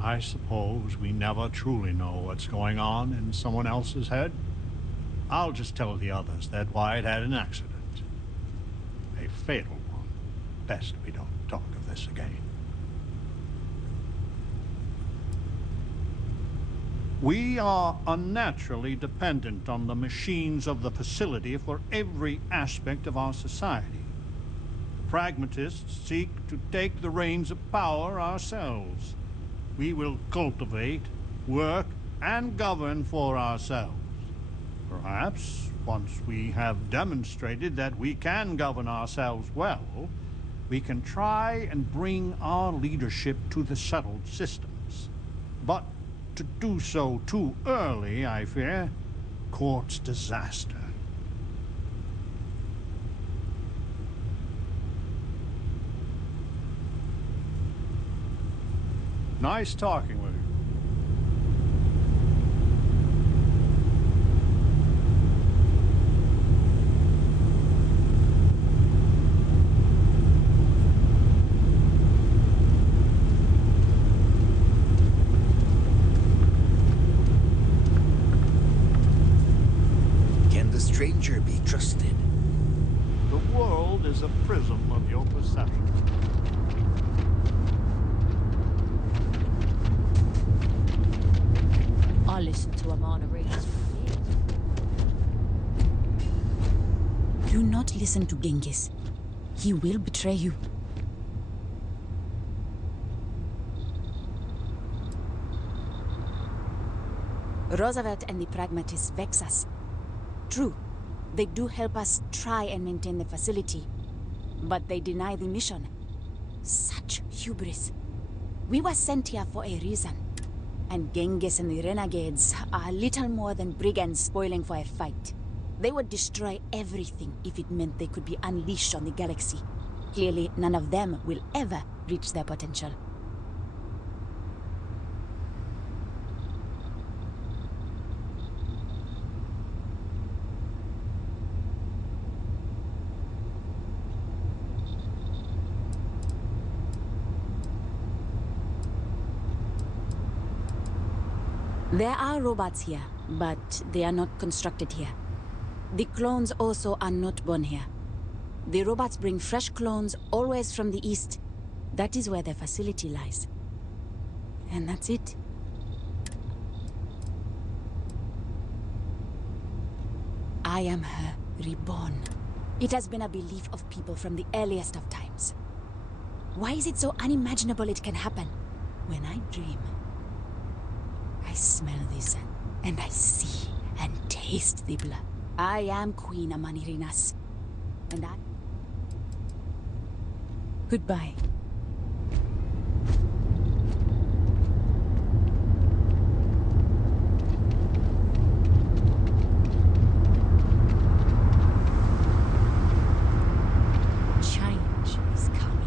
I suppose we never truly know what's going on in someone else's head. I'll just tell the others that Wyatt had an accident. A fatal one. Best we don't talk of this again. We are unnaturally dependent on the machines of the facility for every aspect of our society. pragmatists seek to take the reins of power ourselves. We will cultivate, work, and govern for ourselves. Perhaps, once we have demonstrated that we can govern ourselves well, we can try and bring our leadership to the settled systems. But to do so too early, I fear, courts disaster. Nice talking with you. Can the stranger be trusted? The world is a prism of your perception. I'll listen to a monorail. Do not listen to Genghis. He will betray you. Roosevelt and the pragmatists vex us. True, they do help us try and maintain the facility, but they deny the mission. Such hubris. We were sent here for a reason. And Genghis and the renegades are little more than brigands spoiling for a fight. They would destroy everything if it meant they could be unleashed on the galaxy. Clearly, none of them will ever reach their potential. There are robots here, but they are not constructed here. The clones also are not born here. The robots bring fresh clones always from the east. That is where their facility lies. And that's it. I am her reborn. It has been a belief of people from the earliest of times. Why is it so unimaginable it can happen? When I dream, I smell this, and I see and taste the blood. I am Queen Amanirinas, and I... Goodbye. Change is coming.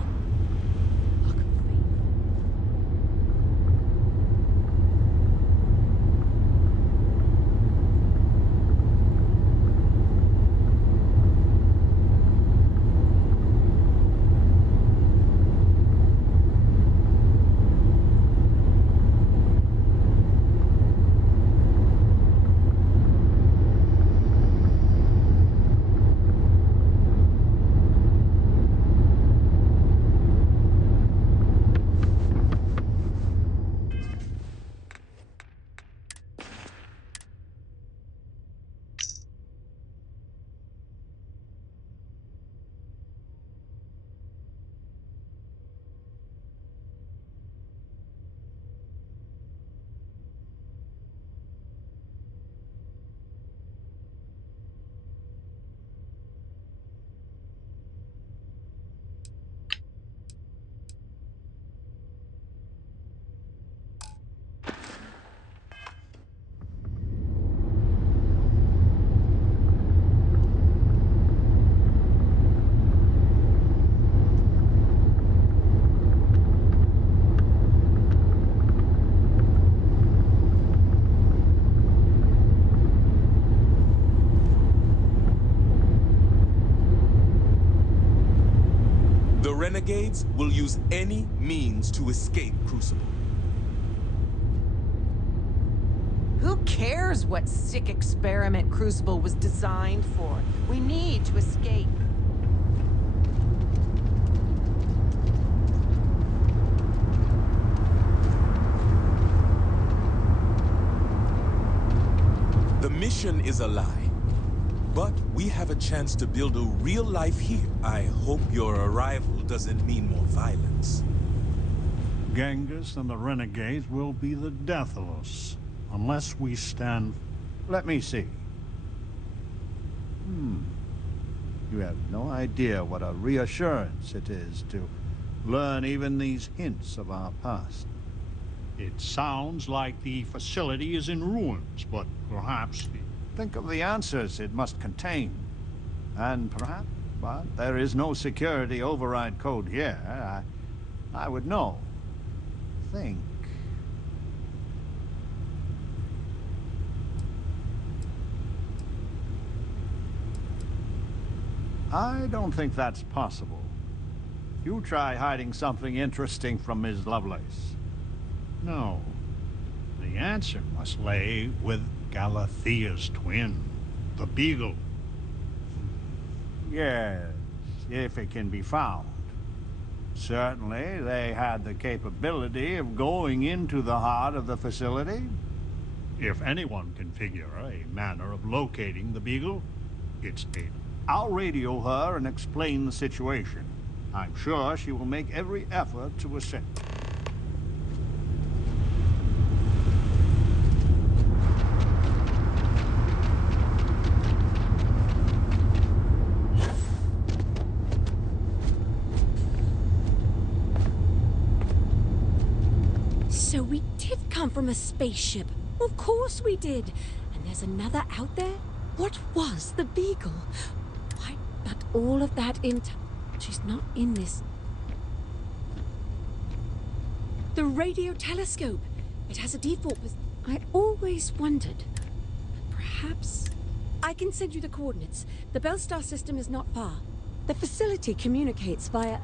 Renegades will use any means to escape Crucible. Who cares what sick experiment Crucible was designed for? We need to escape. The mission is a lie. But we have a chance to build a real life here. I hope your arrival doesn't mean more violence. Genghis and the renegades will be the death of us, unless we stand... Let me see. You have no idea what a reassurance it is to learn even these hints of our past. It sounds like the facility is in ruins, but perhaps... Think of the answers it must contain. And perhaps... But there is no security override code here. I would know. Think. I don't think that's possible. You try hiding something interesting from Ms. Lovelace. No. The answer must lay with Galathea's twin, the Beagle. Yes, if it can be found. Certainly, they had the capability of going into the heart of the facility. If anyone can figure a manner of locating the Beagle, it's Ada. I'll radio her and explain the situation. I'm sure she will make every effort to assist. So we did come from a spaceship. Of course we did. And there's another out there? What was the Beagle? Why, but all of that she's not in this. The radio telescope. It has a default. I always wondered. Perhaps... I can send you the coordinates. The Bellstar system is not far. The facility communicates via...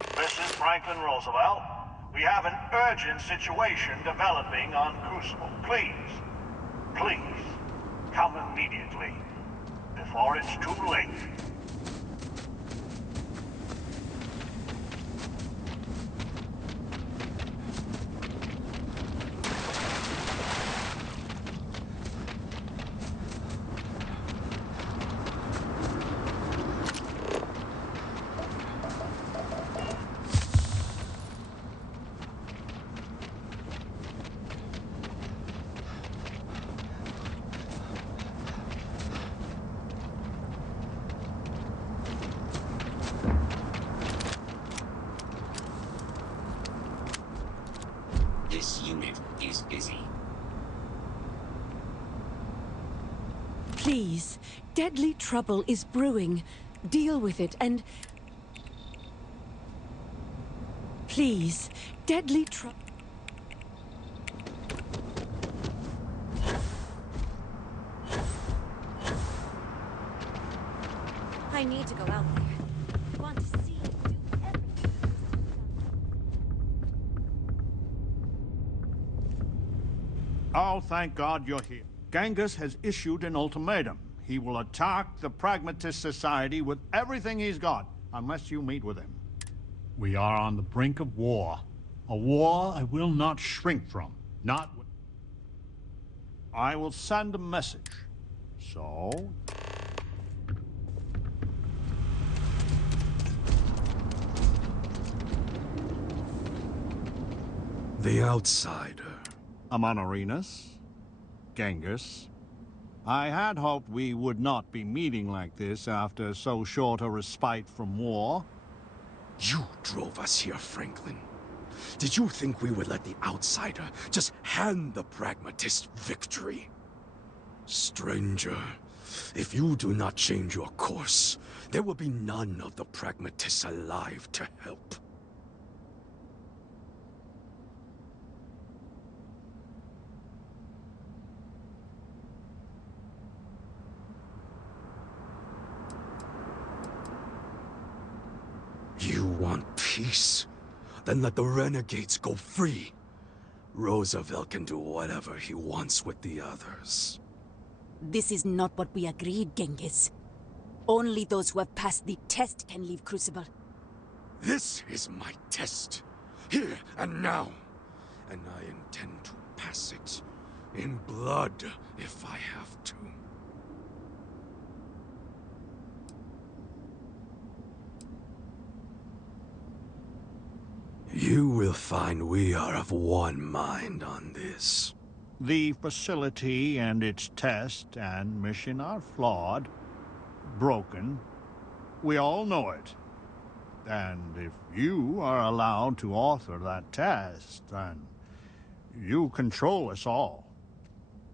This is Franklin Roosevelt. We have an urgent situation developing on Crucible. Please, come immediately, before it's too late. This unit is busy. Please, deadly trouble is brewing. Deal with it and... Please, deadly trouble... I need to go out there. I want to see you do everything. Oh, thank God you're here. Genghis has issued an ultimatum. He will attack the Pragmatist Society with everything he's got, unless you meet with him. We are on the brink of war. A war I will not shrink from. Not... I will send a message. So... The outsider. Amonarinus, Genghis. I had hoped we would not be meeting like this after so short a respite from war. You drove us here, Franklin. Did you think we would let the outsider just hand the pragmatist victory? Stranger, if you do not change your course, there will be none of the pragmatists alive to help. You want peace? Then let the renegades go free. Roosevelt can do whatever he wants with the others. This is not what we agreed, Genghis. Only those who have passed the test can leave Crucible. This is my test. Here and now. And I intend to pass it. In blood, if I have to. You will find we are of one mind on this. The facility and its test and mission are flawed, broken. We all know it. And if you are allowed to author that test, then you control us all.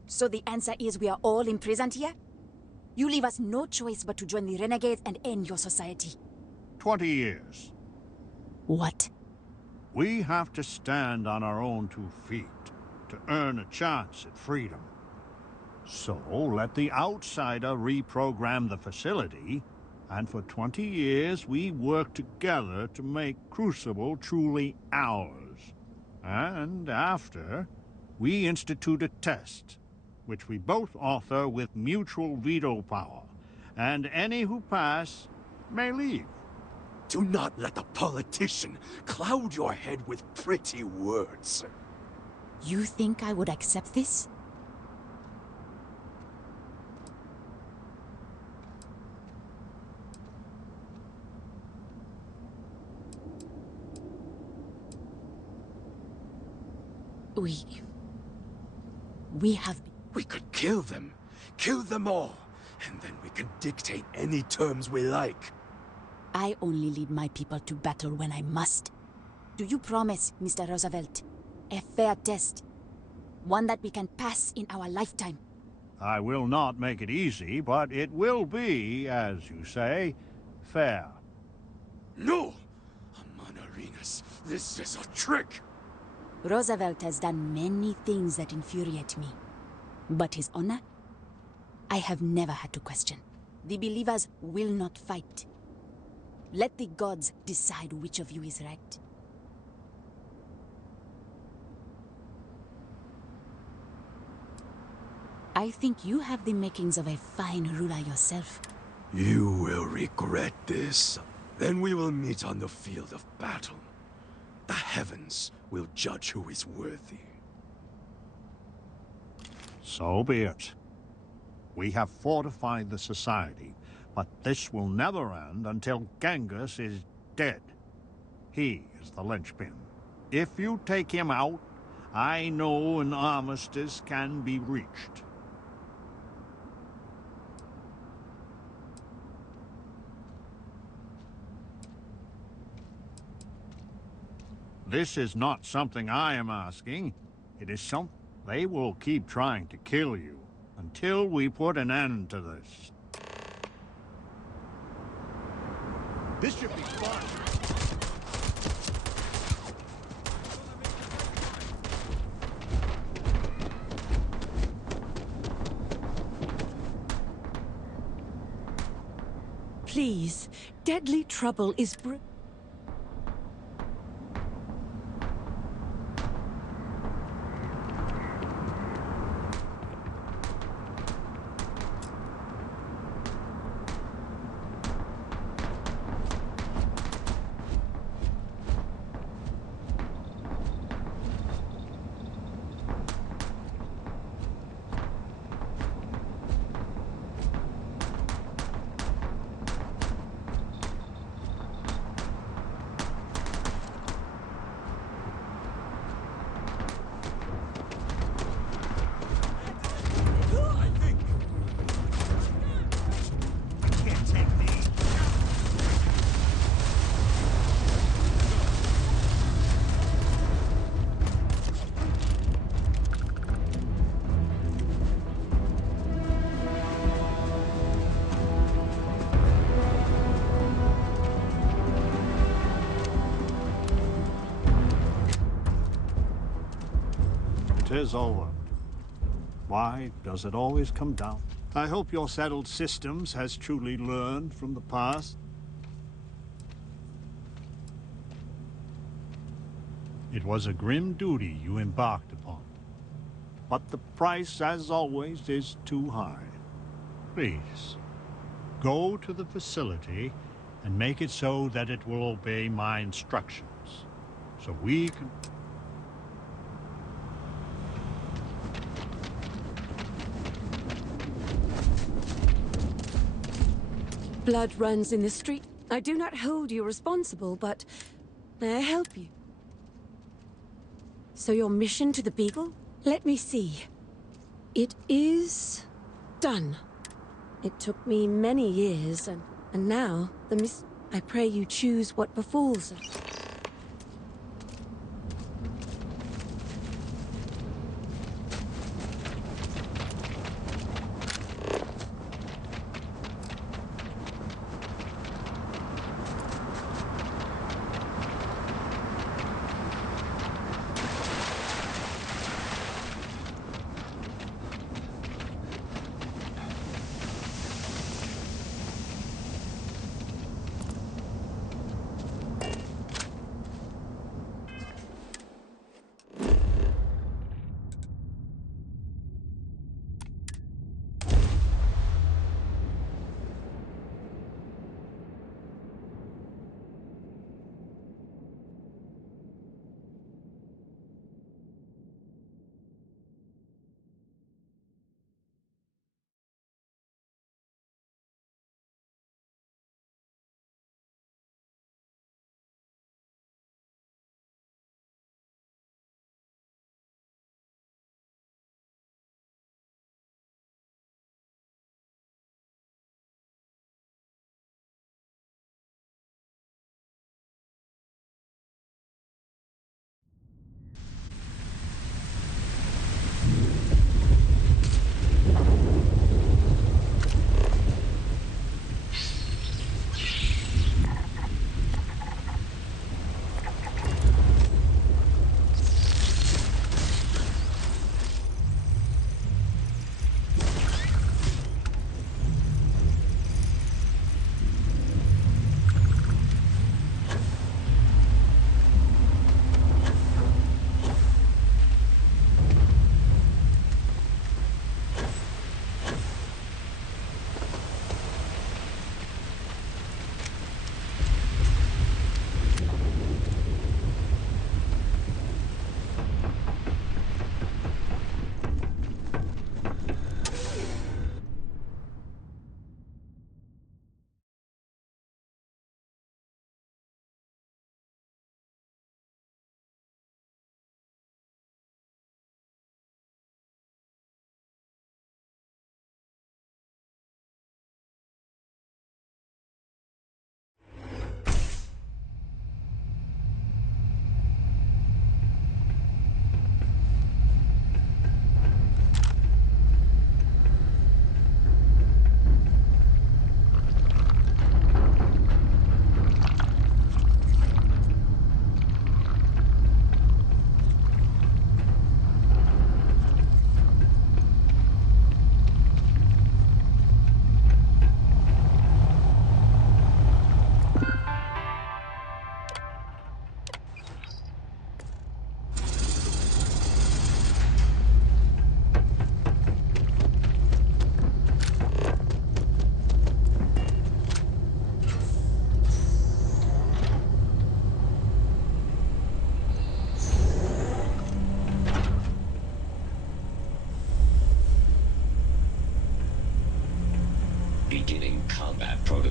So the answer is we are all imprisoned here? You leave us no choice but to join the renegades and end your society. 20 years. What? We have to stand on our own 2 feet to earn a chance at freedom. So let the outsider reprogram the facility, and for 20 years we work together to make Crucible truly ours. And after, we institute a test, which we both author with mutual veto power, and any who pass may leave. Do not let the politician cloud your head with pretty words. You think I would accept this? We have... We could kill them. Kill them all. And then we can dictate any terms we like. I only lead my people to battle when I must. Do you promise, Mr. Roosevelt, a fair test? One that we can pass in our lifetime? I will not make it easy, but it will be, as you say, fair. No! Amonarinus, this is a trick! Roosevelt has done many things that infuriate me. But his honor? I have never had to question. The believers will not fight. Let the gods decide which of you is right. I think you have the makings of a fine ruler yourself. You will regret this. Then we will meet on the field of battle. The heavens will judge who is worthy. So be it. We have fortified the society, but this will never end until Genghis is dead. He is the linchpin. If you take him out, I know an armistice can be reached. This is not something I am asking. It is something they will keep trying to kill you until we put an end to this. This should be fun. Please, deadly trouble is It is over. Why does it always come down? I hope your settled systems has truly learned from the past. It was a grim duty you embarked upon. But the price, as always, is too high. Please, go to the facility and make it so that it will obey my instructions. So we can... Blood runs in the street. I do not hold you responsible, but may I help you? So your mission to the Beagle? Let me see. It is done. It took me many years, and now I pray you choose what befalls us.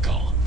protocol.